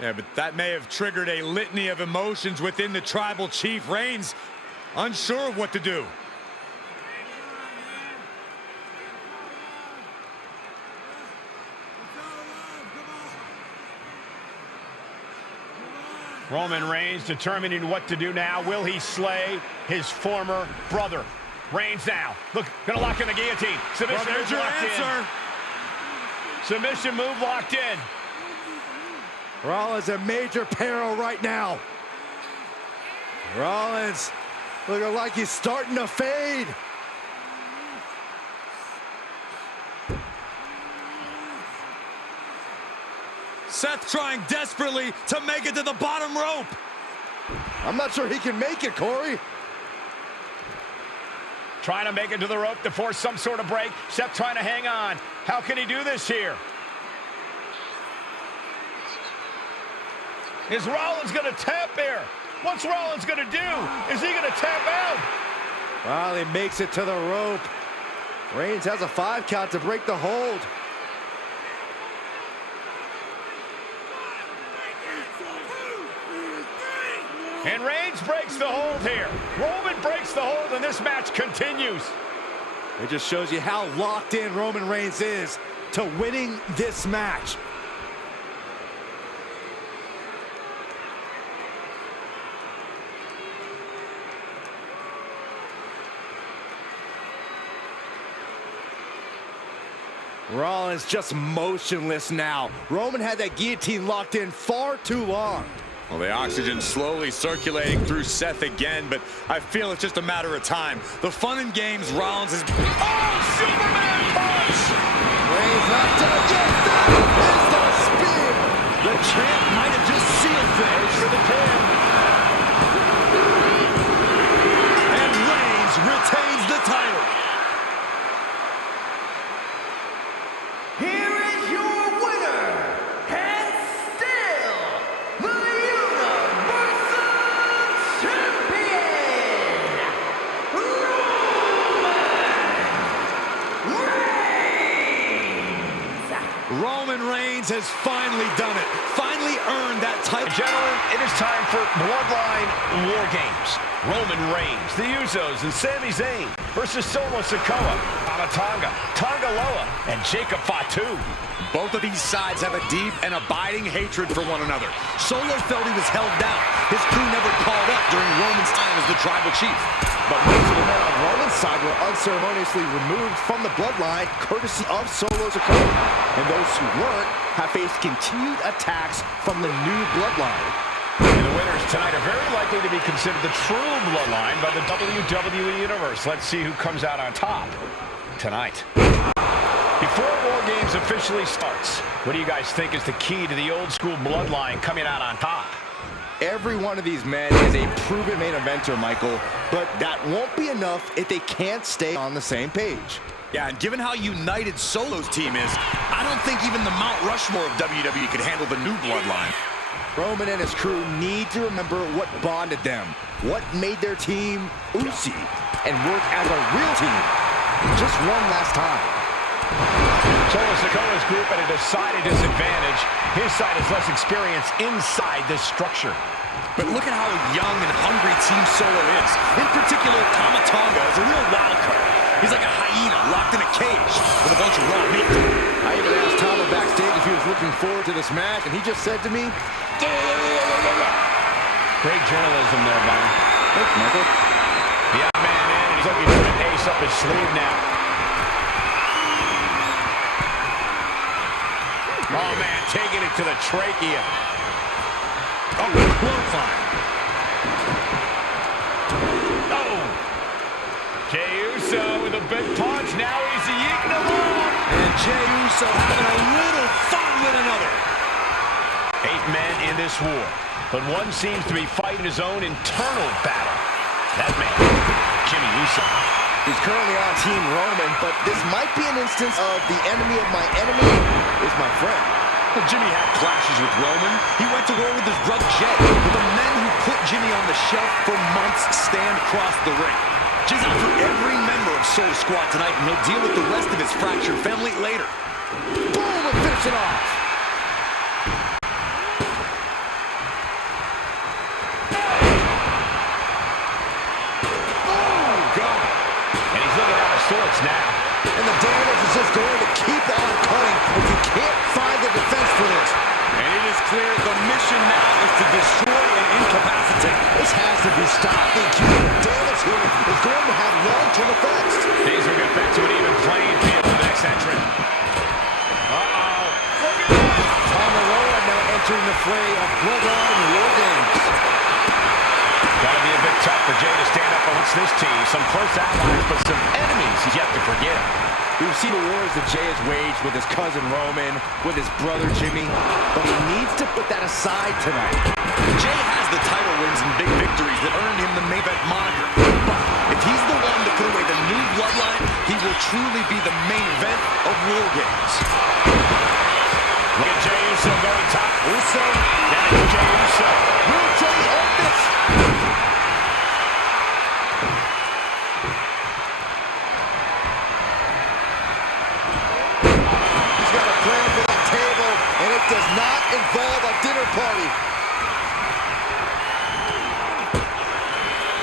Yeah, but that may have triggered a litany of emotions within the Tribal Chief. Reigns unsure of what to do. Roman Reigns determining what to do now. Will he slay his former brother? Reigns now. Look, gonna lock in the guillotine. Submission Well, there's move your locked answer. in. Submission move locked in. Rollins in major peril right now. Rollins looking like he's starting to fade. Seth trying desperately to make it to the bottom rope. I'm not sure he can make it, Corey. Trying to make it to the rope to force some sort of break. Seth trying to hang on. How can he do this here? Is Rollins gonna tap here? What's Rollins gonna do? Is he gonna tap out? Well, he makes it to the rope. Reigns has a 5 count to break the hold. And Reigns breaks the hold here. Roman breaks the hold, and this match continues. It just shows you how locked in Roman Reigns is to winning this match. Rollins just motionless now. Roman had that guillotine locked in far too long. Well, the oxygen slowly circulating through Seth again, but I feel it's just a matter of time. The fun and games Rollins is... Oh, Superman punch! Reigns not done yet. That is the spear. The champ might have just sealed things for the pin. And Reigns retains the title. Here is your winner, and still the Universal Champion, Roman Reigns has finally done it. Finally earned that title. Gentlemen, it is time for Bloodline War Games. Roman Reigns, the Usos, and Sami Zayn versus Solo Sikoa, Tonga, Tonga Loa, and Jacob Fatu. Both of these sides have a deep and abiding hatred for one another. Solo felt he was held down. His crew never called up during Roman's time as the Tribal Chief. But most of the men on Roman's side were unceremoniously removed from the bloodline, courtesy of Solo Sikoa. And those who weren't have faced continued attacks from the new bloodline. And the winners tonight are very likely to be considered the true bloodline by the WWE Universe. Let's see who comes out on top tonight. Before War Games officially starts, what do you guys think is the key to the old school bloodline coming out on top? Every one of these men is a proven main eventer, Michael, but that won't be enough if they can't stay on the same page. Yeah, and given how united Solo's team is, I don't think even the Mount Rushmore of WWE could handle the new bloodline. Roman and his crew need to remember what bonded them, what made their team Uzi, and work as a real team. just one last time. Solo Sikoa's group at a decided disadvantage. His side has less experience inside this structure. But look at how young and hungry Team Solo is. In particular, Tama Tonga is a real wild card. He's like a hyena locked in a cage with a bunch of raw meat. I even asked Tama backstage if he was looking forward to this match, and he just said to me, Great journalism there, Byron. thanks, Michael. The young man in, and he's looking for an ace up his sleeve now. Oh, man, taking it to the trachea. Oh, clothesline. Oh! Jey Uso with a big punch. Now he's yeeting along. And Jey Uso having a little fun with another. 8 men in this war, but one seems to be fighting his own internal battle. That man, Jimmy Uso. He's currently on Team Roman, but this might be an instance of the enemy of my enemy is my friend. Well, Jimmy had clashes with Roman. He went to war with his brother Jey. But the men who put Jimmy on the shelf for months stand across the ring. Jey's out for every member of Soul Squad tonight, and he'll deal with the rest of his fractured family later. Boom, and finish it off. Oh, God. And he's looking out of sorts now. And the damage is just going to keep on cutting if you can't find the defense for this. And it is clear the mission now is to destroy and incapacitate. This has to be stopped. The cumulative damage here is going to have long-term effects. Things will get back to an even playing field for the next entrant. Uh-oh. Look at this. Tama Tonga now entering the fray of Bloodline War Games. Gotta be a bit tough for Jey to stand up against this team. Some close allies, but some enemies he's yet to forget. We've seen the wars that Jey has waged with his cousin Roman, with his brother Jimmy, but he needs to put that aside tonight. Jey has the title wins and big victories that earned him the main event moniker. But if he's the one to put away the new Bloodline, he will truly be the main event of War Games. Look at Jey Uso going top. Uso, Down to Jey Uso. will Jey end this? He's got a plan for that table, and it does not involve a dinner party.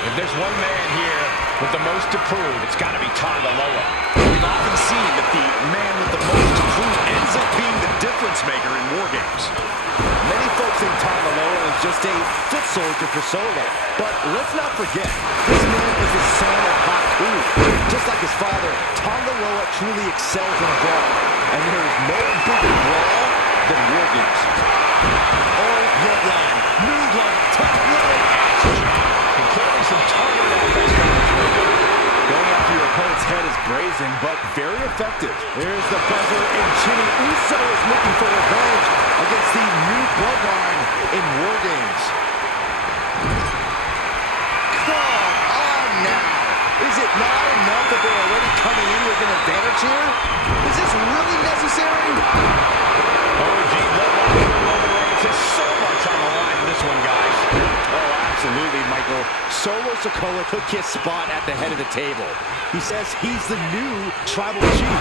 If there's one man here with the most to prove, it's got to be Tonga Loa. We've often seen that the man with the most to prove ends up being the difference maker in War Games. Many folks think Tonga Loa is just a foot soldier for Solo, but let's not forget, this man is the son of Haku. Just like his father, Tonga Loa truly excels in a brawl, and there is no bigger brawl than War Games. Oh, Bloodline, new blood, top rope. Clearly some target offense coming through. Going after your opponent's head is brazen, but very effective. Here's the buzzer, and Jimmy Uso is looking for revenge against the new Bloodline in War Games. Come on now! Is it not enough that they're already coming in with an advantage here? Is this really necessary? OG Bloodline Roman Reigns has so much on the line in this one, guys. Oh, absolutely, Michael. Solo Sikoa took his spot at the head of the table. He says he's the new tribal chief.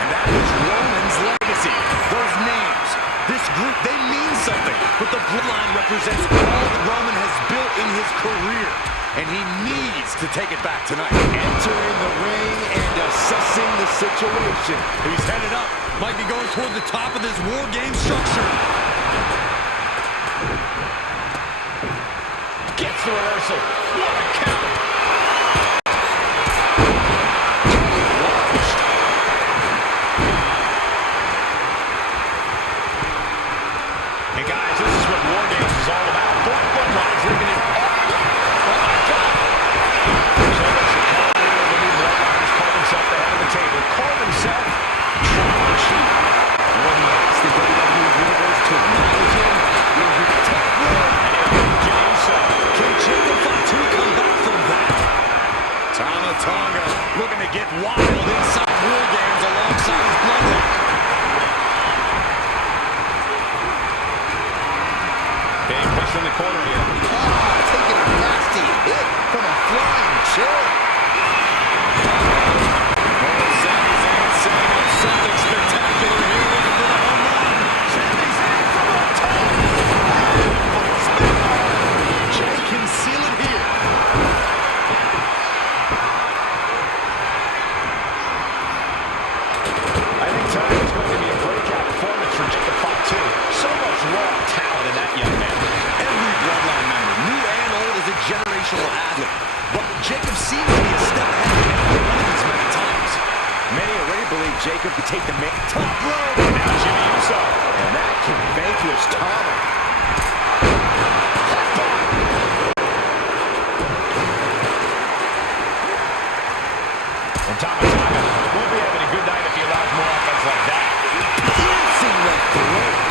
And that is Roman's legacy. Those names, this group, they mean something. But the Bloodline represents all that Roman has built in his career. And he needs to take it back tonight. Entering the ring and assessing the situation. He's headed up. Might be going toward the top of this War Game structure. Gets the reversal. What a count. Hey guys, this is what War Games is all about. Both Bloodlines living in oh my God. Solo Sikoa, leader of the new Bloodlines, called himself the head of the table. Called himself tribal chief. When he asked the WWE Universe to acknowledge him, he was with the top rope. Jey Uso. Can Jacob Fatu come back from that? Tama Tonga looking to get wild inside War Games alongside his Bloodline. Being pushed in the corner here. Ah, taking a nasty hit from a flying chair. Oh, raw talent in that young man. Every Bloodline member, new and old, is a generational athlete. But Jacob seems to be a step ahead of every one of these men at times. Many already believe Jacob could take the top rope. And now Jimmy Uso. And that can vanquish Tama. And Tama won't be having a good night if he allows more offense like that. Piercing the throat.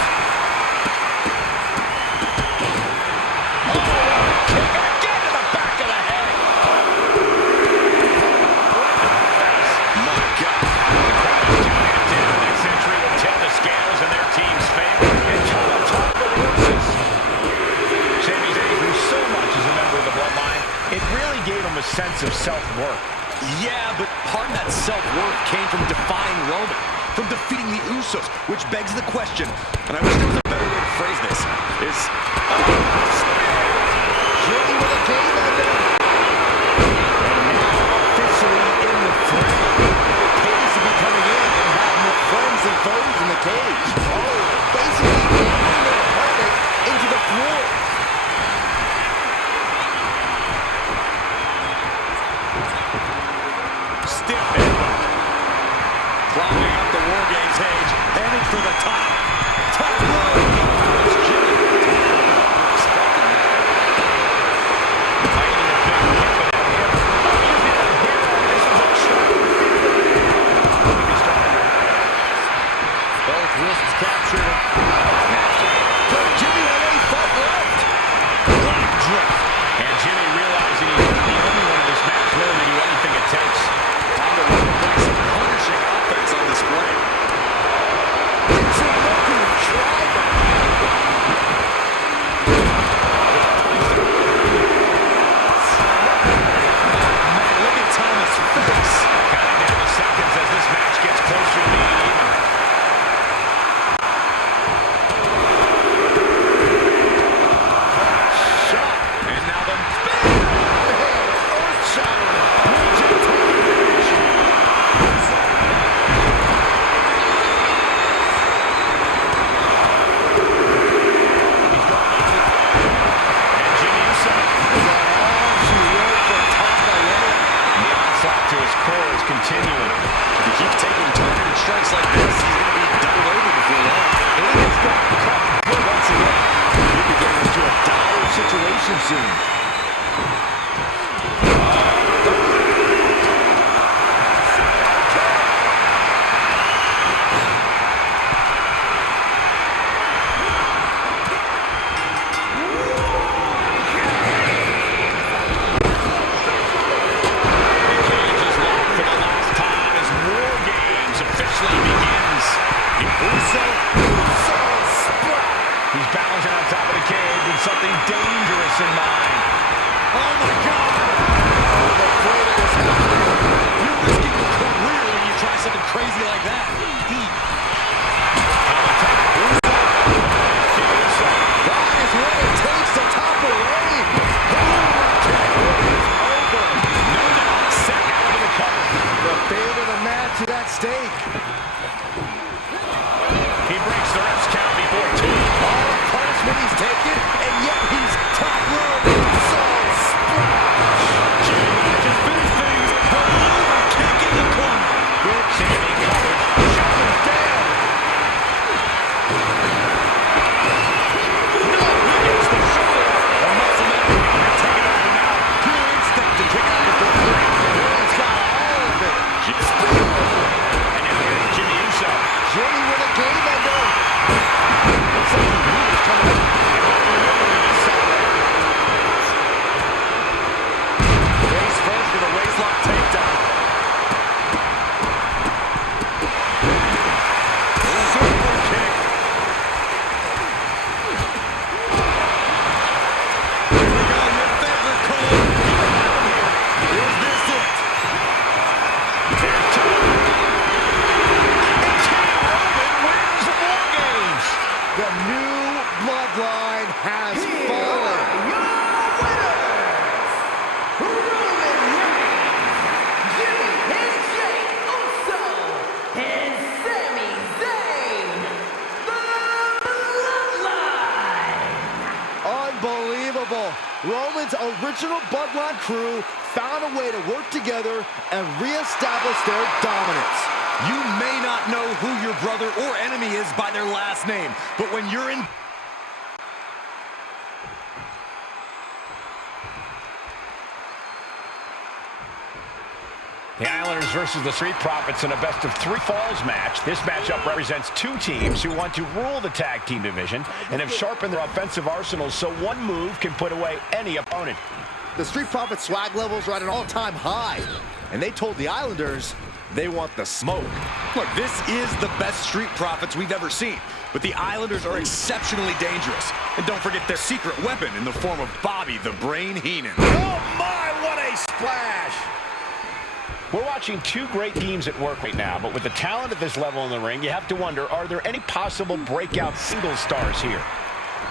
Kick again to the back of the head. My God. The crowd is counting it down. Next century will tip the scales in their team's favor. And Tama reverses. Sami Zayn grew so much as a member of the Bloodline, it really gave him a sense of self-worth. Yeah, but part of that self-worth came from defying Roman, from defeating the Usos, which begs the question, and I wish there was a better way to phrase this, is... Jimmy with a game ender. And now officially in the frame. Cage to be coming in and have more friends and foes in the cage. Oh, basically hammering their opponent into the floor. Stiff elbow. Climbing up the War Games cage, heading for the top. Top rope. It's Jimmy. Expecting that. Fighting a big hit without him. Oh, he's in a hero. This is a trap. Both wrists captured. But Jimmy had a fight left. Black drop. And Jimmy realizing he's not the only one in this match willing to do anything it takes. Time to run back some punishing offense on display. It's a looking driver. Man, look at Tama's face. Counting down the seconds as this match gets closer to being even. Shot. And now the And Jimmy Uso. The onslaught to his core is continuing. If he keeps taking targeted strikes like this, he's going to be doubled over before long. And it's got caught good once again. He could get into a dire situation soon. The cage is locked for the last time as War Games officially begins. He's balancing on top of the cage with something dangerous in mind. Oh, my God. You're risking your career when you try something crazy like that. That is what it takes to topple Reign. Over. No doubt, set out of the cover. The fate of the match is at stake. He breaks the ref's count before two. All the punishment he's taken, and yet he's top rope. So splash. Jimmy might just finish things. But kick in the corner. Good Jimmy covers. shoulders down. No, he gets the shoulder. The muscle man will take it over now. Pure instinct to kick out before three. Reigns got all of it. And now here's Jimmy Hogan's original Bloodline crew found a way to work together and reestablish their dominance. You may not know who your brother or enemy is by their last name, but when you're in... The Islanders versus the Street Profits in a best-of-3 falls match. This matchup represents two teams who want to rule the tag team division and have sharpened their offensive arsenals so one move can put away any opponent. The Street Profits swag levels are at an all-time high, and they told the Islanders they want the smoke. Look, this is the best Street Profits we've ever seen, but the Islanders are exceptionally dangerous. And don't forget their secret weapon in the form of Bobby the Brain Heenan. Oh my, what a splash! We're watching two great teams at work right now, but with the talent at this level in the ring, you have to wonder, are there any possible breakout single stars here?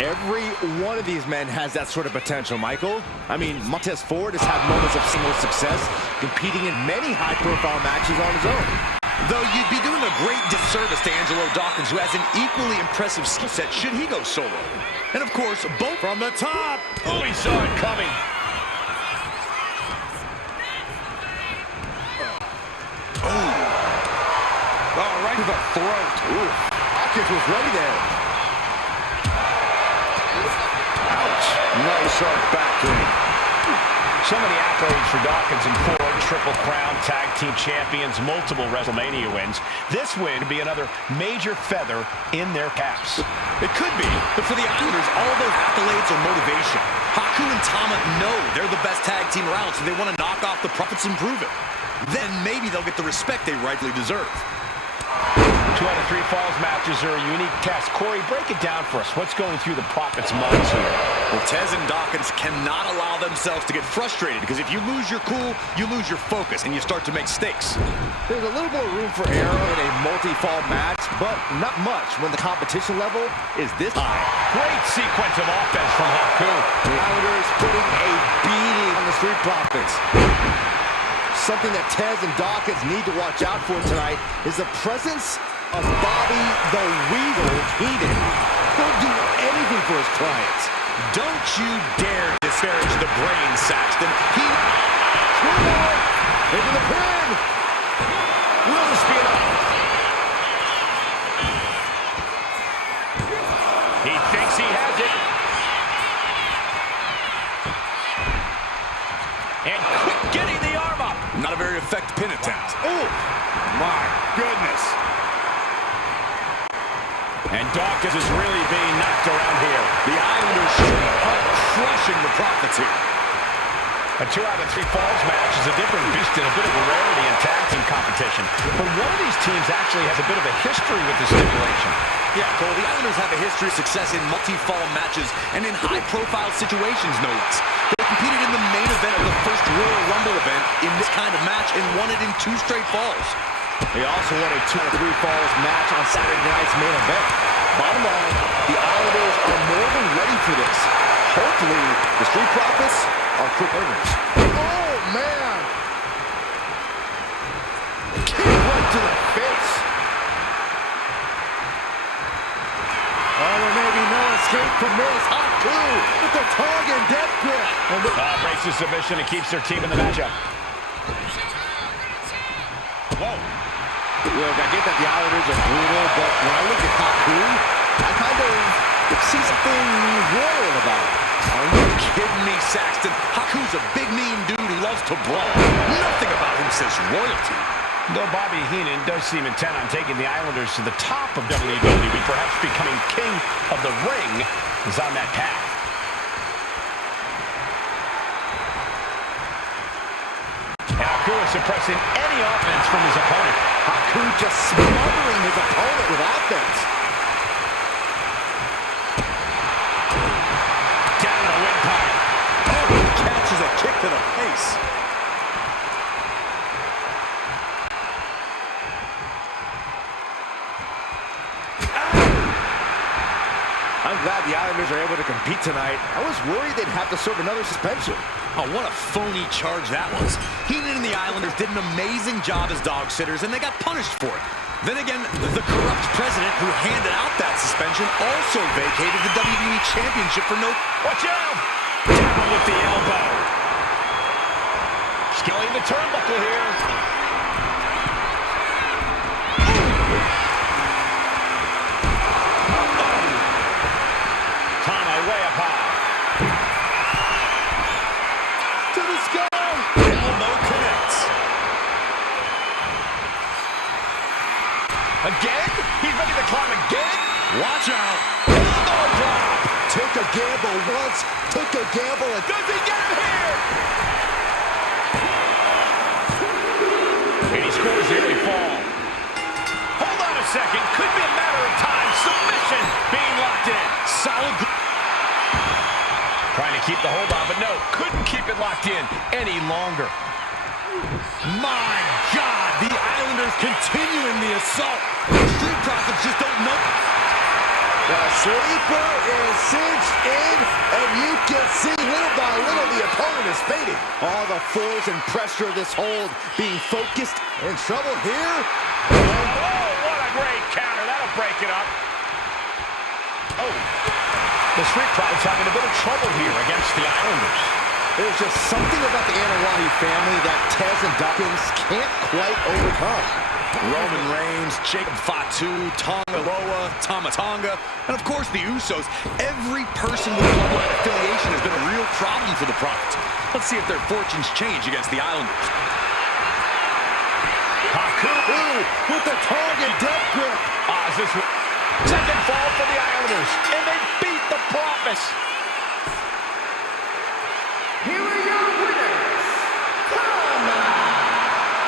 Every one of these men has that sort of potential, Michael. I mean, Montez Ford has had moments of single success, competing in many high-profile matches on his own. Though you'd be doing a great disservice to Angelo Dawkins, who has an equally impressive skill set should he go solo. And of course, both from the top. Oh, he saw it coming. Oh, right to the throat. Ooh, Dawkins was ready there. Ouch. Nice sharp backhand. So many accolades for Dawkins and Ford. Triple Crown Tag Team Champions, multiple WrestleMania wins. This win would be another major feather in their caps. It could be, but for the Islanders, all those accolades are motivation. Haku and Tama know they're the best tag team around, so they want to knock off the Profits and prove it. Then maybe they'll get the respect they rightfully deserve. 2 out of 3 falls matches are a unique test. Corey, break it down for us. What's going through the Profits' minds here? Well, Tez and Dawkins cannot allow themselves to get frustrated, because if you lose your cool, you lose your focus, and you start to make mistakes. There's a little more room for error in a multi-fall match, but not much when the competition level is this high. Great sequence of offense from Haku. The Islanders putting a beating on the Street Profits. Something that Tez and Dawkins need to watch out for tonight is the presence of Bobby the Weasel Heenan. He'll do anything for his clients. Don't you dare disparage the brain, Saxton. Into the pin. Will speed up. He thinks he has it. And quick getting the arm up. Not a very effective pin attempt. Oh, My goodness. And Dawkins is really being knocked around here. The Islanders straight up crushing the Profits here. A 2 out of 3 falls match is a different beast and a bit of a rarity in tag team competition. But one of these teams actually has a bit of a history with the stipulation. Yeah, Cole, the Islanders have a history of success in multi-fall matches and in high-profile situations, no less. They competed in the main event of the first Royal Rumble event in this kind of match and won it in 2 straight falls. they also won a 2 out of 3 falls match on Saturday night's main event. Bottom line, the Islanders are more than ready for this. Hopefully, the Street Profits are quick learners. Oh, man! Kick right to the face. Oh, there may be no escape from this. Haku with the tongue and death grip. And Breaks the submission and keeps their team in the matchup. Whoa. look, I get that the Islanders are brutal, but when I look at Haku, I kind of see something royal about it. Are you kidding me, Saxton? Haku's a big, mean dude who loves to brawl. Nothing about him says royalty. Though Bobby Heenan does seem intent on taking the Islanders to the top of WWE, perhaps becoming king of the ring, is on that path. Haku is suppressing any offense from his opponent. Haku just smothering his opponent with offense. Down the windpipe. Oh, he catches a kick to the face. I'm glad the Islanders are able to compete tonight. I was worried they'd have to serve another suspension. Oh, what a phony charge that was. Heenan and the Islanders did an amazing job as dog sitters, and they got punished for it. Then again, the corrupt president who handed out that suspension also vacated the WWE Championship for no... Watch out! Down with the elbow. Scaling the turnbuckle here. Tana way up high. To the sky. Elbow connects. Again? He's ready to climb again? Watch out. Elbow drop. Took a gamble once, took a gamble and Does he get him here? And he scores the early fall. Hold on a second. Could be a matter of time. Submission being locked in. Solid. Trying to keep the hold on, but no, couldn't keep it locked in any longer. My God, the Islanders continuing the assault. The Street Profits just don't know. the sleeper is cinched in, and you can see little by little the opponent is fading. All the force and pressure of this hold being focused. In trouble here. Oh, what a great counter. That'll break it up. Oh. The Street Profits having a bit of trouble here against the Islanders. There's just something about the Anawahi family that Tez and Dawkins can't quite overcome. Roman Reigns, Jacob Fatu, Tonga Loa, Tama Tonga, and of course the Usos. Every person with Bloodline affiliation has been a real problem for the Profits. Let's see if their fortunes change against the Islanders. Haku with the Tongan death grip. Is this second fall for the Islanders, and they beat the Profits. Here are your winners, Tama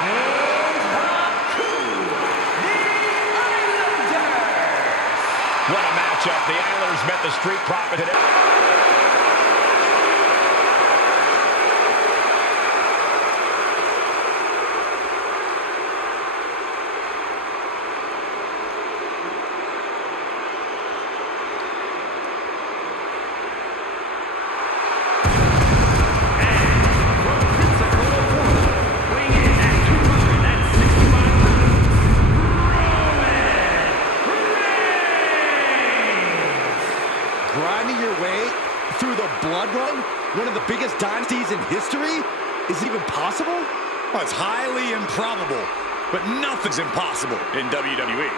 and Haku, the Islanders. What a matchup. The Islanders met the Street Profits today. Grinding your way through the Bloodline, one of the biggest dynasties in history? Is it even possible? Well, it's highly improbable, but nothing's impossible in WWE.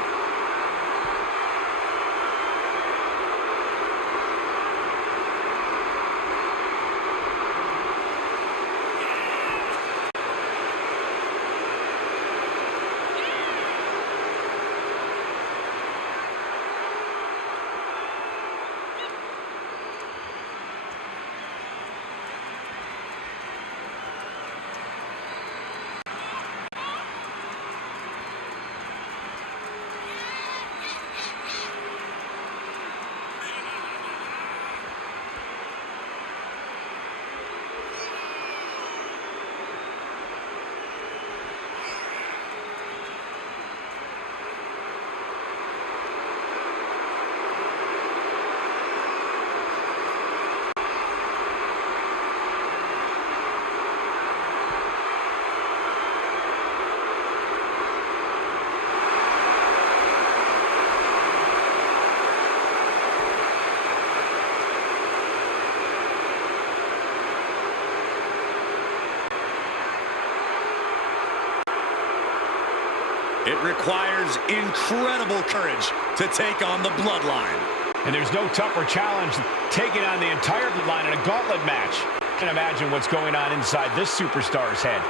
It requires incredible courage to take on the Bloodline. And there's no tougher challenge than taking on the entire Bloodline in a gauntlet match. I can imagine what's going on inside this superstar's head.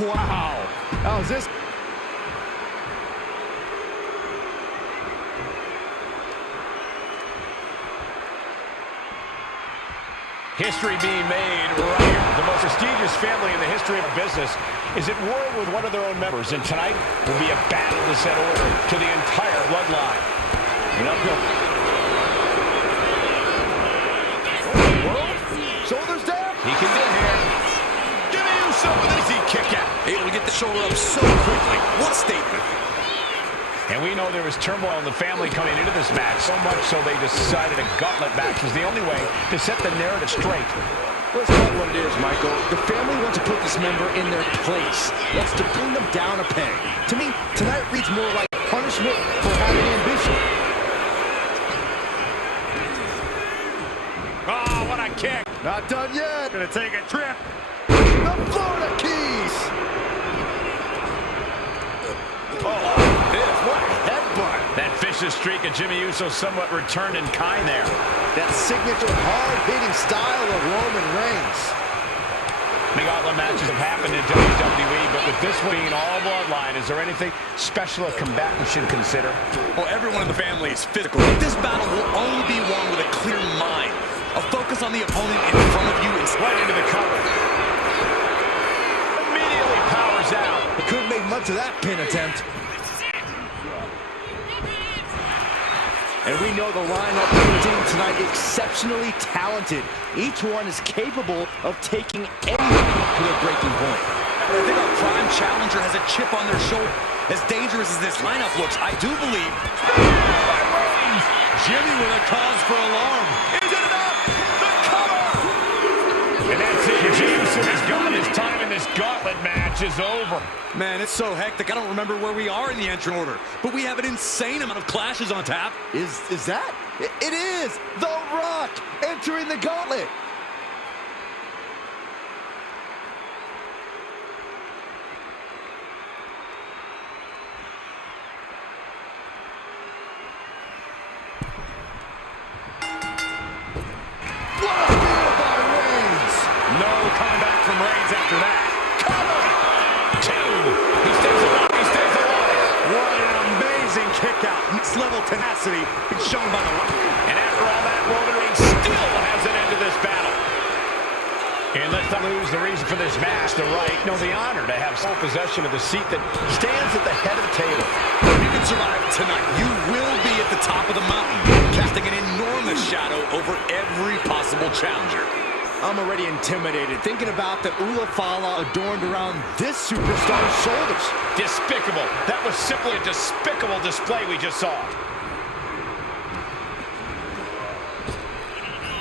Wow. How's this? History being made right here. The most prestigious family in the history of our business is at war with one of their own members, and tonight will be a battle to set order to the entire Bloodline. And uphill. Shoulders down. He can get here. Give me you some with an easy kick out. Able to get the shoulder up so quickly. What a statement. And we know there was turmoil in the family coming into this match, so much so they decided a gauntlet match was the only way to set the narrative straight. Let's call it what it is, Michael. The family wants to put this member in their place. Wants to bring them down a peg. To me, tonight reads more like punishment for having ambition. Oh, what a kick. Not done yet. Gonna take a trip. The Florida Keys. What a headbutt. That vicious streak of Jimmy Uso somewhat returned in kind there. That signature hard-hitting style of Roman Reigns. The gauntlet matches have happened in WWE, but with this one being all Bloodline, is there anything special a combatant should consider? Well, everyone in the family is physical, but this battle will only be won with a clear mind. A focus on the opponent in front of you and Right into the cover. Immediately powers out. Couldn't make much of that pin attempt. And we know the lineup of the team tonight is exceptionally talented. Each one is capable of taking anyone to their breaking point. I think our prime challenger has a chip on their shoulder. As dangerous as this lineup looks, I do believe Jimmy with a cause for alarm. Is it enough? The cover! And that's it. Jameson has gone. His time in this gauntlet match is over. Man, it's so hectic. I don't remember where we are in the entrant order, but we have an insane amount of clashes on tap. Is that? It is! The Rock entering the gauntlet! What a steal by Reigns! No coming back from Reigns after that. Cover! Two! He stays alive. He stays alive. What an amazing kick out. Next level tenacity been shown by the Rock. And after all that, Roman Reigns still has an end to this battle. And let's not lose the reason for this match, the right, no, the honor to have sole possession of the seat that stands at the head of the table. If you can survive tonight, you will be at the top of the mountain, casting an enormous shadow over every possible challenger. I'm already intimidated thinking about the Ulafala adorned around this superstar's shoulders. Despicable. That was simply a despicable display we just saw.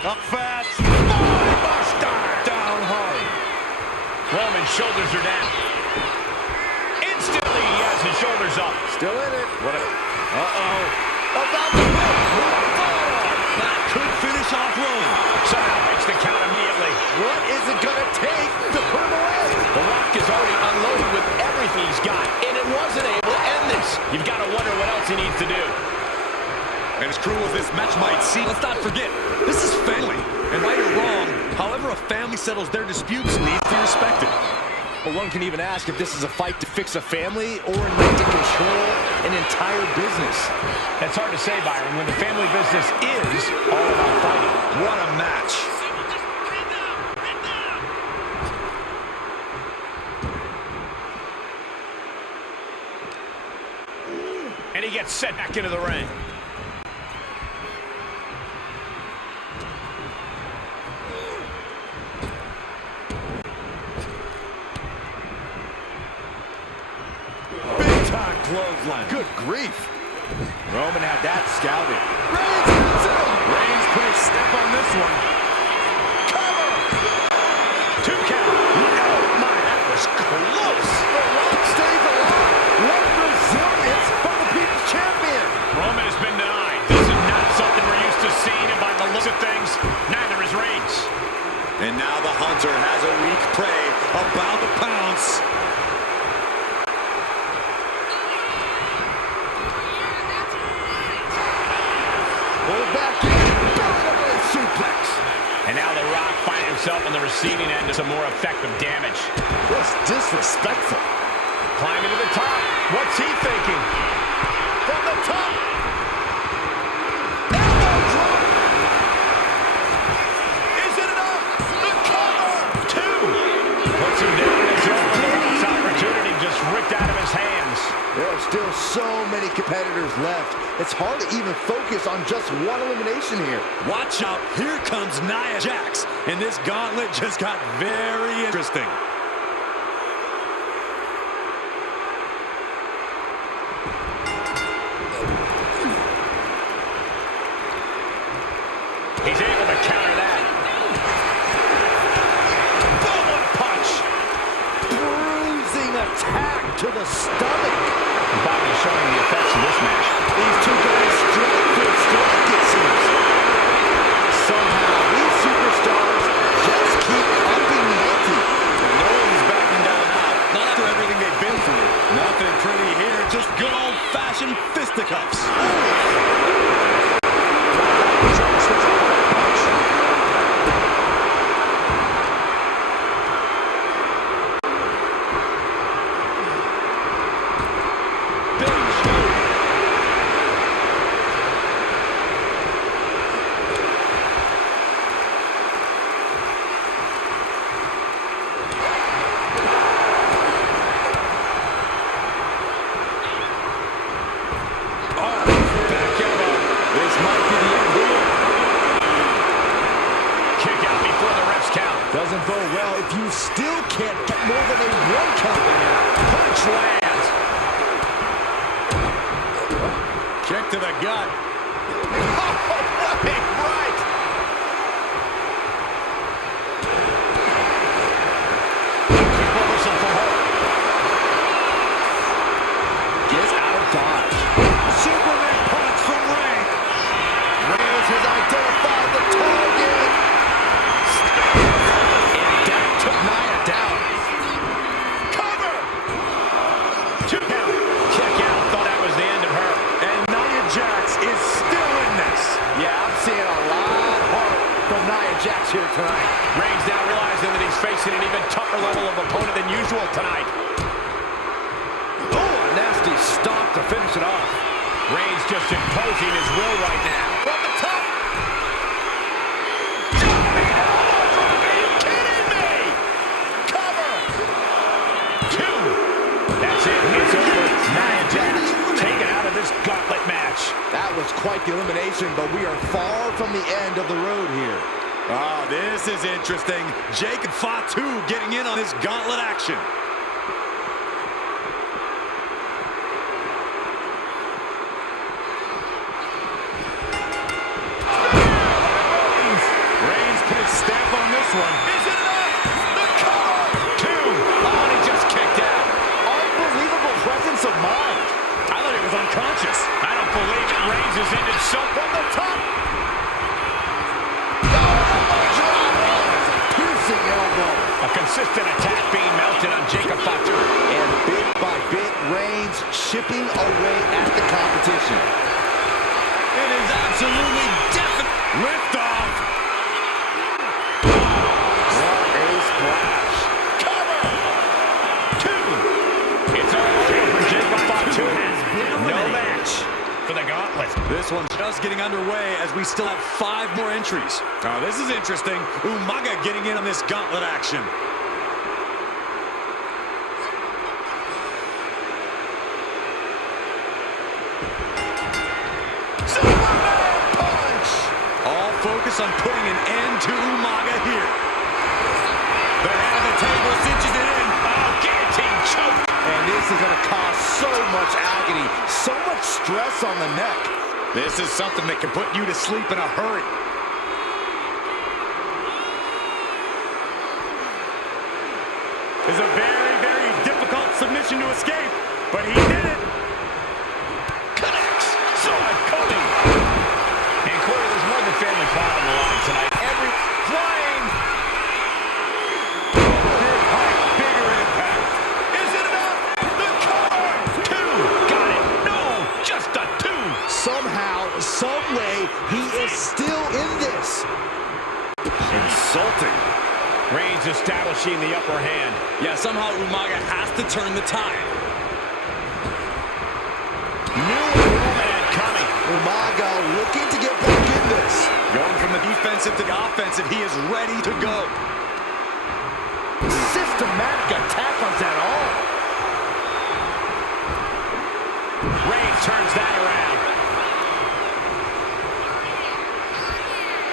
Up fast. Buster! Down hard. Roman's shoulders are down. Instantly, he has his shoulders up. Still in it. What a... Uh-oh. About to win. That could finish off Roman. Somehow makes the count immediately. What is it going to take to put him away? The Rock is already unloaded with everything he's got, and it wasn't able to end this. You've got to wonder what else he needs to do. And as cruel as this match might seem, let's not forget, this is family. And right or wrong, however a family settles their disputes needs to be respected. Well, one can even ask if this is a fight to fix a family or a night to control an entire business. That's hard to say, Byron, when the family business is all about fighting. What a match. And he gets set back into the ring. Clothesline. Good grief. Roman had that scouted. Reigns put his step on this one. Cover! 2 count. Oh, my, that was close. The Rock stays alive. What resilience from the People's Champion. Roman has been denied. This is not something we're used to seeing, and by the looks of things, neither is Reigns. And now the hunter has a weak prey about to pounce. And now The Rock finds himself on the receiving end of some more effective damage. Just disrespectful. Climbing to the top. What's he thinking? From the top. Elbow drop. Is it enough? The cover. 2. Puts him down in his own. The Rock's opportunity just ripped out of his hands. There are still so many competitors left. It's hard to even focus on just one elimination here. Watch out, here comes Nia Jax, and this gauntlet just got very interesting. the stomach. Bobby showing the effects of this match. These two guys strike for strike, it seems. Somehow, these superstars just keep upping the ante. No one's backing down now. Not after everything they've been through. Nothing pretty here. Just good old-fashioned fisticuffs. Doesn't bode well if you still can't get more than a one count in here. Punch lands. Kick to the gut. Right. Whistle for her. Gets out of dodge. Superman punch from Ray. Reigns has identified the target. Took Nia down. Cover. 2 count. Kick out. Thought that was the end of her. And Nia Jax is still in this. Yeah, I'm seeing a lot of heart from Nia Jax here tonight. Reigns now realizing that he's facing an even tougher level of opponent than usual tonight. Oh, a nasty stomp to finish it off. Reigns just imposing his will right now. From the top. It's over. Nia Jax taken out of this gauntlet match. That was quite the elimination, but we are far from the end of the road here. Oh, this is interesting. Jake and Fatu getting in on this gauntlet action. Reigns put his stamp on this one. Is it enough? The cover. 2. Oh, and he just kicked out. Unbelievable presence of mind. I thought he was unconscious. I don't believe it. Reigns has ended so from the top. Piercing elbow. A consistent attack being mounted on Jacob Fatu. And bit by bit, Reigns chipping away at the competition. It is absolutely definite. Lift off. What a splash. Cover. 2. It's all over for Jacob Fatu. No match for the gauntlet. This one's just getting underway as we still have 5 more entries. Oh, this is interesting. Umaga getting in on this gauntlet action. Superman punch. All focus on putting an end to Umaga here. The head of the table cinches it in. Oh, guillotine choke. And this is going to cause so much agony, so much stress on the neck. This is something that can put you to sleep in a hurry. It's a very, very difficult submission to escape, but he did it. Connects. Saw it coming. And Corey, there's more than family pride on the line tonight. Every flying. Big height, bigger impact. Is it enough? The cover. 2. Got it. No, just a 2. Somehow, some way, he is still in this. Insulting. Reigns establishing the upper hand. Yeah, somehow Umaga has to turn the tide. New enrollment coming. Umaga looking to get back in this. Going from the defensive to the offensive, he is ready to go. Systematic attack on that arm. Reigns turns that around.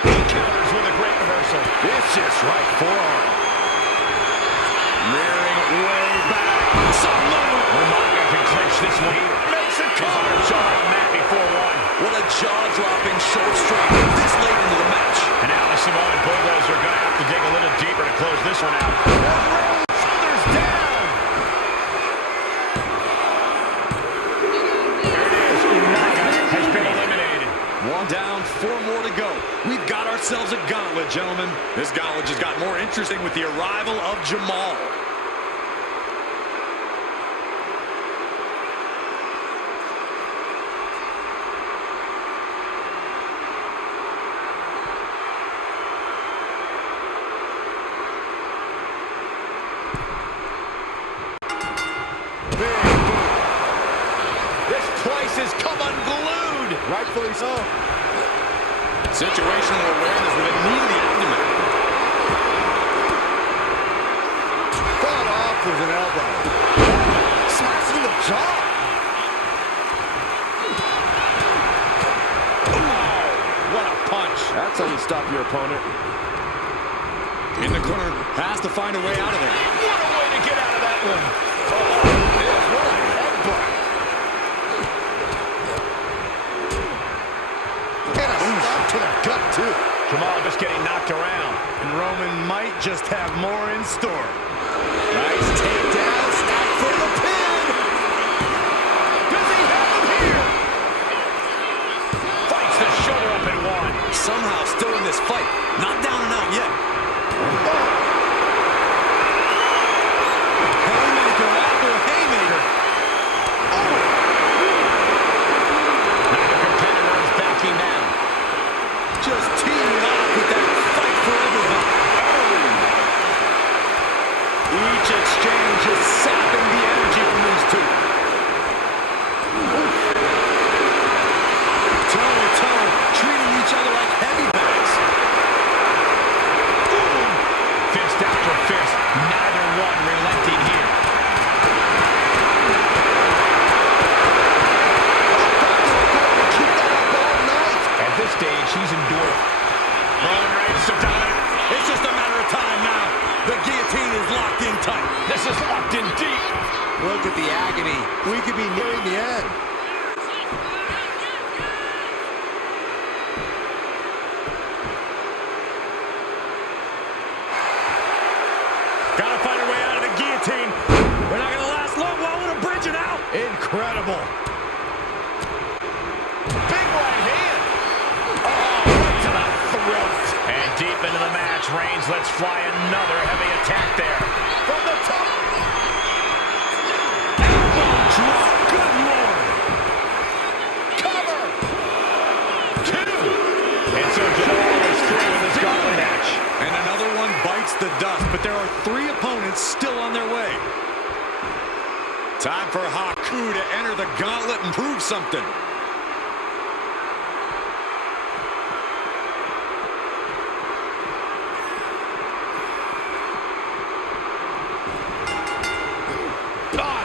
He counters with a great reversal. Vicious right forearm. Rearing way back. Umaga can clinch this one. Makes it cover. His arm shot mat before 1. What a jaw-dropping shoulder strike this late into the match. And now the Samoan Bulldozer are going to have to dig a little deeper to close this one out. Shoulders down. ourselves a gauntlet, gentlemen. This gauntlet just got more interesting with the arrival of Jamal. This place has come unglued. Rightfully so. Situational awareness with a knee to the abdomen. Fought off with an elbow. Smash to the jaw. Oh, what a punch. That's how you stop your opponent. In the corner, has to find a way out of there. What a way to get out of that one. What a headbutt. And a stop to the gut, too. Jamal just getting knocked around. And Roman might just have more in store. Nice takedown, snap for the pin. Does he have him here? Fights the shoulder up in one. Somehow still in this fight. Not down and out yet. Haymaker after haymaker. Neither competitor is backing down. Just teeing off with that fight for everybody. Each exchange is sapping the energy from these two. Toe to toe, treating each other like heavyweights. Fist after fist. Neither one relenting here. Keep that up all night. At this stage, he's enduring. Roman Reigns to dominate. It's just a matter of time now. The guillotine is locked in tight. This is locked in deep. Look at the agony. We could be nearing the end. Gotta find a way out of the guillotine. We're not gonna last long while we're bridging out. Incredible. Big right hand. Oh, right to the throat. And deep into the match, Reigns lets fly another heavy attack there. From the top. Elbow drop. Good Lord. Cover. Two. And so Jamal is through in this gauntlet match. And another one bites the dust, but there are 3 opponents still on their way. Time for Haku to enter the gauntlet and prove something.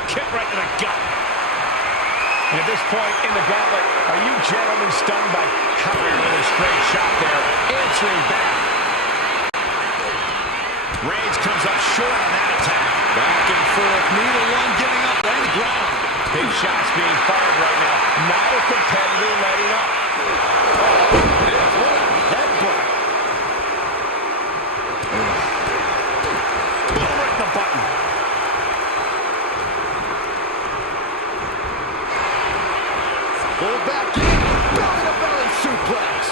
Kick right to the gut. And at this point in the gauntlet, are you gentlemen stunned by countering with a straight shot there? Answering back. Reigns comes up short on that attack. Back and forth, neither one giving up any ground. Big shots being fired right now. Neither competitor letting up. What a headbutt. Boom, right in the button. Pull back in. Belly-to-belly suplex.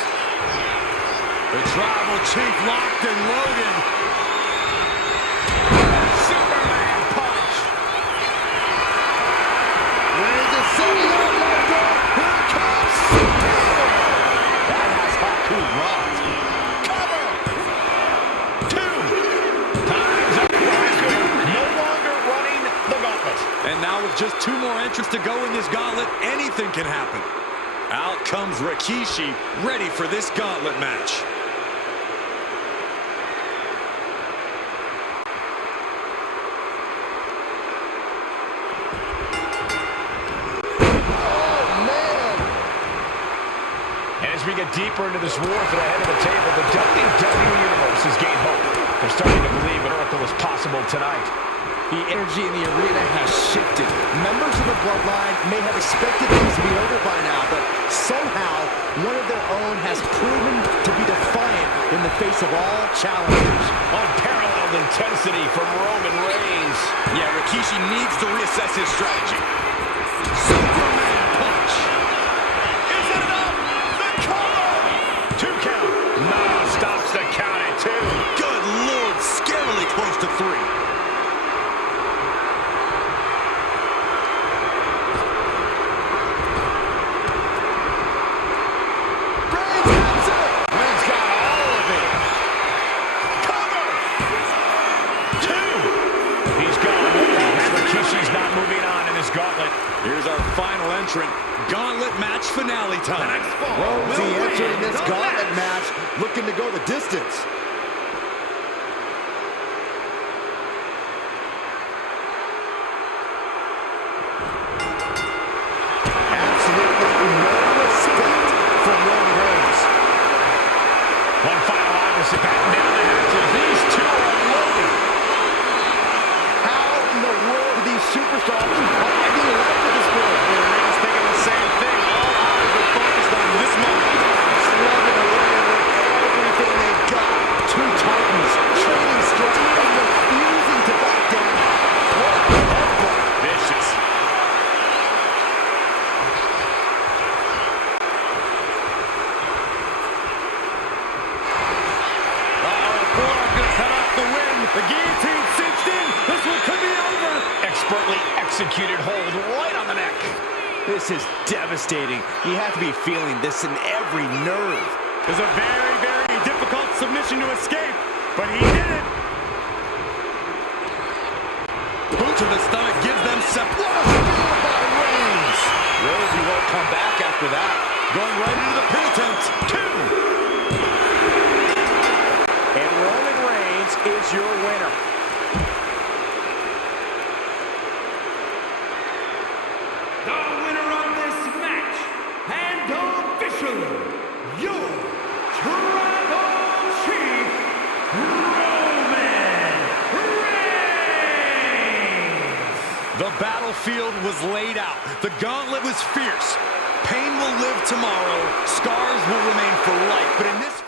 The Tribal Chief locked and loaded. Superman punch. Reigns is setting up, Michael. Here it comes. That has Haku rocked. Cover. Two. Time's up for Haku. No longer running the gauntlet. And now with just 2 more entrants to go in this gauntlet, anything can happen. Out comes Rikishi, ready for this gauntlet match. As we get deeper into this war for the head of the table, the WWE Universe has gained hope. They're starting to believe a miracle is possible tonight. The energy in the arena has shifted. Members of the Bloodline may have expected things to be over by now, but somehow one of their own has proven to be defiant in the face of all challengers. Unparalleled intensity from Roman Reigns. Yeah, Rikishi needs to reassess his strategy. Superman punch. Is it enough? The cover! 2 count. No, stop. Here's our final entrant. Gauntlet match finale time. Rosie entering this gauntlet match, looking to go the distance. Absolutely no respect from Roman Reigns. One final opposite batten down the hatches. These two are loaded. How in the world do these superstars have any left at this point? Reigns thinking the same thing. All eyes are focused on this moment. Slugging away with everything they've got. Two titans, trading strength, and refusing to back down. What a headbutt. Vicious. The guillotine cinched in. This one could be over. Expertly executed hold right on the neck. This is devastating. You have to be feeling this in every nerve. It was a very, very difficult submission to escape, but he did it. Boot to the stomach gives them separate. What a spear by Reigns. Rosie won't come back after that. Going right into the pin attempt. 2. And Roman Reigns is your winner. The winner of this match, and officially, your Tribal Chief, Roman Reigns! The battlefield was laid out. The gauntlet was fierce. Pain will live tomorrow. Scars will remain for life. But in this